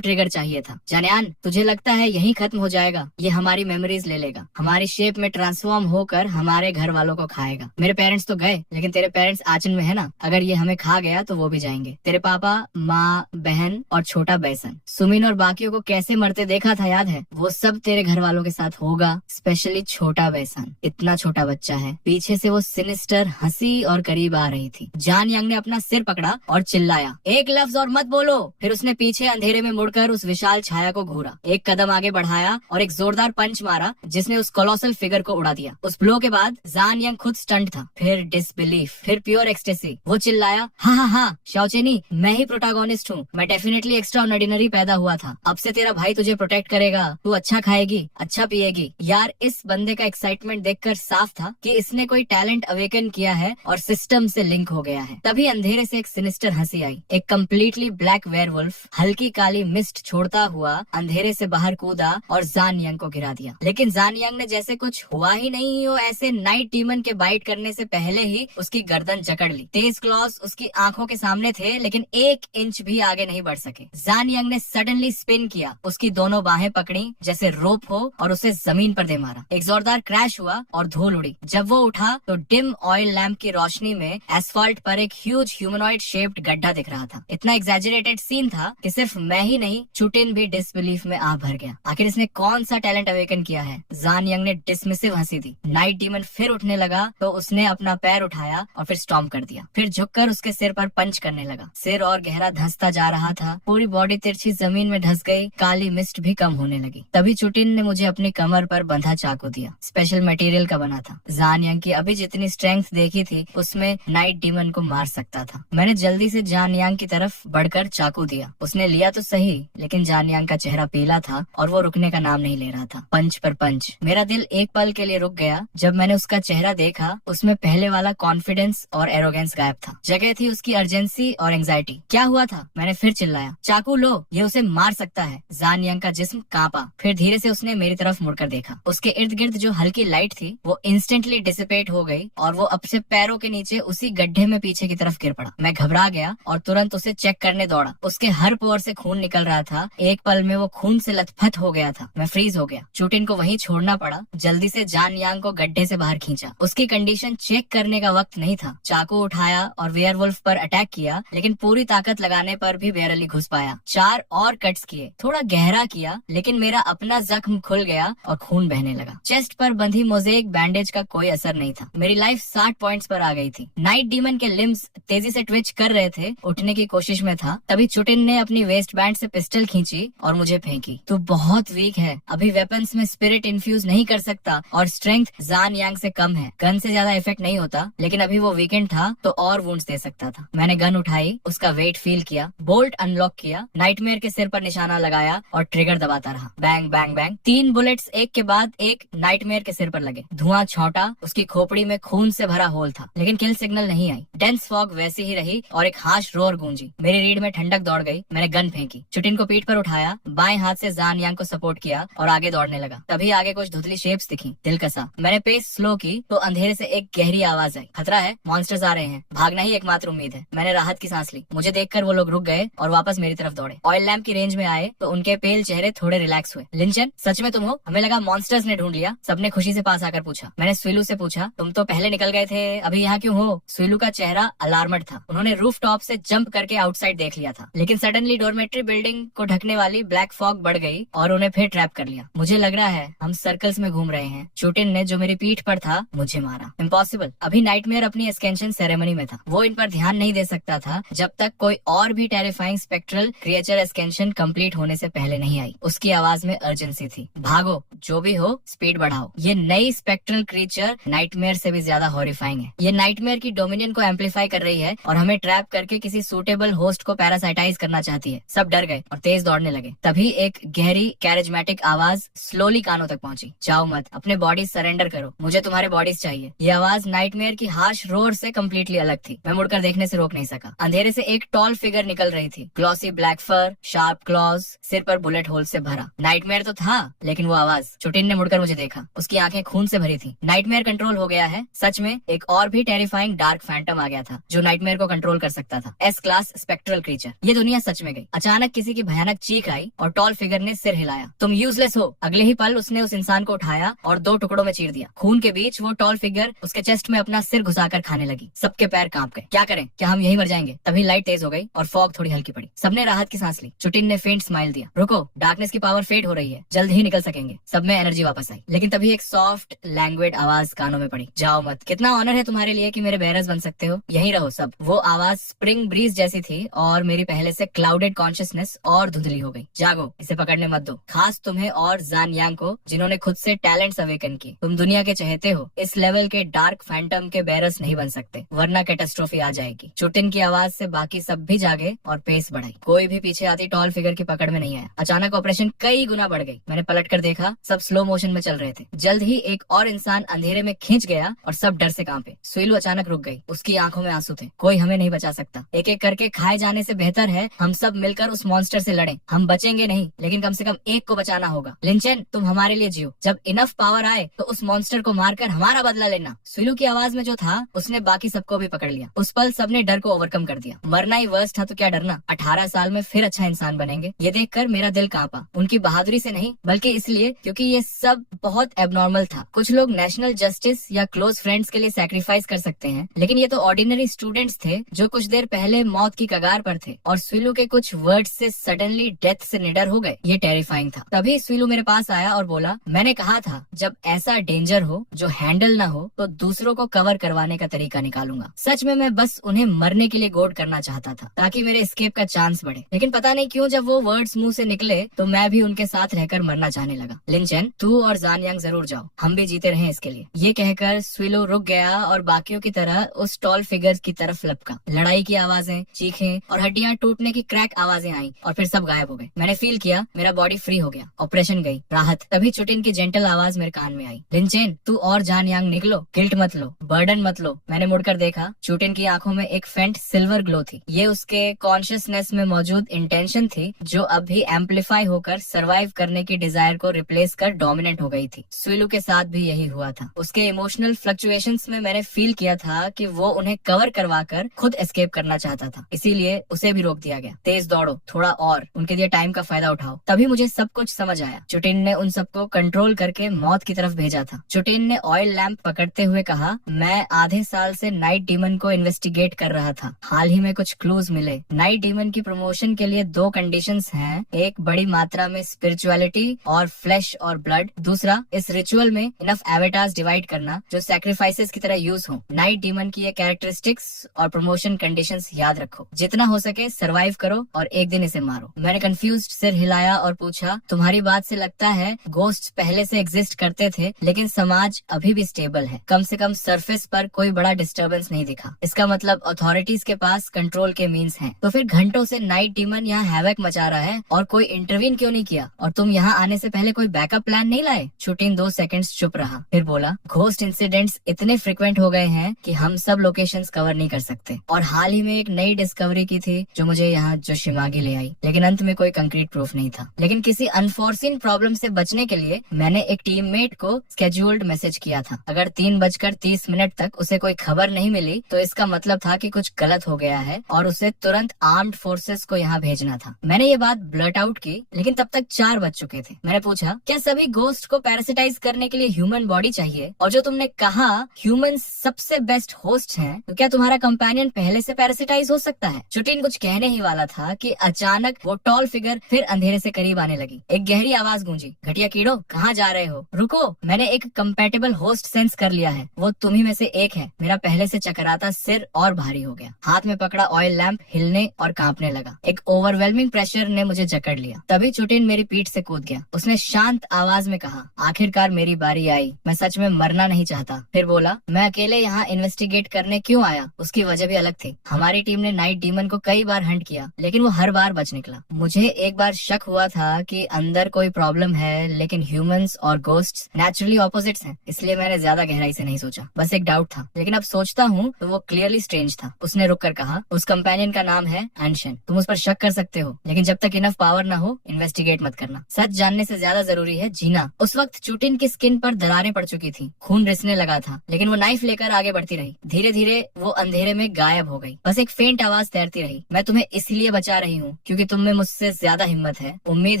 ट्रिगर चाहिए था। जनियान, तुझे लगता है यही खत्म हो जाएगा? ये हमारी मेमोरीज ले लेगा, हमारी शेप में ट्रांसफॉर्म होकर हमारे घर वालों को खाएगा। मेरे पेरेंट्स तो गए लेकिन तेरे पेरेंट्स आचन में है ना, अगर ये हमें खा गया तो वो भी जाएंगे। तेरे पापा, माँ, बहन और छोटा बैसन। सुमिन और बाकियों को कैसे मरते देखा था, याद है? वो सब तेरे घर वालों के साथ होगा, स्पेशली छोटा बैसन। इतना छोटा बच्चा है। पीछे से वो सिनिस्टर हंसी और करीब आ रही थी। जान यांग ने अपना सिर पकड़ा और चिल्लाया, एक लफ्ज और मत बोलो। फिर उसने पीछे अंधेरे में मुड़कर उस विशाल छाया को घूरा, एक कदम आगे बढ़ाया और एक जोरदार पंच मारा जिसने उस कोलोसल फिगर को उड़ा दिया। उस ब्लो के बाद जान यांग खुद स्टंट था, फिर डिसबिलीफ, फिर प्योर एक्सटेसी। वो चिल्लाया, हाँ, शाओचेनी, मैं ही प्रोटागोनिस्ट हूँ, मैं डेफिनेटली एक्स्ट्रा ऑर्डिनरी पैदा हुआ था। अब से तेरा भाई तुझे प्रोटेक्ट करेगा, तू अच्छा खाएगी, अच्छा पिएगी। यार, इस बंदे का एक्साइटमेंट देखकर साफ था कि इसने कोई टैलेंट अवेकन किया है और सिस्टम से लिंक हो गया है। तभी अंधेरे से एक सिनिस्टर हंसी आई। एक कम्प्लीटली ब्लैक वेयरवुल्फ हल्की काली मिस्ट छोड़ता हुआ अंधेरे से बाहर कूदा और जान यांग को गिरा दिया। लेकिन जान यांग ने जैसे कुछ हुआ ही नहीं हो ऐसे नाइट डीमन के बाइट करने से पहले ही उसकी गर्दन जकड़ ली। तेज क्लॉस उसकी आंखों के सामने थे लेकिन 1 इंच भी आगे नहीं बढ़ सके। जान यांग ने सडनली स्पिन किया, उसकी दोनों बाहें पकड़ी जैसे रोप हो और उसे जमीन पर दे मारा। एक जोरदार क्रैश हुआ और धूल उड़ी। जब वो उठा तो डिम ऑयल लैंप की रोशनी में एस्फाल्ट पर एक ह्यूज ह्यूमनॉइड शेप्ड गड्ढा दिख रहा था। इतना एग्जैजरेटेड सीन था कि सिर्फ मैं ही नहीं, चुटिन भी डिसबिलीफ में आ भर गया। आखिर इसने कौन सा टैलेंट अवेकन किया है? जान यंग ने डिसमिसिव हंसी दी। नाइट डीमन फिर उठने लगा तो उसने अपना पैर उठाया और फिर स्टॉम्प कर दिया, फिर झुककर उसके सिर पर पंच करने लगा। सिर और गहरा धंसता जा रहा था, पूरी बॉडी तिरछी जमीन में धंस गई, काली मिस्ट भी कम होने लगी। तभी चुटिन ने मुझे अपनी कमर पर बंधा चाकू दिया, स्पेशल मटेरियल का बना था। जान यंग की अभी जितनी स्ट्रेंथ देखी थी उसमें नाइट डीमन को मार सकता था। मैंने जल्दी से जान यांग की तरफ बढ़कर चाकू दिया। उसने लिया तो सही लेकिन जान यांग का चेहरा पीला था और वो रुकने का नाम नहीं ले रहा था। पंच पर पंच। मेरा दिल एक पल के लिए रुक गया जब मैंने उसका चेहरा देखा। उसमें पहले वाला कॉन्फिडेंस और एरोगेंस गायब था, जगह थी उसकी अर्जेंसी और एंजाइटी। क्या हुआ था? मैंने फिर चिल्लाया, चाकू लो, ये उसे मार सकता है। जान यांग का जिस्म कांपा, फिर धीरे से उसने मेरी तरफ मुड़कर देखा। उसके इर्द गिर्द जो हल्की लाइट थी वो इंस्टेंटली डिसिपेट हो गई और वो अब से पैरों के नीचे उसी गड्ढे में पीछे की तरफ गिर पड़ा। मैं घबरा गया और तुरंत उसे चेक करने दौड़ा। उसके हर पोर से खून निकल रहा था। एक पल में वो खून से लथपथ हो गया था। मैं फ्रीज हो गया। चुटिन को वहीं छोड़ना पड़ा। जल्दी से जान यांग को गड्ढे से बाहर खींचा। उसकी कंडीशन चेक करने का वक्त नहीं था। चाकू उठाया और वेयरवुल्फ पर अटैक किया, लेकिन पूरी ताकत लगाने पर भी बेरली घुस पाया। 4 और कट्स किए, थोड़ा गहरा किया, लेकिन मेरा अपना जख्म खुल गया और खून बहने लगा। चेस्ट पर बंधी मोज़ेक बैंडेज का कोई असर नहीं था। मेरी लाइफ 60 पॉइंट्स पर आ गई थी। नाइट डीमन के लिम्स तेजी से ट्विच कर रहे थे, उठने की कोशिश में था। तभी चुटिन ने अपनी वेस्ट बैंड से पिस्टल खींची और मुझे फेंकी। तू बहुत वीक है, अभी वेपन्स में स्पिरिट इन्फ्यूज नहीं कर सकता और स्ट्रेंथ जान यांग से कम है। गन से ज्यादा इफेक्ट नहीं होता, लेकिन अभी वो वीकेंड था तो और वुंड्स दे सकता था। मैंने गन उठाई, उसका वेट फील किया, बोल्ट अनलॉक किया, नाइटमेयर के सिर पर निशाना लगाया और ट्रिगर दबाता रहा। बैंग बैंग बैंग 3 बुलेट्स एक के बाद एक नाइटमेयर के सिर पर लगे। धुआं छौटा, उसकी खोपड़ी में खून से भरा होल था, लेकिन किल सिग्नल नहीं आई। डेंस फॉग वैसी ही रही और एक हाश रोर गूंजी। मेरी रीढ़ में ठंडक दौड़ गई। मैंने गन फेंकी, चुटिन को पीठ पर उठाया, बाएं हाथ से जान यांग को सपोर्ट किया और आगे दौड़ने लगा। तभी आगे कुछ धुंधली शेप्स दिखी। दिल कसा। मैंने पेस स्लो की तो अंधेरे से एक गहरी आवाज आई, खतरा है, मॉन्स्टर्स आ रहे हैं, भागना ही एकमात्र उम्मीद है। मैंने राहत की सांस ली। मुझे देखकर वो लोग रुक गए और वापस मेरी तरफ दौड़े। ऑयल लैंप की रेंज में आए तो उनके पेल चेहरे थोड़े रिलैक्स हुए। लिंचन, सच में तुम हो? हमें लगा मॉन्स्टर्स ने ढूंढ लिया। सबने खुशी से पास आकर पूछा। मैंने स्विलू से पूछा, तुम तो पहले निकल गए थे, अभी यहाँ क्यों हो? स्विलू का चेहरा अलार्मड था। उन्होंने रूफ टॉप से जंप करके आउटसाइड देख लिया था, लेकिन सडनली डॉर्मेट्री बिल्डिंग को ढकने वाली ब्लैक फॉग बढ़ गई और उन्हें फिर ट्रैप कर लिया। मुझे लग रहा है हम सर्कल्स में घूम रहे हैं। चुटिन ने, जो मेरी पीठ पर था, मुझे मारा। इम्पॉसिबल। अभी नाइटमेयर अपनी एस्केंशन सेरेमनी में था। वो इन पर ध्यान नहीं दे सकता था जब तक कोई और भी टेरिफाइंग स्पेक्ट्रल क्रिएचर एस्केंशन कंप्लीट होने से पहले नहीं आई। उसकी आवाज में अर्जेंसी थी। भागो, जो भी हो, स्पीड बढ़ाओ। ये नई स्पेक्ट्रल क्रीचर नाइटमेयर से भी ज्यादा हॉरिफाइंग है। ये नाइटमेयर की डोमिनियन को एम्पलीफाई कर रही है और हमें ट्रैप करके किसी सूटेबल होस्ट को पैरासाइटाइज करना चाहती है। सब सब डर गए और तेज दौड़ने लगे। तभी एक गहरी कैरिज्मेटिक आवाज स्लोली कानों तक पहुंची, जाओ मत, अपने बॉडीज सरेंडर करो, मुझे तुम्हारे बॉडीज चाहिए। ये आवाज नाइटमेयर की हार्श रोर से कम्प्लीटली अलग थी। मैं मुड़कर देखने से रोक नहीं सका। अंधेरे से एक टॉल फिगर निकल रही थी, glossy black fur, sharp claws, सिर पर बुलेट होल से भरा। नाइटमेयर तो था, लेकिन वो आवाज। चुटिन ने मुड़कर मुझे देखा, उसकी आंखें खून से भरी थी। नाइटमेयर कंट्रोल हो गया है। सच में एक और भी टेरिफाइंग डार्क फैंटम आ गया था जो नाइटमेयर को कंट्रोल कर सकता था। S class spectral creature. ये दुनिया सच में गई। अचानक किसी की भयानक चीख आई और टॉल फिगर ने सिर हिलाया। तुम यूजलेस हो। अगले ही पल उसने उस इंसान को उठाया और 2 टुकड़ों में चीर दिया। खून के बीच वो टॉल फिगर उसके चेस्ट में अपना सिर घुसाकर खाने लगी। सबके पैर कांप गए। क्या करें, क्या हम यही मर जाएंगे? तभी लाइट तेज हो गई और फॉग थोड़ी हल्की पड़ी। सबने राहत की सांस ली। चुटिन ने फेंट स्माइल दिया। रुको, डार्कनेस की पावर फेड हो रही है, जल्द ही निकल सकेंगे। सब में एनर्जी वापस आई। लेकिन तभी एक सॉफ्ट लैंग्वेड आवाज कानों में पड़ी, जाओ मत, कितना ऑनर है तुम्हारे लिए कि मेरे बेरस बन सकते हो, यहीं रहो सब। वो आवाज स्प्रिंग ब्रीज जैसी थी और मेरी पहले से क्लाउडेड कॉन्शियसनेस और धुंधली हो गई। जागो, इसे पकड़ने मत दो, खास तुम्हें और जान यांग को, जिन्होंने खुद से टैलेंट्स अवेकन की। तुम दुनिया के चहेते हो, इस लेवल के डार्क फैंटम के बेरस नहीं बन सकते, वरना कैटास्ट्रोफी आ जाएगी। चुटिन की आवाज से बाकी सब भी जागे और पेस बढ़ाई। कोई भी पीछे आती टॉल फिगर की पकड़ में नहीं आया। अचानक ऑपरेशन कई गुना बढ़ गई। मैंने पलट कर देखा, सब स्लो मोशन में चल रहे थे। जल्द ही एक और इंसान अंधेरे में खींच गया और सब डर से कांपे। सुइलू अचानक रुक गई, उसकी आंखों में आंसू थे। कोई हमें नहीं बचा सकता, एक एक करके खाए जाने से बेहतर है हम सब मिलकर उस मॉन्स्टर से लड़ें। हम बचेंगे नहीं, लेकिन कम से कम एक को बचाना होगा। लिंचेन, तुम हमारे लिए जियो, जब इनफ पावर आए तो उस मॉन्स्टर को मारकर हमारा बदला लेना। सुइलू की आवाज में जो था उसने बाकी सबको भी पकड़ लिया। उस पल सबने डर को ओवरकम कर दिया। मरना ही वर्स्ट था तो क्या डरना, 18 साल में फिर अच्छा इंसान बनेंगे। ये देखकर मेरा दिल कांपा, उनकी बहादुरी से नहीं बल्कि इसलिए क्योंकि ये सब बहुत एबनॉर्मल था। कुछ लोग नेशनल जस्टिस या क्लोज फ्रेंड्स के लिए सैक्रिफाइस कर सकते हैं, लेकिन ये तो ऑर्डिनरी स्टूडेंट्स थे जो कुछ देर पहले मौत की कगार पर थे और स्विलू के कुछ वर्ड्स से सडनली डेथ से निडर हो गए। ये टेरिफाइंग था। तभी स्विलू मेरे पास आया और बोला, मैंने कहा था जब ऐसा डेंजर हो जो हैंडल ना हो तो दूसरों को कवर करवाने का तरीका निकालूंगा। सच में मैं बस उन्हें मरने के लिए गोड करना चाहता था ताकि मेरे एस्केप का चांस बढ़े, लेकिन पता नहीं क्यों जब वो वर्ड्स मुंह से निकले तो मैं भी उनके साथ रहकर मरना चाहने लगा। लिंचेन, तू और जान यांग जरूर जाओ, हम भी जीते रहे इसके लिए। ये कहकर स्विलो रुक गया और बाकियों की तरह उस टॉल फिगर की तरफ लपका। लड़ाई की आवाजें, चीखें और हड्डियां टूटने की क्रैक आवाजें आई और फिर सब गायब हो गए। मैंने फील किया मेरा बॉडी फ्री हो गया। ऑपरेशन गई, राहत। तभी चुटिन की जेंटल आवाज मेरे कान में आई, लिंचेन, तू और जान यांग निकलो, गिल्ट मत लो, बर्डन मत लो। मैंने मुड़कर देखा, चुटिन की आंखों में एक फेंट सिल्वर ग्लो थी। ये उसके कॉन्शियसनेस में मौजूद इंटेंशन थी जो अब भी एम्पलीफाई होकर सर्वाइव करने की डिजायर को रिप्लेस कर डोमिनेंट हो गई थी। स्विलू के साथ भी यही हुआ था। उसके इमोशनल फ्लक्चुएशंस में मैंने फील किया था कि वो उन्हें कवर करवाकर खुद एस्केप करना चाहता था, इसीलिए उसे भी रोक दिया गया। तेज दौड़ो, थोड़ा और, उनके दिए टाइम का फायदा उठाओ। तभी मुझे सब कुछ समझ आया। चुटिन ने उन सबको कंट्रोल करके मौत की तरफ भेजा था। चुटिन ने ऑयल लैंप पकड़ते हुए कहा, मैं आधे साल से नाइट डीमन को इन्वेस्टिगेट कर रहा था। हाल ही में कुछ क्लूज मिले। नाइट डीमन की प्रमोशन के लिए 2 कंडीशंस हैं, एक बड़ी मात्रा में स्पिरिचुअलिटी और फ्लैश और ब्लड, दूसरा इस रिचुअल में इनफ एवेटार्स डिवाइड करना जो सैक्रिफाइसेस की तरह यूज हो। नाइट डीमन की ये कैरेक्टरिस्टिक्स और प्रमोशन कंडीशंस याद रखो। जितना हो सके सरवाइव करो और एक दिन इसे मारो। मैंने कंफ्यूज्ड सिर हिलाया और पूछा, तुम्हारी बात से लगता है घोस्ट पहले से एग्जिस्ट करते थे लेकिन समाज अभी भी स्टेबल है। कम से कम सरफेस पर कोई बड़ा डिस्टर्बेंस नहीं दिखा। इसका मतलब अथॉरिटीज के पास कंट्रोल के मीन्स हैं। तो फिर घंटों से नाइट डीमन यहाँ हैवक मचा रहा है और कोई इंटरवीन क्यों नहीं किया? और तुम यहाँ आने से पहले कोई बैकअप प्लान नहीं लाए? चुटिन 2 सेकंड्स चुप रहा, फिर बोला, घोस्ट इंसिडेंट्स इतने फ्रिक्वेंट हो गए हैं कि हम सब लोकेशंस कवर नहीं कर सकते। और हाल ही में एक नई डिस्कवरी की थी जो मुझे यहाँ जोशिमागी ले आई, लेकिन अंत में कोई कंक्रीट प्रूफ नहीं था। लेकिन किसी अनफोर्सिन प्रॉब्लम से बचने के लिए मैंने एक टीममेट को स्केड्यूल्ड मैसेज किया था। अगर 3:30 तक उसे कोई खबर नहीं मिली तो इसका मतलब था कि कुछ गलत हो गया है और उसे तुरंत आर्म्ड फोर्सेस को यहाँ भेजना था। मैंने ये बात ब्लर्ट आउट की, लेकिन तब तक 4 बज चुके थे। मैंने पूछा, क्या सभी घोस्ट को पैरासिटाइज करने के लिए ह्यूमन बॉडी चाहिए? और जो तुमने कहा ह्यूमन सबसे बेस्ट होस्ट हैं, तो क्या तुम्हारा कंपेनियन पहले से पैरासिटाइज हो सकता है? चुटिन कुछ कहने ही वाला था कि अचानक वो टॉल फिगर फिर अंधेरे से करीब आने लगी। एक गहरी आवाज गूंजी, घटिया कीड़ो, कहाँ जा रहे हो? रुको, मैंने एक कंपैटिबल होस्ट सेंस कर लिया है, वो तुम्ही में से एक है। मेरा पहले से चकराता सिर और भारी हो गया। हाथ में पकड़ा ऑयल लैंप हिलने और कांपने लगा। एक ओवरवेलमिंग प्रेशर ने मुझे जकड़ लिया। तभी चुटिन मेरी पीठ से कूद गया। उसने शांत आवाज में कहा, आखिरकार मेरी बारी आई। मैं सच में मरना नहीं चाहता। फिर बोला, मैं अकेले यहाँ इन्वेस्टिगेट करने क्यों आया? उसकी वजह भी अलग थी। हमारी टीम ने नाइट डीमन को कई बार हंट किया, लेकिन वो हर बार बच निकला। मुझे एक बार शक हुआ था कि अंदर कोई प्रॉब्लम है, लेकिन ह्यूमंस और गोस्ट्स नेचुरली ऑपोजिट्स हैं, इसलिए मैंने ज्यादा गहराई से नहीं सोचा, बस एक डाउट था। लेकिन अब सोचता हूँ तो वो क्लियरली स्ट्रेंज था। उसने रुक कर कहा, उस कंपेनियन का नाम है एंशन। तुम उस पर शक कर सकते हो, लेकिन जब तक इनफ पावर ना हो इन्वेस्टिगेट मत करना। सच जानने से ज्यादा जरूरी है जीना। उस वक्त चुटिन की स्किन पर दरारें पड़ चुकी थी, खून रिसने लगा था, लेकिन वो नाइफ लेकर आगे बढ़ती रही। धीरे धीरे वो अंधेरे में गायब हो गई। बस एक फेंट आवाज तैरती रही, मैं तुम्हें इसलिए बचा रही हूँ क्योंकि तुम में मुझसे ज्यादा हिम्मत है। उम्मीद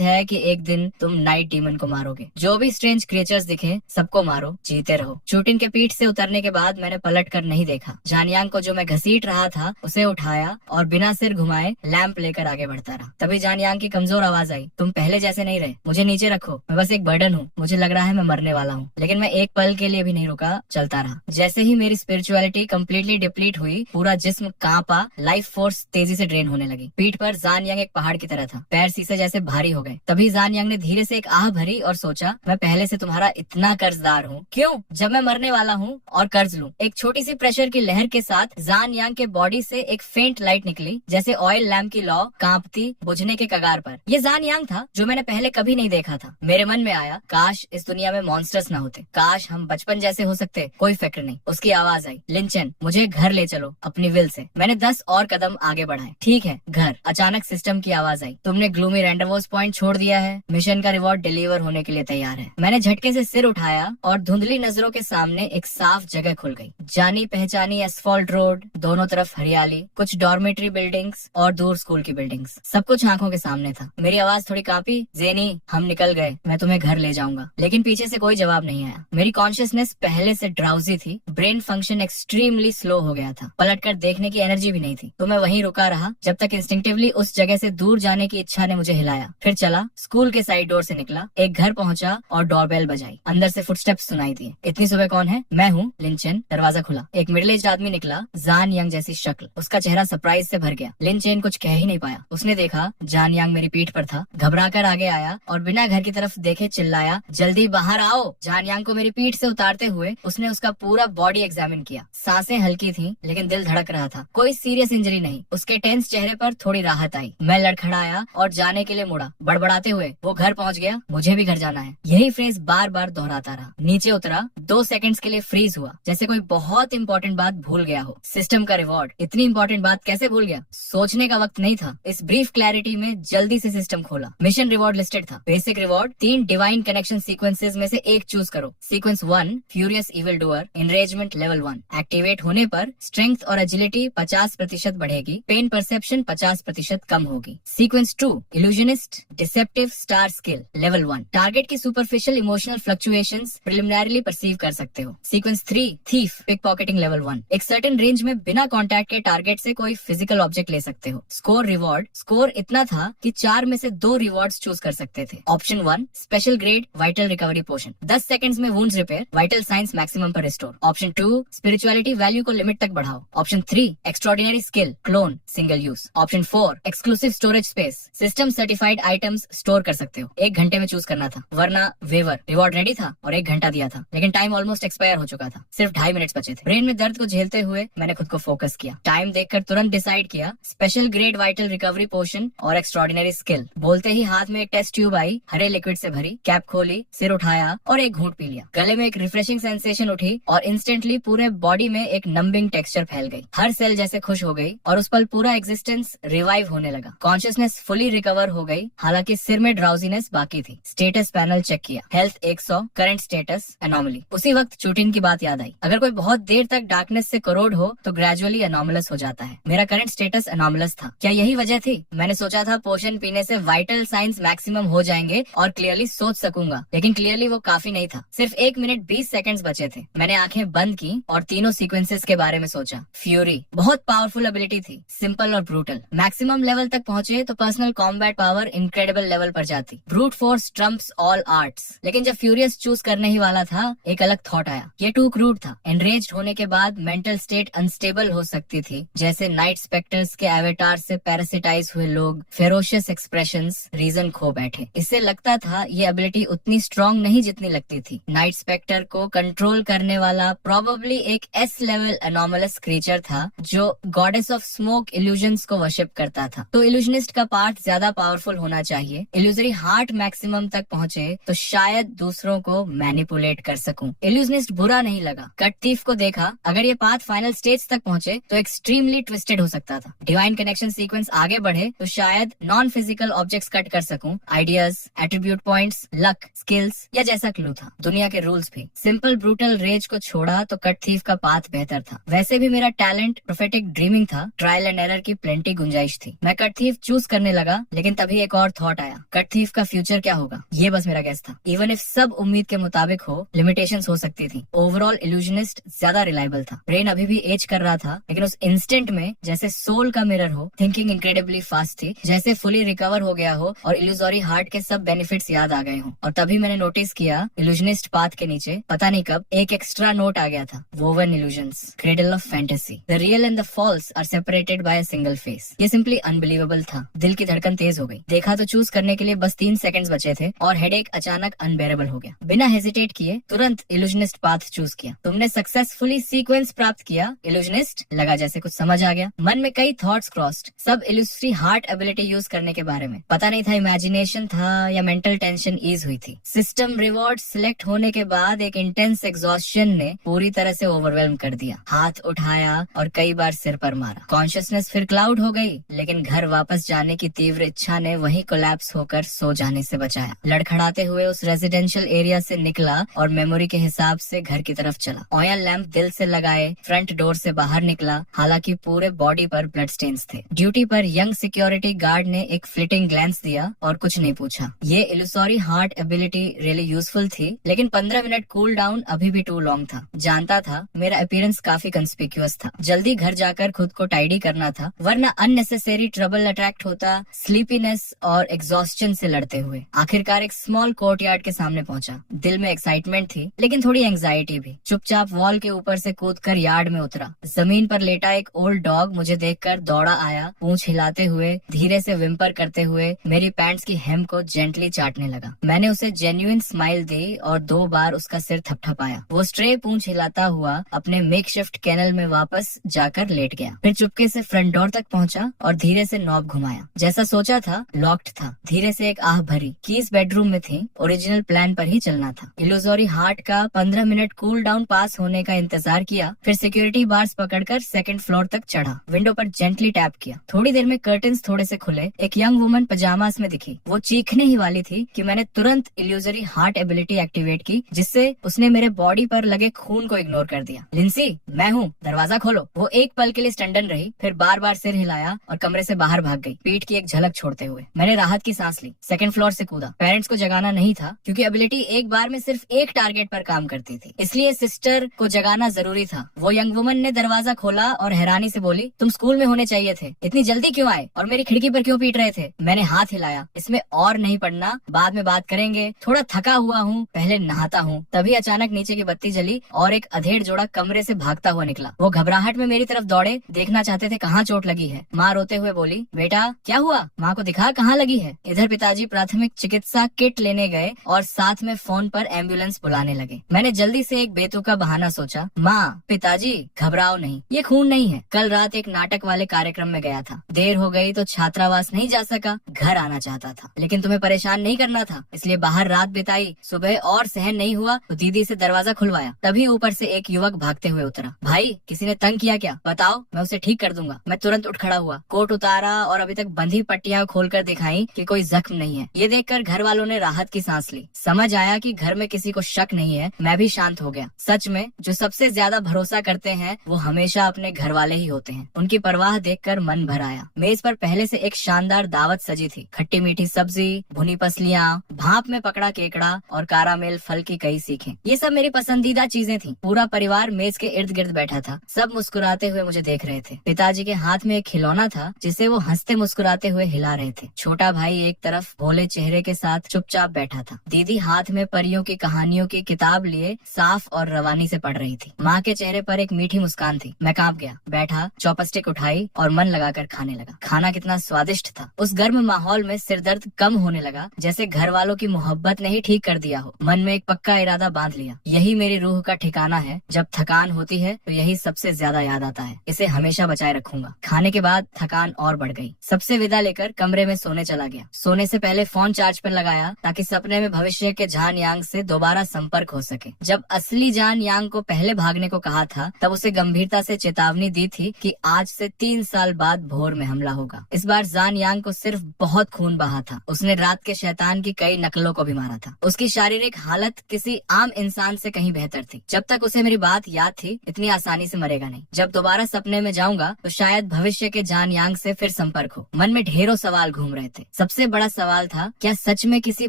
है कि एक दिन तुम नाइट डीमन को मारोगे। जो भी स्ट्रेंज क्रिएचर्स दिखे सबको मारो, जीते रहो। चुटिन के पीठ से उतरने के बाद मैंने पलट कर नहीं देखा। जानियांग को जो मैं घसीट रहा था उसे उठाया और बिना सिर घुमाए लैंप लेकर आगे बढ़ता रहा। तभी जानियांग की कमजोर आवाज आई, तुम पहले जैसे नहीं रहे, मुझे नीचे रखो, मैं बस एक बर्डन हूँ, मुझे लग रहा है मैं मरने वाला हूँ। लेकिन मैं एक पल के लिए भी नहीं रुका, चलता रहा। जैसे ही मेरी स्पिरिचुअलिटी कम्प्लीटली डिप्लीट हुई, पूरा जिस्म कांपा, लाइफ फोर्स तेजी से ड्रेन होने लगी। पीठ पर जानियांग एक पहाड़ की तरह था, पैर शीशे जैसे भारी हो गए। तभी जानियांग ने धीरे से एक आह भरी और सोचा, मैं पहले से तुम्हारा इतना कर्जदार हूँ, क्यों जब मैं मरने वाला हूँ और कर्ज लूं। एक छोटी सी प्रेशर की लहर के साथ जानियांग के बॉडी से एक फेंट लाइट निकली, जैसे ऑयल लैम्प की लौ कांपती, बुझने के कगार पर। ये जानियांग था जो मैंने पहले कभी नहीं देखा था। मेरे मन में आया, काश इस दुनिया में मॉन्स्टर्स ना होते, काश हम बचपन जैसे हो सकते, कोई फिक्र नहीं। उसकी आवाज आई, लिंचन मुझे घर ले चलो अपनी विल से। मैंने 10 और कदम आगे बढ़ाए। ठीक है घर। अचानक सिस्टम की आवाज आई, तुमने ग्लूमी रैंडमवॉस पॉइंट छोड़ दिया है, मिशन का रिवॉर्ड डिलीवर होने के लिए तैयार है। मैंने झटके से सिर उठाया और धुंधली नजरों के सामने एक साफ जगह खुल गई। जानी पहचानी एस्फॉल्ट रोड, दोनों तरफ हरियाली, कुछ डॉर्मेट्री बिल्डिंग्स और दूर स्कूल की बिल्डिंग्स, सब कुछ आंखों के सामने था। मेरी आवाज थोड़ी कांपी, जेनी हम निकल गए, मैं तुम्हें घर ले जाऊंगा। लेकिन पीछे से कोई जवाब नहीं आया। मेरी कॉन्शियसनेस पहले से ड्राउजी थी, ब्रेन फंक्शन एक्सट्रीमली स्लो हो गया था, पलटकर देखने की एनर्जी भी नहीं थी। तो मैं वहीं रुका रहा जब तक इंस्टिंक्टिवली उस जगह से दूर जाने की इच्छा ने मुझे हिलाया। फिर चला, स्कूल के साइड डोर से निकला, एक घर पहुंचा और डोरबेल बजाई। अंदर से फुटस्टेप्स सुनाई दिए। इतनी सुबह कौन है? मैं हूँ लिंचन। दरवाजा खुला, एक मिडिल एज आदमी निकला, जान यांग जैसी शक्ल। उसका चेहरा सरप्राइज से भर गया। लिंचन कुछ कह ही नहीं पाया। उसने देखा जान यांग मेरी पीठ पर था, घबराकर आगे आया और बिना घर की तरफ देखे चिल्लाया, जल्दी बाहर आओ। जान यांग को मेरी पीठ से उतारते हुए उसने उसका पूरा बॉडी एग्जामिन किया। सांसें हल्की थी लेकिन दिल धड़क रहा था। कोई सीरियस इंजरी नहीं। उसके टेंस चेहरे पर थोड़ी राहत आई। मैं लड़खड़ाया और जाने के लिए मुड़ा। बड़बड़ाते हुए, वो घर पहुंच गया, मुझे भी घर जाना है। यही फ्रेज बार बार दोहराता रहा। नीचे उतरा, 2 सेकंड्स के लिए फ्रीज हुआ, जैसे कोई बहुत इंपॉर्टेंट बात भूल गया हो। सिस्टम का रिवॉर्ड, इतनी इंपॉर्टेंट बात कैसे भूल गया? सोचने का वक्त नहीं था। इस ब्रीफ क्लैरिटी में जल्दी से सिस्टम खोला। मिशन रिवॉर्ड लिस्टेड था। Basic reward, 3 divine connection sequences में से एक चूज करो। Sequence 1 furious evil doer, enragement level 1। Activate होने पर स्ट्रेंथ और एजिलिटी 50% बढ़ेगी, पेन परसेप्शन 50% कम होगी। Sequence 2 illusionist deceptive star skill level 1। Target की superficial emotional fluctuations preliminarily perceive कर सकते हो। Sequence 3 thief pickpocketing level 1। एक सर्टेन रेंज में बिना कॉन्टैक्ट के टारगेट से कोई फिजिकल ऑब्जेक्ट ले सकते हो। स्कोर रिवॉर्ड, स्कोर इतना था कि 4 में से 2 रिवॉर्ड्स चूज कर सकते थे। Option 1 special grade vital recovery potion, 10 seconds में wounds repair, vital signs maximum पर रिस्टोर। ऑप्शन 2 स्पिरिचुअलिटी वैल्यू को लिमिट तक बढ़ाओ। Option 3 extraordinary skill clone single use. Option 4 exclusive storage space, system certified items store कर सकते हो। 1 घंटे में चूज करना था, वरना वेवर। रिवॉर्ड रेडी था और 1 घंटा दिया था, लेकिन टाइम ऑलमोस्ट एक्सपायर हो चुका था। सिर्फ 2.5 मिनट्स बचे थे। ब्रेन में दर्द को झेलते हुए मैंने खुद को फोकस किया। टाइम देखकर तुरंत डिसाइड किया, स्पेशल ग्रेड वाइटल रिकवरी पोशन और एक्स्ट्रॉर्डिनरी स्किल। बोलते ही हाथ में एक टेस्ट ट्यूब आई, हरे लिक्विड से भरी। कैप खोली, सिर उठाया और एक घूंट पी लिया। गले में एक रिफ्रेशिंग सेंसेशन उठी और इंस्टेंटली पूरे बॉडी में एक नंबिंग टेक्सचर फैल गई। हर सेल जैसे खुश हो गई और उस पल पूरा एग्जिस्टेंस रिवाइव होने लगा। कॉन्शियसनेस फुली रिकवर हो गई, हालांकि सिर में ड्राउजीनेस बाकी थी। स्टेटस पैनल चेक किया, हेल्थ 100, करंट स्टेटस एनॉमली। उसी वक्त चुटिन की बात याद आई, अगर कोई बहुत देर तक डार्कनेस से करोड हो तो ग्रेजुअली एनॉमलस हो जाता है। मेरा करंट स्टेटस एनॉमलस था। क्या यही वजह थी? मैंने सोचा था पोशन पीने से वाइटल साइंस मैक्सिमम हो जाएंगे और क्लियरली सोच सकूंगा, लेकिन क्लियरली वो काफी नहीं था। सिर्फ 1 मिनट 20 सेकंड्स बचे थे। मैंने आंखें बंद की और तीनों सीक्वेंसेस के बारे में सोचा। फ्यूरी बहुत पावरफुल एबिलिटी थी, सिंपल और ब्रूटल। मैक्सिमम लेवल तक पहुंचे तो personal combat power incredible level पर जाती। Brute force Trump's all arts. लेकिन जब फ्यूरियस चूज करने ही वाला था, एक अलग थॉट आया। ये टू क्रूड था। एनरेज्ड होने के बाद मेंटल स्टेट अनस्टेबल हो सकती थी, जैसे नाइट स्पेक्टर्स के एवेटार से पैरासिटाइज हुए लोग। फेरोशियस एक्सप्रेशंस, रीजन खो बैठे। इससे लगता था ये एबिलिटी उतनी स्ट्रॉन्ग नहीं जितनी लगती थी। नाइट स्पेक्टर को कंट्रोल करने वाला प्रोबेबली एक S लेवल एनॉमलस क्रीचर था जो गॉडेस ऑफ स्मोक इल्यूजन्स को वर्शिप करता था। तो इल्यूजनिस्ट का पार्ट ज्यादा पावरफुल होना चाहिए। इल्यूजरी हार्ट मैक्सिमम तक पहुंचे तो शायद दूसरों को मैनिपुलेट कर सकूं। इल्यूजनिस्ट बुरा नहीं लगा। कट थीफ को देखा, अगर ये पाथ फाइनल स्टेज तक पहुंचे तो एक्सट्रीमली ट्विस्टेड हो सकता था। डिवाइन कनेक्शन सीक्वेंस आगे बढ़े तो शायद नॉन फिजिकल ऑब्जेक्ट्स कट कर सकूं। Ideas, attribute points, luck, skills या जैसा क्लू था। दुनिया के रूल्स भी। सिंपल ब्रूटल रेज को छोड़ा तो कट थीफ का पाथ बेहतर था। वैसे भी मेरा टैलेंट प्रोफेटिक ड्रीमिंग था। ट्रायल एंड एरर की प्लेंटी गुंजाइश थी। मैं कट थीफ चूज करने लगा, लेकिन तभी एक और थॉट आया, कट थीफ का फ्यूचर क्या होगा? ये बस मेरा गेस था। इवन इफ सब उम्मीद के मुताबिक हो, लिमिटेशंस हो सकती थी। ओवरऑल इल्यूजनिस्ट ज्यादा रिलायबल था। ब्रेन अभी भी एज कर रहा था, लेकिन उस इंस्टेंट में जैसे सोल का मिरर हो, थिंकिंग इनक्रेडिबली फास्ट थी, जैसे फुली रिकवर हो गया हो और इल्यूजोरी हार्ट के सब बेनिफिट्स याद आ गए हो। और तभी मैंने नोटिस किया, इल्यूजनिस्ट पाथ के नीचे पता नहीं कब एक एक्स्ट्रा नोट आ गया था। Woven illusions, cradle of fantasy, the real and the false are separated by a single face. ये सिंपली अनबिलीवेबल था। दिल की धड़कन तेज हो गई। देखा तो चूज करने के लिए बस 3 सेकंड्स बचे थे और हेडेक अचानक अनबेरेबल हो गया। बिना हेजिटेट किए तुरंत इल्यूजनिस्ट पाथ चूज किया। तुमने सक्सेसफुली सीक्वेंस प्राप्त किया। इल्यूजनिस्ट लगा जैसे कुछ समझ आ गया। मन में कई थॉट्स क्रॉस्ड, सब इल्यूस्ट्री हार्ट एबिलिटी यूज करने के बारे में। पता नहीं था इमेजिनेशन था या मेंटल टेंशन ईज हुई थी। सिस्टम रिवॉर्ड सिलेक्ट होने के बाद एक इंटेंस एग्जॉस्शन ने पूरी तरह से ओवरवेल्म कर दिया। हाथ उठाया और कई बार सिर पर मारा। कॉन्शियसनेस फिर क्लाउड हो गई, लेकिन घर वापस जाने की तीव्र इच्छा ने वही कोलैप्स होकर सो जाने से बचाया। लड़खड़ाते हुए उस रेजिडेंशियल एरिया से निकला और मेमोरी के हिसाब से घर की तरफ चला। ऑयल लैंप दिल से लगाए फ्रंट डोर से बाहर निकला। हालांकि पूरे बॉडी पर ब्लड स्टेन्स थे। ड्यूटी पर यंग सिक्योरिटी गार्ड ने एक फ्लिटिंग ग्लैंस दिया और कुछ नहीं पूछा। ये इल्यूसोरी हार्ट एबिलिटी रियली यूजफुल थी, लेकिन 15 मिनट कूल डाउन अभी भी टू लॉन्ग था। जानता था मेरा अपीयरेंस काफी कंस्पिक्यूअस था। जल्दी घर जाकर खुद को टाइडी करना था, वरना अननेसेसरी ट्रबल अट्रैक्ट होता, स्लीपीनेस और एग्जॉस्शन से लड़ते हुए। आखिरकार एक स्मॉल कोर्टयार्ड के सामने पहुंचा। दिल में एक्साइटमेंट थी, लेकिन थोड़ी एंजाइटी भी। चुपचाप वॉल के ऊपर से कूदकर यार्ड में उतरा। जमीन पर लेटा एक ओल्ड डॉग मुझे देखकर दौड़ा आया। पूंछ हिलाते हुए, धीरे से विम्पर करते हुए मेरी पैंट्स की हेम को जेंटली चाटने लगा। मैंने उसे जेन्युइन स्माइल दी और 2 बार उसका सिर थपथपाया। वो स्ट्रे पूंछ हिलाता हुआ अपने मेकशिफ्ट केनल में वापस जाकर लेट गया। फिर चुपके से फ्रंट डोर तक पहुंचा और धीरे से नॉब घुमाया। जैसा सोचा था, लॉक्ड था। धीरे से एक आह भरी। कीज बेडरूम में थी। ओरिजिनल प्लान पर ही चलना था। इल्यूजोरी हार्ट का 15 मिनट कूल डाउन पास होने का इंतजार किया। फिर सिक्योरिटी बार्स पकड़कर 2nd फ्लोर तक चढ़ा। विंडो पर जेंटली टैप किया। थोड़ी देर में कर्टन्स थोड़े से खुले। एक यंग वुमन पजामास में दिखी। वो चीखने ही वाली थी कि मैंने तुरंत इल्यूजरी हार्ट एबिलिटी एक्टिवेट की, जिससे उसने मेरे बॉडी पर लगे खून को इग्नोर कर दिया। लिंसी, मैं हूँ, दरवाजा खोलो। वो एक पल के लिए स्टंडन रही, फिर बार बार सिर हिलाया और कमरे से बाहर भाग गई, पीठ की एक झलक छोड़ते हुए। मैंने राहत की सांस ली। 2nd फ्लोर से कूदा। पेरेंट्स को जगाना नहीं था, क्योंकि एबिलिटी एक बार में सिर्फ एक टारगेट पर काम करती थी, इसलिए सिस्टर को जगाना जरूरी था। वो यंग वुमन ने दरवाजा खोला और हैरानी से बोली, तुम स्कूल में होने चाहिए थे, इतनी जल्दी क्यों आए और मेरी खिड़की पर क्यों पीट रहे थे? मैंने हाथ हिलाया। इसमें और नहीं पढ़ना, बाद में बात करेंगे, थोड़ा थका हुआ हूँ, पहले नहाता हूँ। तभी अचानक नीचे की बत्ती जली और एक अधेड़ जोड़ा कमरे से भागता हुआ निकला। वो घबराहट में मेरी तरफ दौड़े, देखना चाहते थे कहाँ चोट लगी है। माँ रोते हुए बोली, बेटा क्या हुआ? माँ को दिखा कहाँ लगी है। इधर पिताजी प्राथमिक चिकित्सा किट लेने गए और साथ में फोन पर एम्बुलेंस बुलाने लगे। मैंने जल्दी से एक बेतुका बहाना सोचा, माँ पिताजी घबराओ नहीं, ये खून नहीं है। कल रात एक नाटक वाले कार्यक्रम में गया था, देर हो गई तो छात्रावास नहीं जा सका, घर आना चाहता था, लेकिन तुम्हें परेशान नहीं करना था, इसलिए बाहर रात बिताई। सुबह और सहन नहीं हुआ तो दीदी से दरवाजा खुलवाया। तभी ऊपर से एक युवक भागते हुए उतरा। भाई किसी ने तंग किया क्या? बताओ, मैं उसे ठीक कर दूंगा। मैं तुरंत उठ खड़ा हुआ, कोट उतारा और अभी तक बंधी पट्टियां खोलकर दिखाई कि कोई जख्म नहीं है। ये देखकर घर वालों ने राहत की सांस ली। समझ आया कि घर में किसी को शक नहीं है। मैं भी शांत हो गया। सच में जो सबसे ज्यादा भरोसा करते हैं वो हमेशा अपने घर वाले ही होते हैं। उनकी परवाह देखकर मन भर आया। मेज पर पहले से एक शानदार दावत सजी थी। खट्टी मीठी सब्जी, भुनी पसलियां, भाप में पकड़ा केकड़ा और कारामेल फल की कई सीखें। ये सब मेरी पसंदीदा चीजें थी। पूरा परिवार मेज के इर्द गिर्द बैठा था। सब मुस्कुराते हुए मुझे देख रहे थे। पिताजी के हाथ में एक खिलौना था जिसे वो हंसते मुस्कुराते हुए हिला रहे थे। छोटा भाई एक तरफ भोले चेहरे के साथ चुपचाप बैठा था। दीदी हाथ में परियों की कहानियों की किताब लिए साफ और रवानी से पढ़ रही थी। माँ के चेहरे पर एक मीठी मुस्कान थी। मैं कांप गया, बैठा, चॉपस्टिक उठाई और मन लगाकर खाने लगा। खाना कितना स्वादिष्ट था। उस गर्म माहौल में सिरदर्द कम होने लगा, जैसे घर वालों की मोहब्बत ने ही ठीक कर दिया हो। मन में एक पक्का इरादा बांध लिया, यही मेरी रूह का ठिकाना है। जब थकान होती है तो यही सबसे ज्यादा याद आता है। इसे हमेशा बचाए रखूंगा। खाने के बाद थकान और बढ़ गई। सबसे विदा लेकर कमरे में सोने चला गया। सोने से पहले फोन चार्ज पर लगाया ताकि सपने में भविष्य के जान यांग से दोबारा संपर्क हो सके। जब असली जान यांग को पहले भागने को कहा था तब उसे गंभीरता से चेतावनी दी थी कि आज से 3 साल बाद भोर में हमला होगा। इस बार जान यांग को सिर्फ बहुत खून बहा था। उसने रात के शैतान की कई नकलों को भी मारा था। उसकी शारीरिक हालत किसी आम इंसान से कहीं बेहतर थी। जब तक उसे मेरी बात याद थी इतनी आसानी से मरेगा नहीं। जब दोबारा सपने में जाऊंगा तो शायद भविष्य के जान यांग से फिर संपर्क हो। मन में ढेरों सवाल घूम रहे थे। सबसे बड़ा सवाल था, क्या सच में किसी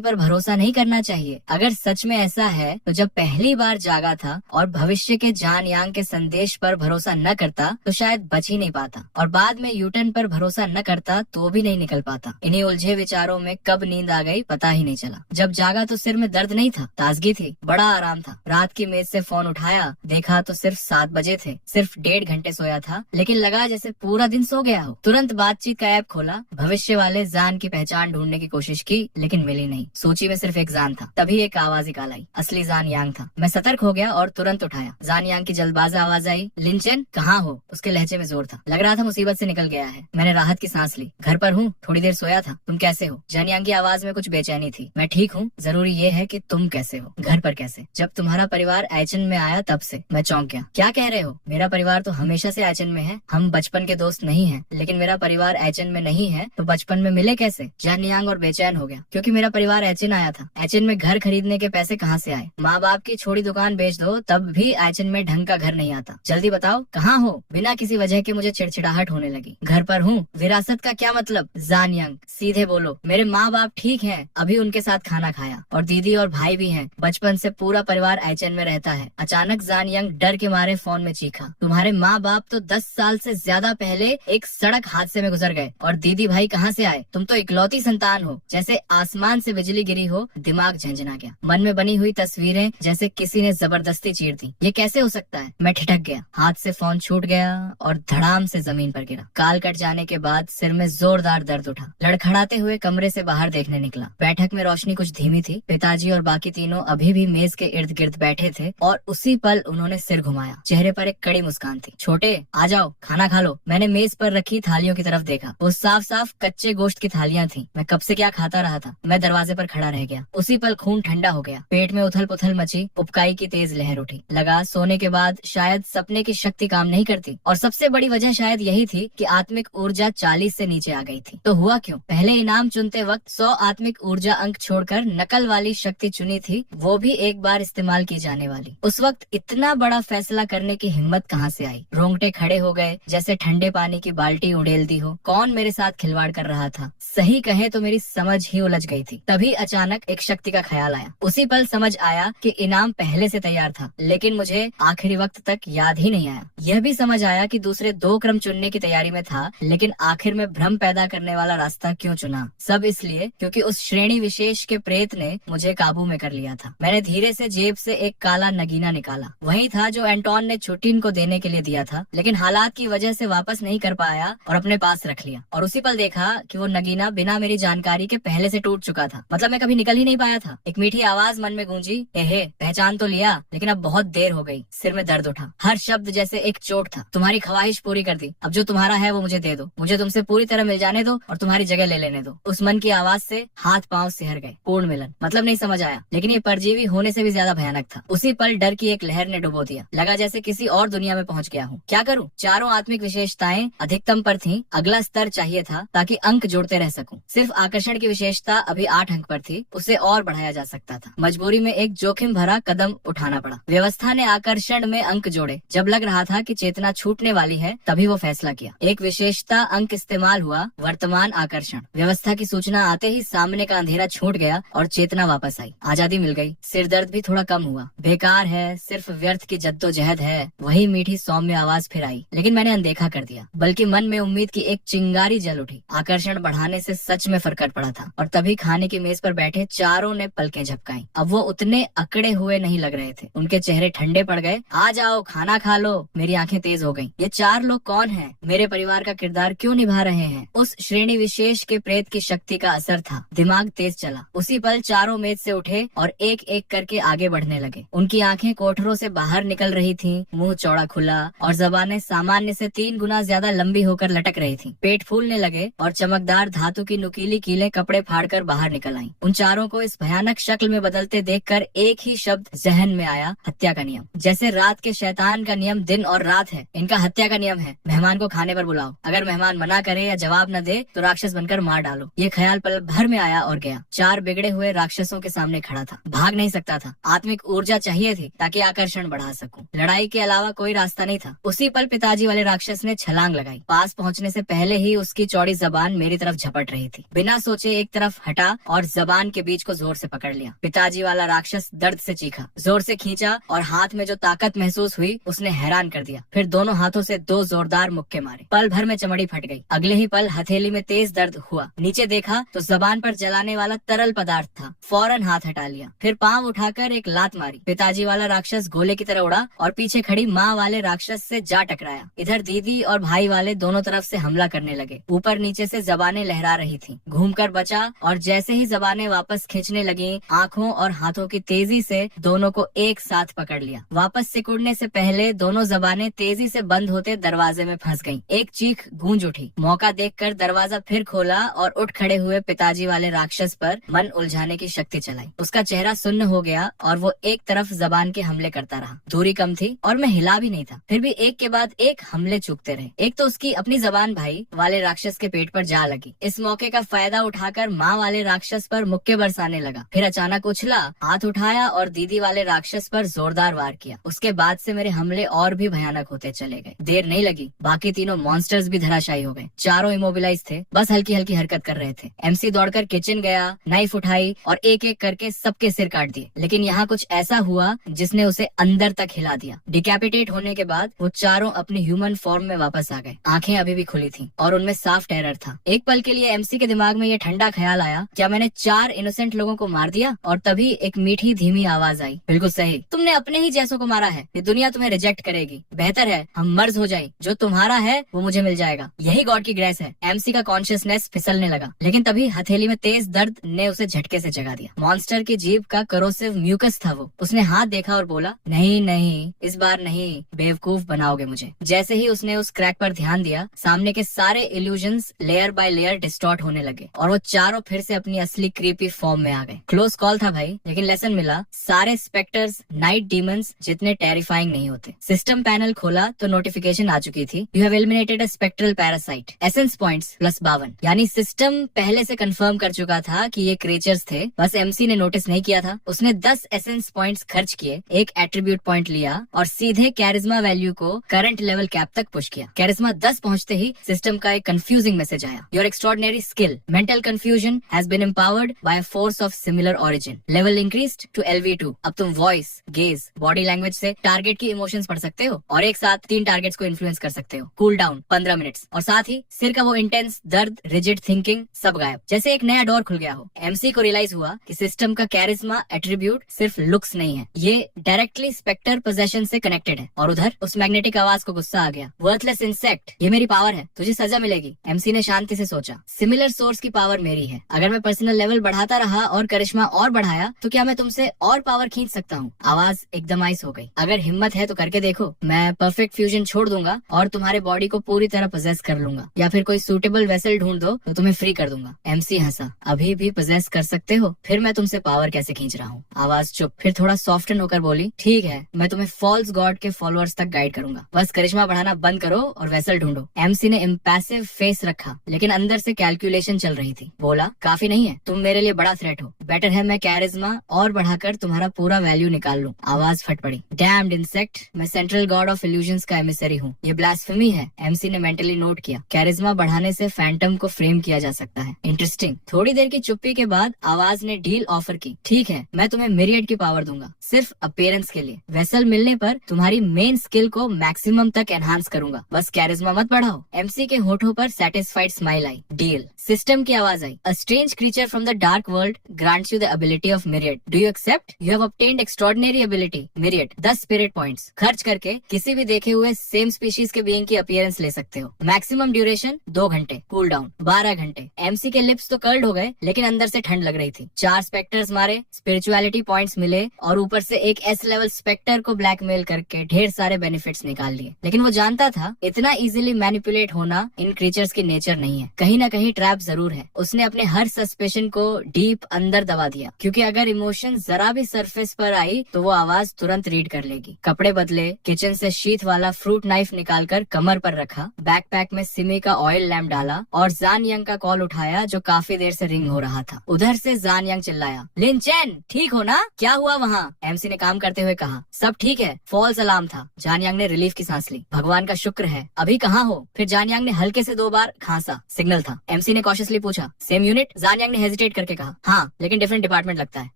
पर भरोसा नहीं करना चाहिए? अगर सच में ऐसा है तो जब पहली बार जागा था और भविष्य के जान यांग के संदेश पर भरोसा न करता तो शायद बच ही नहीं पाता, और बाद में यूटर्न पर भरोसा न करता तो भी नहीं निकल पाता। इन्हीं उलझे विचारों में कब नींद आ गई पता ही नहीं चला। जब जागा तो सिर में दर्द नहीं था, ताजगी थी, बड़ा आराम था। रात की मेज से फोन उठाया, देखा तो सिर्फ 7 बजे थे। सिर्फ 1.5 घंटे सोया था, लेकिन लगा जैसे पूरा दिन सो गया हो। तुरंत बातचीत का ऐप खोला, भविष्य वाले जान की पहचान ढूंढने की कोशिश की लेकिन मिली नहीं। सूची में सिर्फ एक जान था। तभी एक आवाज निकाल आई, असली जान यांग था। मैं सतर्क हो गया और तुरंत उठाया। जान यांग की जल्दबाजा आवाज आई, लिंचन कहाँ हो? उसके लहजे में जोर था। लग रहा था मुसीबत से निकल गया है। मैंने राहत की सांस ली। घर पर हूँ, थोड़ी देर सोया था। तुम कैसे हो? जान यांग की आवाज में कुछ बेचैनी थी। मैं ठीक हूँ, जरूरी ये है कि तुम कैसे हो? घर पर कैसे? जब तुम्हारा परिवार एचन में आया तब से। मैं चौंक गया। क्या कह रहे हो? मेरा परिवार तो हमेशा से एचन में है। हम बचपन के दोस्त नहीं हैं, लेकिन मेरा परिवार एचन में नहीं है तो बचपन में मिले कैसे? जान यांग और बेचैन हो गया, क्योंकि मेरा परिवार एचन आया था। एचन में घर खरीदने के पैसे कहाँ से आए? माँ बाप की छोड़ी दुकान बेच दो तब भी एचन में ढंग का घर नहीं आता। जल्दी बताओ कहाँ हो? बिना किसी वजह के मुझे चिड़चिड़ाहट होने लगी। घर पर हूँ। विरासत का क्या मतलब? जान यांग सीधे बोलो। मेरे माँ बाप ठीक हैं, अभी उनके साथ खाना खाया, और दीदी और भाई भी हैं। बचपन से पूरा परिवार एचन में रहता है। अचानक जान यांग डर के मारे फोन में चीखा, तुम्हारे माँ बाप तो 10 साल से ज्यादा पहले एक सड़क हादसे में गुजर गए, और दीदी भाई कहाँ से आए? तुम तो इकलौती संतान हो। जैसे आसमान से बिजली गिरी हो। दिमाग झंझना गया। मन में बनी हुई तस्वीरें जैसे किसी ने जबरदस्ती चीर दी। ये कैसे हो सकता है? मैं ठिठक गया। हाथ से फोन छूट गया और धड़ाम से जमीन पर गिरा। काल कट जाने के बाद सिर में जोरदार दर्द उठा। लड़खड़ाते हुए कमरे से बाहर देखने निकला। बैठक में रोशनी कुछ धीमी थी। पिताजी और बाकी तीनों अभी भी मेज के इर्द गिर्द बैठे थे, और उसी पल उन्होंने सिर घुमाया। चेहरे पर एक कड़ी मुस्कान थी। छोटे आ जाओ, खाना खा लो। मैंने मेज पर रखी थालियों की तरफ देखा। वो साफ साफ कच्चे गोश्त की थालियां थी। मैं कब से क्या खाता रहा था। मैं दरवाजे पर खड़ा रह गया। उसी पल खून ठंडा हो गया। पेट में उथल पुथल मची। उबकाई की तेज लहर उठी। लगा सोने के बाद शायद सपने की शक्ति काम नहीं करती, और सबसे बड़ी वजह शायद यही थी कि आत्मिक ऊर्जा 40 से नीचे आ गई थी। तो हुआ क्यों? पहले इनाम चुनते वक्त 100 आत्मिक ऊर्जा अंक छोड़कर नकल वाली शक्ति चुनी थी, वो भी एक बार इस्तेमाल की जाने वाली। उस वक्त इतना बड़ा फैसला करने की हिम्मत कहाँ से आई? रोंगटे खड़े हो गए, जैसे ठंडे पानी की बाल्टी उड़ेल दी हो। कौन मेरे साथ खिलवाड़ कर रहा था? सही कहे तो मेरी समझ ही उलझ गई थी। तभी अचानक एक शक्ति का ख्याल आया। उसी पल समझ आया कि इनाम पहले से तैयार था, लेकिन मुझे आखिरी वक्त तक याद ही नहीं आया। यह भी समझ आया कि दूसरे 2 क्रम चुनने की तैयारी में था, लेकिन आखिर में भ्रम पैदा करने वाला रास्ता क्यों चुना? सब इसलिए क्योंकि उस श्रेणी विशेष के प्रेत ने मुझे काबू में कर लिया था। मैंने धीरे से जेब से एक काला नगीना निकाला। वही था जो एंटोन ने छुट्टीन को देने के लिए दिया था, लेकिन हालात की वजह से वापस नहीं कर पाया और अपने पास रख लिया। और उसी पल देखा कि वो नगीना बिना मेरी जानकारी के पहले से टूट चुका था। मतलब मैं कभी निकल ही नहीं पाया था। एक मीठी आवाज मन में गूंजी, एहे पहचान तो लिया, लेकिन अब बहुत देर हो गई। सिर में दर्द उठा। हर शब्द जैसे एक चोट था। तुम्हारी ख्वाहिश पूरी कर दी, अब जो तुम्हारा है वो मुझे दे दो। मुझे तुमसे पूरी तरह मिल जाने दो और तुम्हारी जगह ले लेने दो। उस मन की आवाज से हाथ पांव सिहर गए। पूर्ण मिलन मतलब नहीं समझ आया, लेकिन ये परजीवी होने से भी ज्यादा भयानक था। उसी पल डर की एक लहर ने डुबो दिया। लगा जैसे किसी और दुनिया में पहुंच गया हूँ। क्या करूँ? चारों आत्मिक विशेषताएं अधिकतम पर थीं। अगला स्तर चाहिए था ताकि अंक जोड़ते रह सकूं। सिर्फ आकर्षण की विशेषता अभी 8 अंक पर थी, उसे और बढ़ाया जा सकता था। मजबूरी में एक जोखिम भरा कदम उठाना पड़ा। व्यवस्था ने आकर्षण में अंक जोड़े। जब लग रहा था कि चेतना छूटने वाली है, तभी वो फैसला किया। एक विशेषता अंक इस्तेमाल हुआ, वर्तमान आकर्षण। व्यवस्था की सूचना आते ही सामने का अंधेरा छूट गया और चेतना वापस आई। आजादी मिल गई। सिर दर्द भी थोड़ा कम हुआ। बेकार है, सिर्फ व्यर्थ की जद्दोजहद है। वही मीठी सौम्य आवाज फिर आई, लेकिन मैंने अनदेखा कर दिया। बल्कि मन में उम्मीद की एक चिंगारी जल उठी। आकर्षण बढ़ाने से सच में फरकट पड़ा था। और तभी खाने की मेज पर बैठे चारों ने पलकें झपकाई। अब वो उतने अकड़े हुए नहीं लग रहे थे। उनके चेहरे ठंडे पड़ गए। आ जाओ, खाना खा लो। मेरी आंखें तेज हो गईं। ये 4 लोग कौन हैं? मेरे परिवार का किरदार क्यों निभा रहे हैं? उस श्रेणी विशेष के प्रेत की शक्ति का असर था। दिमाग तेज चला। उसी पल चारों मेज से उठे और एक एक करके आगे बढ़ने लगे। उनकी आंखें कोठरों से बाहर निकल रही थीं, मुंह चौड़ा खुला और जबानें सामान्य से 3 गुना ज्यादा लंबी होकर लटक रही रही थी, पेट फूलने लगे और चमकदार धातु की नुकीली कीलें कपड़े फाड़कर बाहर निकल आईं। उन चारों को इस भयानक शक्ल में बदलते देखकर एक ही शब्द जहन में आया, हत्या का नियम। जैसे रात के शैतान का नियम दिन और रात है, इनका हत्या का नियम है। मेहमान को खाने पर बुलाओ, अगर मेहमान मना करे या जवाब न दे तो राक्षस बनकर मार डालो। ये ख्याल पल भर में आया और गया। 4 बिगड़े हुए राक्षसों के सामने खड़ा था। भाग नहीं सकता था, आत्मिक ऊर्जा चाहिए थी ताकि आकर्षण बढ़ा सकूं। लड़ाई के अलावा कोई रास्ता नहीं था। उसी पल पिताजी वाले राक्षस ने छलांग लगाई। पास पहुंचने से पहले ही उसकी चौड़ी जबान मेरी तरफ झपट रही थी। बिना सोचे एक तरफ हटा और जबान के बीच को जोर से पकड़ लिया। पिताजी वाला राक्षस दर्द से चीखा, जोर से खींचा और हाथ में जो ताकत महसूस हुई उसने हैरान कर दिया। फिर दोनों हाथों से 2 जोरदार मुक्के मारे। पल भर में चमड़ी फट गई। अगले ही पल हथेली में तेज दर्द हुआ। नीचे देखा तो जबान पर जलाने वाला तरल पदार्थ था। फौरन हाथ हटा लिया, फिर पांव उठाकर एक लात मारी। पिताजी वाला राक्षस गोले की तरह उड़ा और पीछे खड़ी माँ वाले राक्षस से जा टकराया। इधर दीदी और भाई वाले दोनों तरफ से हमला करने लगे। ऊपर नीचे से जबानें लहरा रही थी। घूमकर बचा और जैसे ही जबानें वापस खींचने लगी, आंखों और हाथों की तेजी से दोनों को एक साथ पकड़ लिया। वापस सिकुड़ने से पहले दोनों जबानें तेजी से बंद होते दरवाजे में फंस गईं। एक चीख गूंज उठी। मौका देखकर दरवाजा फिर खोला और उठ खड़े हुए पिताजी वाले राक्षस पर मन उलझाने की शक्ति चलाई। उसका चेहरा सुन्न हो गया और वो एक तरफ जबान के हमले करता रहा। दूरी कम थी और मैं हिला भी नहीं था, फिर भी एक के बाद एक हमले चूकते रहे। एक तो उसकी अपनी जबान भाई वाले राक्षस के पेट पर जा लगी। इस मौके का फायदा उठाकर माँ वाले राक्षस पर मुक्के बरसाने लगा। फिर अचानक उछला, हाथ उठाया और दीदी वाले राक्षस पर जोरदार वार किया। उसके बाद से मेरे हमले और भी भयानक होते चले गए। देर नहीं लगी, बाकी तीनों मॉन्स्टर्स भी धराशायी हो गए। चारों इमोबिलाइज थे, बस हल्की हल्की हरकत कर रहे थे। एमसी दौड़कर किचन गया, नाइफ उठाई और एक एक करके सबके सिर काट दिए। लेकिन यहाँ कुछ ऐसा हुआ जिसने उसे अंदर तक हिला दिया। डिकैपिटेट होने के बाद वो चारों अपनी ह्यूमन फॉर्म में वापस आ गए। आंखें अभी भी खुली थी और उनमें साफ टेरर था। एक पल के लिए एमसी के दिमाग में ये ठंडा ख्याल आया, क्या मैंने 4 इनोसेंट लोगों को मार दिया? और तभी एक मीठी धीमी आवाज आई, बिल्कुल सही, तुमने अपने ही जैसों को मारा है। ये दुनिया तुम्हें रिजेक्ट करेगी। बेहतर है हम मर्ज हो जाए। जो तुम्हारा है वो मुझे मिल जाएगा। यही गॉड की ग्रेस है। एमसी का कॉन्शियसनेस फिसलने लगा, लेकिन तभी हथेली में तेज दर्द ने उसे झटके से जगा दिया। मॉन्स्टर की जीभ का करोसिव म्यूकस था वो। उसने हाथ देखा और बोला, नहीं नहीं, इस बार नहीं, बेवकूफ बनाओगे मुझे। जैसे ही उसने उस क्रैक पर ध्यान दिया, सामने के सारे illusions layer by layer distort होने लगे और वो चारों फिर से अपनी असली क्रीपी फॉर्म में आ गए। क्लोज कॉल था भाई, लेकिन लेसन मिला। सारे स्पेक्टर्स नाइट डीमंस जितने टेरिफाइंग नहीं होते। सिस्टम पैनल खोला तो नोटिफिकेशन आ चुकी थी, you have eliminated a spectral parasite, essence points +52। यानी सिस्टम पहले से कंफर्म कर चुका था कि ये क्रिएचर्स थे, बस एमसी ने नोटिस नहीं किया था। उसने 10 एसेंस पॉइंट्स खर्च किए, एक एट्रीब्यूट पॉइंट लिया और सीधे कैरिज्मा वैल्यू को करंट लेवल कैप तक पुश किया। कैरिज्मा 10 पहुंचते ही सिस्टम का एक कंफ्यूजिंग मैसेज आया, your extraordinary skill mental confusion has been empowered by a force of similar origin, level increased to LV2। अब तुम वॉइस, गेज, बॉडी लैंग्वेज से टारगेट की इमोशंस पढ़ सकते हो और एक साथ 3 टारगेट्स को इन्फ्लुएंस कर सकते हो। कूल डाउन 15 मिनट्स और साथ ही सिर का वो इंटेंस दर्द, रिजिड थिंकिंग सब गायब, जैसे एक नया डोर खुल गया हो। एमसी को रियलाइज हुआ कि सिस्टम का कैरिज्मा एट्रीब्यूट सिर्फ लुक्स नहीं है, ये डायरेक्टली स्पेक्टर पोजेशन से कनेक्टेड है। और उधर उस मैग्नेटिक आवाज को गुस्सा आ गया, वर्थलेस इंसेक्ट, ये मेरी पावर है, तुझे सजा मिलेगी। एमसी ने शांति से सोचा, सिमिलर सोर्स की पावर मेरी है। अगर मैं पर्सनल लेवल बढ़ाता रहा और करिश्मा और बढ़ाया तो क्या मैं तुमसे और पावर खींच सकता हूँ? आवाज एकदम आइस हो गई, अगर हिम्मत है तो करके देखो। मैं परफेक्ट फ्यूजन छोड़ दूंगा और तुम्हारे बॉडी को पूरी तरह पोजेस कर लूंगा, या फिर कोई सूटेबल वेसल ढूंढ दो तो तुम्हें फ्री कर दूंगा। एमसी हंसा, अभी भी पोजेस कर सकते हो? फिर मैं तुमसे पावर कैसे खींच रहा हूँ? आवाज चुप, फिर थोड़ा सॉफ्टन होकर बोली, ठीक है, मैं तुम्हें फॉल्स गॉड के फॉलोअर्स तक गाइड करूंगा, बस करिश्मा बढ़ाना बंद करो और वेसल ढूंढो। एमसी ने इम्पैसिव फेस रखा, लेकिन अंदर से कैलकुलेशन चल रही थी। बोला, काफी नहीं है, तुम मेरे लिए बड़ा थ्रेट हो, बेटर है मैं कैरिज्मा और बढ़ाकर तुम्हारा पूरा वैल्यू निकाल लूं। आवाज फट पड़ी, डैम्ड इंसेक्ट, मैं सेंट्रल गॉड ऑफ इल्यूजन्स का एमिसरी हूँ, ये ब्लास्फेमी है। एमसी ने मेंटली नोट किया, कैरिज्मा बढ़ाने से फैंटम को फ्रेम किया जा सकता है। इंटरेस्टिंग। थोड़ी देर की चुप्पी के बाद आवाज ने डील ऑफर की, ठीक है, मैं तुम्हें मिरियड की पावर दूंगा, सिर्फ अपीयरेंस के लिए। वेसल मिलने पर तुम्हारी मेन स्किल को मैक्सिमम तक एनहांस करूंगा, बस कैरिज्मा मत बढ़ाओ। एमसी के होठों पर सेटिस्फाइड स्माइल आई, डील। सिस्टम की आवाज आई, a strange creature from the dark world grants you the ability of myriad, do you accept? You have obtained extraordinary ability myriad, 10 spirit points खर्च करके किसी भी देखे हुए सेम स्पीशीज के बीइंग की अपीयरेंस ले सकते हो। मैक्सिमम ड्यूरेशन 2 घंटे, कूल डाउन 12 घंटे। एमसी के लिप्स तो कर्ल्ड हो गए लेकिन अंदर से ठंड लग रही थी। 4 स्पेक्टर्स मारे, स्पिरिचुअलिटी पॉइंट्स मिले और ऊपर से एक एस लेवल स्पेक्टर को ब्लैकमेल करके ढेर सारे बेनिफिट्स निकाल लिए। लेकिन वो जानता था इतना इजीली मैनिपुलेट होना इन क्रीचर्स की नेचर नहीं है, कहीं ना कहीं ट्रैप जरूर है। उसने अपने हर सस्पेशन को डीप अंदर दबा दिया, क्योंकि अगर इमोशन जरा भी सरफेस पर आई तो वो आवाज तुरंत रीड कर लेगी। कपड़े बदले, किचन से शीथ वाला फ्रूट नाइफ निकालकर कमर पर रखा, बैकपैक में सिमी का ऑयल लैम्प डाला और जान यंग का कॉल उठाया जो काफी देर से रिंग हो रहा था। उधर से जान यंग चिल्लाया, लिन चैन ठीक हो ना, क्या हुआ वहाँ? एमसी ने काम करते हुए कहा, सब ठीक है, फॉल्स अलार्म था। जान यंग ने रिलीफ की सांस ली, भगवान का शुक्र है। अभी कहाँ हो? फिर जान यंग ने हल्के से 2 बार खांसा, सिग्नल था। एमसी ने कॉशियसली पूछा, सेम यूनिट? जान यंग ने हेजिटेट करके कहा, हाँ लेकिन डिफरेंट डिपार्टमेंट लगता है।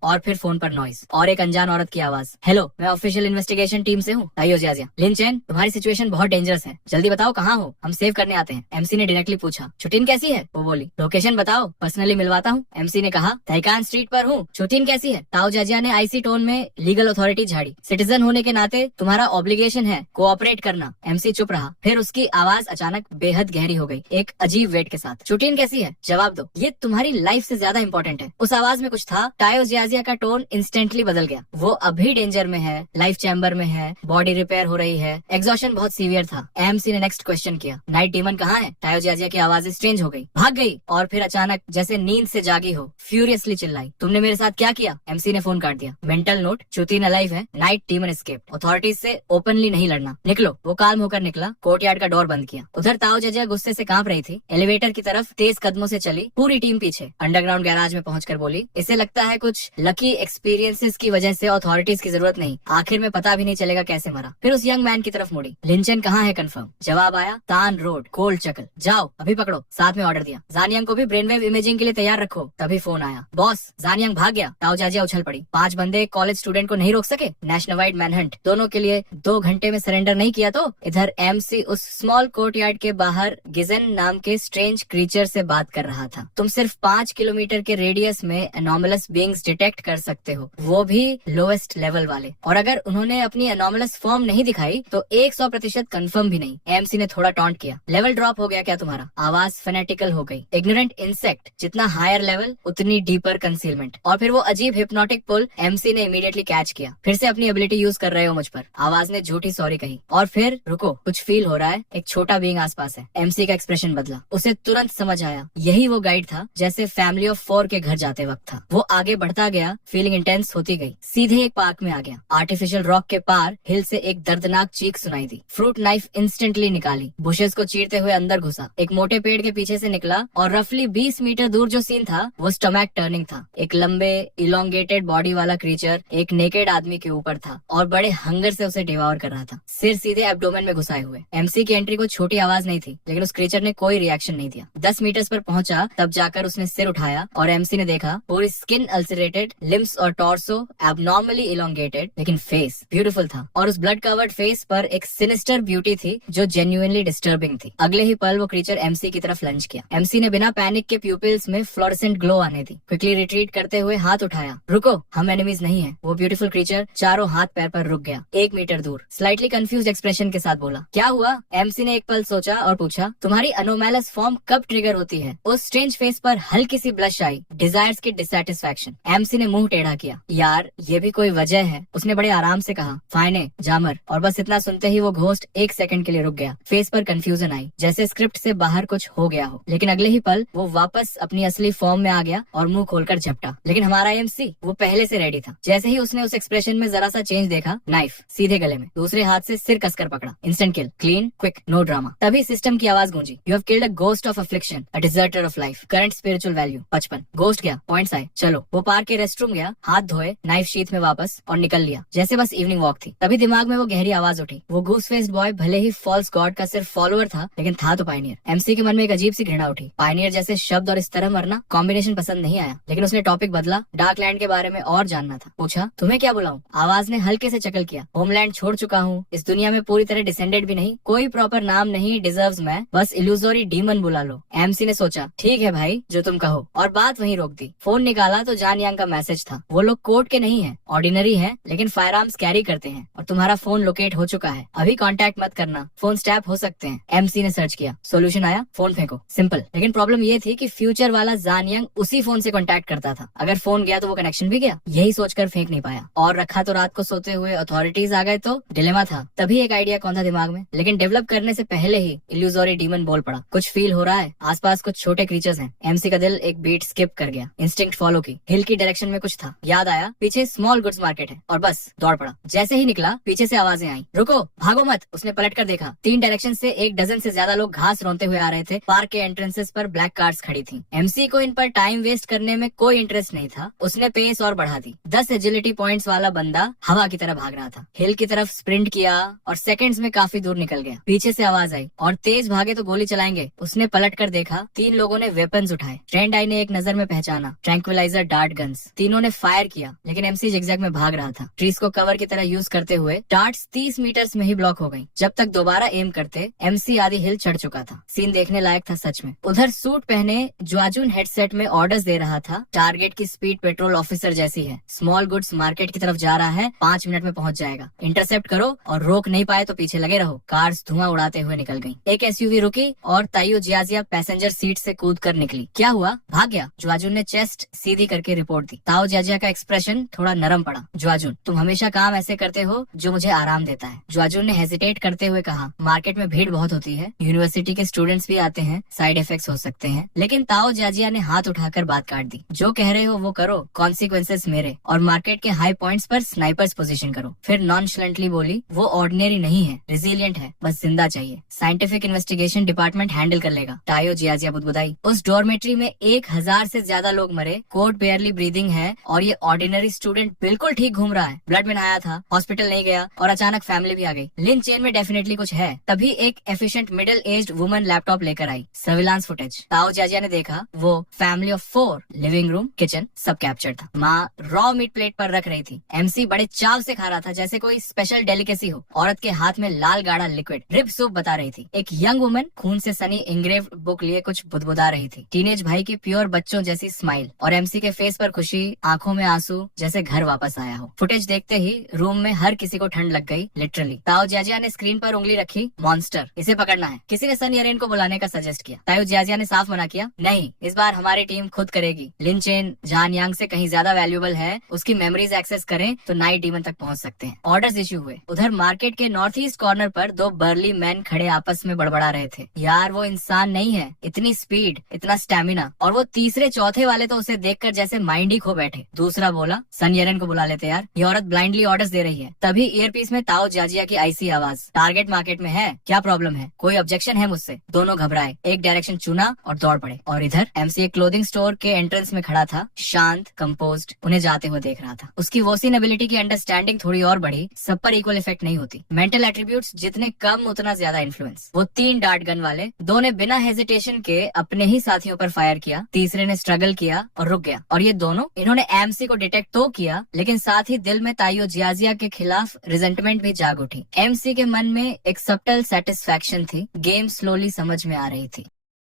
और फिर फोन पर नॉइस और एक अनजान औरत की आवाज, हेलो मैं ऑफिशियल इन्वेस्टिगेशन टीम से हूँ, ताइयो जियाजिया। लिन चैन तुम्हारी सिचुएशन बहुत डेंजरस है, जल्दी बताओ कहाँ हो, हम सेव करने आते हैं। एमसी ने डायरेक्टली पूछा, छुटिन कैसी है? वो बोली, लोकेशन बताओ पर्सनली मिलवाता हूँ। एमसी ने कहा, तैकान स्ट्रीट पर हूँ, छुटिन कैसी है? ताओ जियाजिया ने आईसी टोन में लीगल अथॉरिटी झाड़ी, सिटीजन होने के नाते तुम्हारा ऑब्लिगेशन है कोऑपरेट करना। एमसी चुप रहा, फिर उसकी आवाज अचानक बेहद गहरी हो गई, एक अजीब वेट के साथ। छुटिन कैसी है? जवाब दो, ये तुम्हारी लाइफ से ज्यादा इंपॉर्टेंट है। उस आवाज में कुछ था। ताओ जियाजिया का टोन इंस्टेंटली बदल गया, वो अभी डेंजर में है, लाइफ चैम्बर में है, बॉडी रिपेयर हो रही है, एग्जॉशन बहुत सीवियर था। एमसी ने नेक्स्ट क्वेश्चन किया, नाइट डीमन कहाँ है? ताओ जियाजिया की आवाज स्ट्रेंज हो गई, भाग गई। और फिर अचानक जैसे नींद से जागी हो फ्यूरियसली चिल्लाई, तुमने मेरे साथ क्या किया? एमसी ने फोन काट दिया, मेंटल नोट, छुटिन अलाइव है, नाइट डीमन एस्केप्ड, अथॉरिटीज से ओपनली नहीं लड़ना, निकलो। वो काल्म होकर निकला, कोर्टयार्ड का डोर बंद किया। उधर ताओ जियाजिया गुस्से से कांप रही थी, एलिवेटर की तरफ तेज कदमों से चली, पूरी टीम पीछे। अंडरग्राउंड गैराज में पहुंचकर बोली, इसे लगता है कुछ लकी एक्सपीरियंसेस की वजह से अथॉरिटीज की जरूरत नहीं, आखिर में पता भी नहीं चलेगा कैसे मरा। फिर उस यंग मैन की तरफ मुड़ी, लिंचन कहाँ है कंफर्म? जवाब आया, तान रोड, कोल्ड चकल, जाओ अभी पकड़ो। साथ में ऑर्डर दिया, जानियंग को भी ब्रेनवेव इमेजिंग के लिए तैयार रखो। तभी फोन आया, बॉस जानियंग भाग गया। ताओ जियाजिया उछल पड़ी, 5 बंदे कॉलेज स्टूडेंट को नहीं रोक सके, नेशनल वाइड मैनहंट, दोनों के लिए 2 घंटे में सरेंडर नहीं किया तो। इधर एमसी उस स्मॉल कोर्टयार्ड के बाहर गिजन नाम के स्ट्रेंज क्रीचर से बात कर रहा था। तुम सिर्फ 5 किलोमीटर के रेडियस में एनोमलस बीइंग्स डिटेक्ट कर सकते हो, वो भी लोएस्ट लेवल वाले, और अगर उन्होंने अपनी एनोमलस फॉर्म नहीं दिखाई तो 100% कंफर्म भी नहीं। एमसी ने थोड़ा टॉन्ट किया, लेवल ड्रॉप हो गया क्या तुम्हारा? आवाज फेनेटिकल हो गई, इग्नोरेंट इंसेक्ट, जितना हायर लेवल उतनी डीपर कंसीलमेंट। और फिर वो अजीब हिप्नोटिक पुल एमसी ने इमीडिएटली कैच किया, फिर से अपनी एबिलिटी यूज कर रहे हो मुझ पर। आवाज ने झूठी सॉरी कही, और फिर रुको, कुछ फील हो रहा है, एक छोटा बीइंग आसपास है। एमसी का एक्सप्रेशन बदला, उसे तुरंत समझ आया यही वो गाइड था जैसे फैमिली ऑफ 4 के घर जाते वक्त था। वो आगे बढ़ता गया, फीलिंग इंटेंस होती गई, सीधे एक पार्क में आ गया। आर्टिफिशियल रॉक के पार हिल से एक दर्दनाक चीख सुनाई दी। फ्रूट नाइफ इंस्टेंटली निकाली, बुशेस को चीरते हुए अंदर घुसा, एक मोटे पेड़ के पीछे से निकला और रफली 20 मीटर दूर जो सीन था वो स्टमक टर्निंग था। एक लंबे इलोंगेटेड बॉडी वाला क्रीचर एक नेकेड आदमी के ऊपर था और बड़े हंगर से उसे डिवॉर कर रहा था, सिर सीधे एब्डोमेन में घुसाए हुए। एमसी की एंट्री को छोटी आवाज नहीं थी, लेकिन उस क्रीचर ने कोई रिएक्शन नहीं दिया। 10 मीटर्स पर पहुंचा, तब जाकर उसने सिर उठाया और एमसी ने देखा पूरी स्किन अल्सरेटेड, लिम्स और टॉर्सो एबनॉर्मली इलोंगेटेड, लेकिन फेस ब्यूटीफुल था। और उस ब्लड कवर्ड फेस पर एक सिनिस्टर ब्यूटी थी जो जेन्युइनली डिस्टर्बिंग थी। अगले ही पल वो क्रीचर एमसी की तरफ लंच किया। एमसी ने बिना पैनिक के प्यूपिल्स में फ्लोरेसेंट ग्लो आने दी, क्विकली रिट्रीट करते हुए हाथ उठाया, रुको हम एनिमीज नहीं है। वो ब्यूटीफुल क्रीचर चारों हाथ पैर पर रुक गया, 1 मीटर दूर, स्लाइटली कंफ्यूज्ड एक्सप्रेशन के साथ बोला, क्या हुआ? एमसी ने एक पल सोचा और पूछा, तुम्हारी अनोमैलस फॉर्म कब ट्रिगर होती है? उस स्ट्रेंज फेस पर हल्की सी ब्लश आई, डिजायर्स की डिससैटिस्फैक्शन। एमसी ने मुंह टेढ़ा किया, यार ये भी कोई वजह है? उसने बड़े आराम से कहा, फाइने जामर। और बस इतना सुनते ही वो घोस्ट 1 सेकंड के लिए रुक गया। फेस पर कंफ्यूजन आई, जैसे स्क्रिप्ट से बाहर कुछ हो गया हो। लेकिन अगले ही पल वो वापस अपनी असली फॉर्म में आ गया और मुंह खोलकर झपटा। लेकिन हमारा एमसी वो पहले से रेडी था। जैसे ही उसने उस एक्सप्रेशन में जरा सा चेंज देखा, नाइफ सीधे गले में, दूसरे हाथ से सिर कसकर पकड़ा, instant kill, clean, quick, no drama. तभी सिस्टम की आवाज गूंजी, you have killed a ghost of affliction, a deserter of life, current spiritual value 55। Ghost गया, पॉइंट्स आए, चलो। वो पार्क के रेस्टरूम गया, हाथ धोए, नाइफ शीथ में वापस और निकल लिया, जैसे बस इवनिंग वॉक थी। तभी दिमाग में वो गहरी आवाज उठी। वो गूस फेस्ड बॉय भले ही फॉल्स गॉड का सिर्फ फॉलोअर था, लेकिन था तो पायनियर। एमसी के मन में एक अजीब सी घृणा उठी। पायनियर जैसे शब्द और इस तरह मरना कॉम्बिनेशन पसंद नहीं आया, लेकिन उसने टॉपिक बदला, डार्क लैंड के बारे में और जानना था। पूछा, तुम्हें क्या बुलाऊं? आवाज ने हल्के से चकल किया, होमलैंड छोड़ चुका हूँ, इस दुनिया में पूरी तरह डिसेंडेड भी नहीं, कोई प्रॉपर नाम नहीं डिजर्व्स मैं, बस इल्यूजोरी डीमन बुला लो। एमसी ने सोचा ठीक है भाई जो तुम कहो, और बात वहीं रोक दी। फोन निकाला तो जान यांग का मैसेज था। वो लोग कोर्ट के नहीं है, ऑर्डिनरी है, लेकिन फायर आर्म्स कैरी करते हैं और तुम्हारा फोन लोकेट हो चुका है। अभी कांटेक्ट मत करना, फोन स्टैप हो सकते हैं। एमसी ने सर्च किया, सोल्यूशन आया, फोन फेंको, सिंपल। लेकिन प्रॉब्लम ये थी कि फ्यूचर वाला जान यांग उसी फोन से कांटेक्ट करता था। अगर फोन गया तो वो कनेक्शन भी गया। यही सोचकर फेंक नहीं पाया और रखा तो रात को सोते हुए अथॉरिटीज आ गए तो डिलेमा था। तभी एक आइडिया कौन था दिमाग में, लेकिन डेवलप करने से पहले ही इल्यूजोरी डीमन बोल पड़ा, कुछ फील हो रहा है, आसपास कुछ छोटे क्रीचर्स हैं। एमसी का दिल एक बीट स्किप कर गया, इंस्टिंक्ट फॉलो की, हिल की डायरेक्शन में कुछ था। याद आया पीछे स्मॉल गुड्स मार्केट है, और बस दौड़ पड़ा। जैसे ही निकला पीछे से आवाजें आई, रुको, भागो मत। उसने पलट कर देखा, 3 डायरेक्शन से 1 डजन से ज्यादा लोग घास रौंदते हुए आ रहे थे। पार्क के एंट्रेंसेस पर ब्लैक कार्स खड़ी थी। एमसी को इन पर टाइम वेस्ट करने में कोई इंटरेस्ट नहीं था। उसने पेस और बढ़ा दी। 10 एजिलिटी पॉइंट्स वाला बंदा हवा की तरह भाग रहा था। हिल की तरफ स्प्रिंट किया और सेकंड्स में काफी दूर निकल गया। पीछे से आवाज आई, और तेज भागे तो गोली चलाएंगे। उसने पलट कर देखा, 3 लोगों ने वेपन्स उठाए। ट्रेंड आई ने एक नजर में पहचाना, ट्रैंक्विलाइजर डार्ट गन्स। तीनों ने फायर किया, लेकिन एमसी जिगजैग में भाग रहा था। ट्रीज को कवर की तरह यूज करते हुए डार्ट्स 30 मीटर्स में ही ब्लॉक हो गई। जब तक दोबारा एम करते, एमसी आधी हिल चढ़ चुका था। सीन देखने लायक था सच में। उधर सूट पहने ज्वाजुन हेडसेट में ऑर्डर्स दे रहा था। टारगेट की स्पीड पेट्रोल ऑफिसर जैसी है। स्मॉल गुड्स मार्केट की तरफ जा रहा है, 5 मिनट में पहुंच जाएगा। इंटरसेप्ट करो और रोक नहीं पाए तो पीछे लगे रहो। कार्स धुआं उड़ाते हुए निकल गई। एक एसयूवी रुकी और ताइयो जियाजिया पैसेंजर सीट से कूद कर निकली। क्या हुआ, भाग गया? ज्वाजुन ने चेस्ट सीधी करके रिपोर्ट दी। ताओ जियाजिया का एक्सप्रेशन थोड़ा नरम पड़ा। ज्वाजुन, तुम हमेशा काम ऐसे करते हो जो मुझे आराम देता है। ज्वाजुन ने हेजिटेट करते हुए कहा, मार्केट में भीड़ बहुत होती है, यूनिवर्सिटी के स्टूडेंट्स भी आते हैं, साइड इफेक्ट्स हो सकते हैं। लेकिन ताओ जियाजिया ने हाथ उठाकर बात काट दी। जो कह रहे हो वो करो, कॉन्सिक्वेंसेस मेरे, और मार्केट के हाई पॉइंट्स पर स्नाइपर्स पोजीशन करो। फिर नॉनशलेंटली बोली, वो ऑर्डिनरी नहीं है, रेजिलिएंट है, बस जिंदा चाहिए। साइंटिफिक इन्वेस्टिगेशन डिपार्टमेंट हैंडल कर लेगा। ताओ जियाजिया बुदबुदाई। उस डॉर्मेट्री में 1000 से ज्यादा लोग मरे। कोर्ट बेयरली ब्रीदिंग है और ये ऑर्डिनरी स्टूडेंट बिल्कुल ठीक घूम रहा है। ब्लड में नहाया था, हॉस्पिटल नहीं गया, और अचानक फैमिली भी आ गई। लिन चेन में डेफिनेटली कुछ है। तभी एक efficient middle aged woman laptop लेकर आई। Surveillance footage. ताओ जियाजिया ने देखा, वो family of 4, living room, kitchen, सब कैप्चर था। माँ रॉ मीट प्लेट पर रख रही थी। एमसी बड़े चाव से खा रहा था, जैसे कोई स्पेशल डेलिकेसी हो। औरत के हाथ में लाल गाढ़ा लिक्विड रिब सूप बता रही थी। एक यंग वुमन खून से सनी इंग्रेव्ड बुक लिए कुछ बुदबुदा रही थी। टीनेज भाई की प्योर बच्चों जैसी स्माइल, और एमसी के फेस पर खुशी, आंखों में आंसू, जैसे घर वापस आया हो। फुटेज देखते ही रूम में हर किसी को ठंड लग गई, लिटरली। ताओ जियाजिया ने स्क्रीन पर उंगली रखी, मॉन्स्टर, इसे पकड़ना है। किसी ने सन येरेन को बुलाने का सजेस्ट किया। ताओ जियाजिया ने साफ मना किया, नहीं, इस बार हमारी टीम खुद करेगी। लिन चेन जान यांग से कहीं ज्यादा वैल्यूएबल है, उसकी मेमोरीज एक्सेस करें तो नाइट डीमन तक पहुंच सकते हैं। ऑर्डर्स इश्यू हुए। उधर मार्केट के नॉर्थ ईस्ट कॉर्नर पर 2 बर्ली मैन खड़े आपस में बड़बड़ा रहे थे। यार वो इंसान नहीं है, इतनी स्पीड, इतना स्टेमिना, और वो तीसरे चौथे वाले तो उसे देखकर जैसे माइंड ही खो बैठे। दूसरा बोला, सन येरेन को बुला लेते यार, ये औरत ब्लाइंडली ऑर्डर्स दे रही है। तभी ईयरपीस में ताओ जियाजिया की आईसी आवाज, टारगेट मार्केट में है, क्या प्रॉब्लम है, कोई ऑब्जेक्शन है मुझसे? दोनों घबराए, एक डायरेक्शन चुना और दौड़ पड़े। और इधर एमसी एक क्लोथिंग स्टोर के एंट्रेंस में खड़ा था, शांत, कंपोज्ड, उन्हें जाते हुए देख रहा था। उसकी वॉसिन एबिलिटी की अंडरस्टैंडिंग थोड़ी और बढ़ी। सब पर इक्वल इफेक्ट नहीं होती। मेंटल एट्रीब्यूट्स जितने कम उतना ज्यादा इन्फ्लुएंस। वो 3 डार्ट गन वाले, 2 ने बिना हेजिटेशन के अपने ही साथियों पर फायर किया, तीसरे ने स्ट्रगल किया और रुक गया। और ये दोनों, इन्होंने एमसी को डिटेक्ट तो किया, लेकिन साथ ही दिल में ताइयो जियाजिया के खिलाफ रिजेंटमेंट भी जाग उठी। एमसी के मन में एक सब्टल सेटिस्फैक्शन थी। गेम स्लोली समझ में आ रही थी।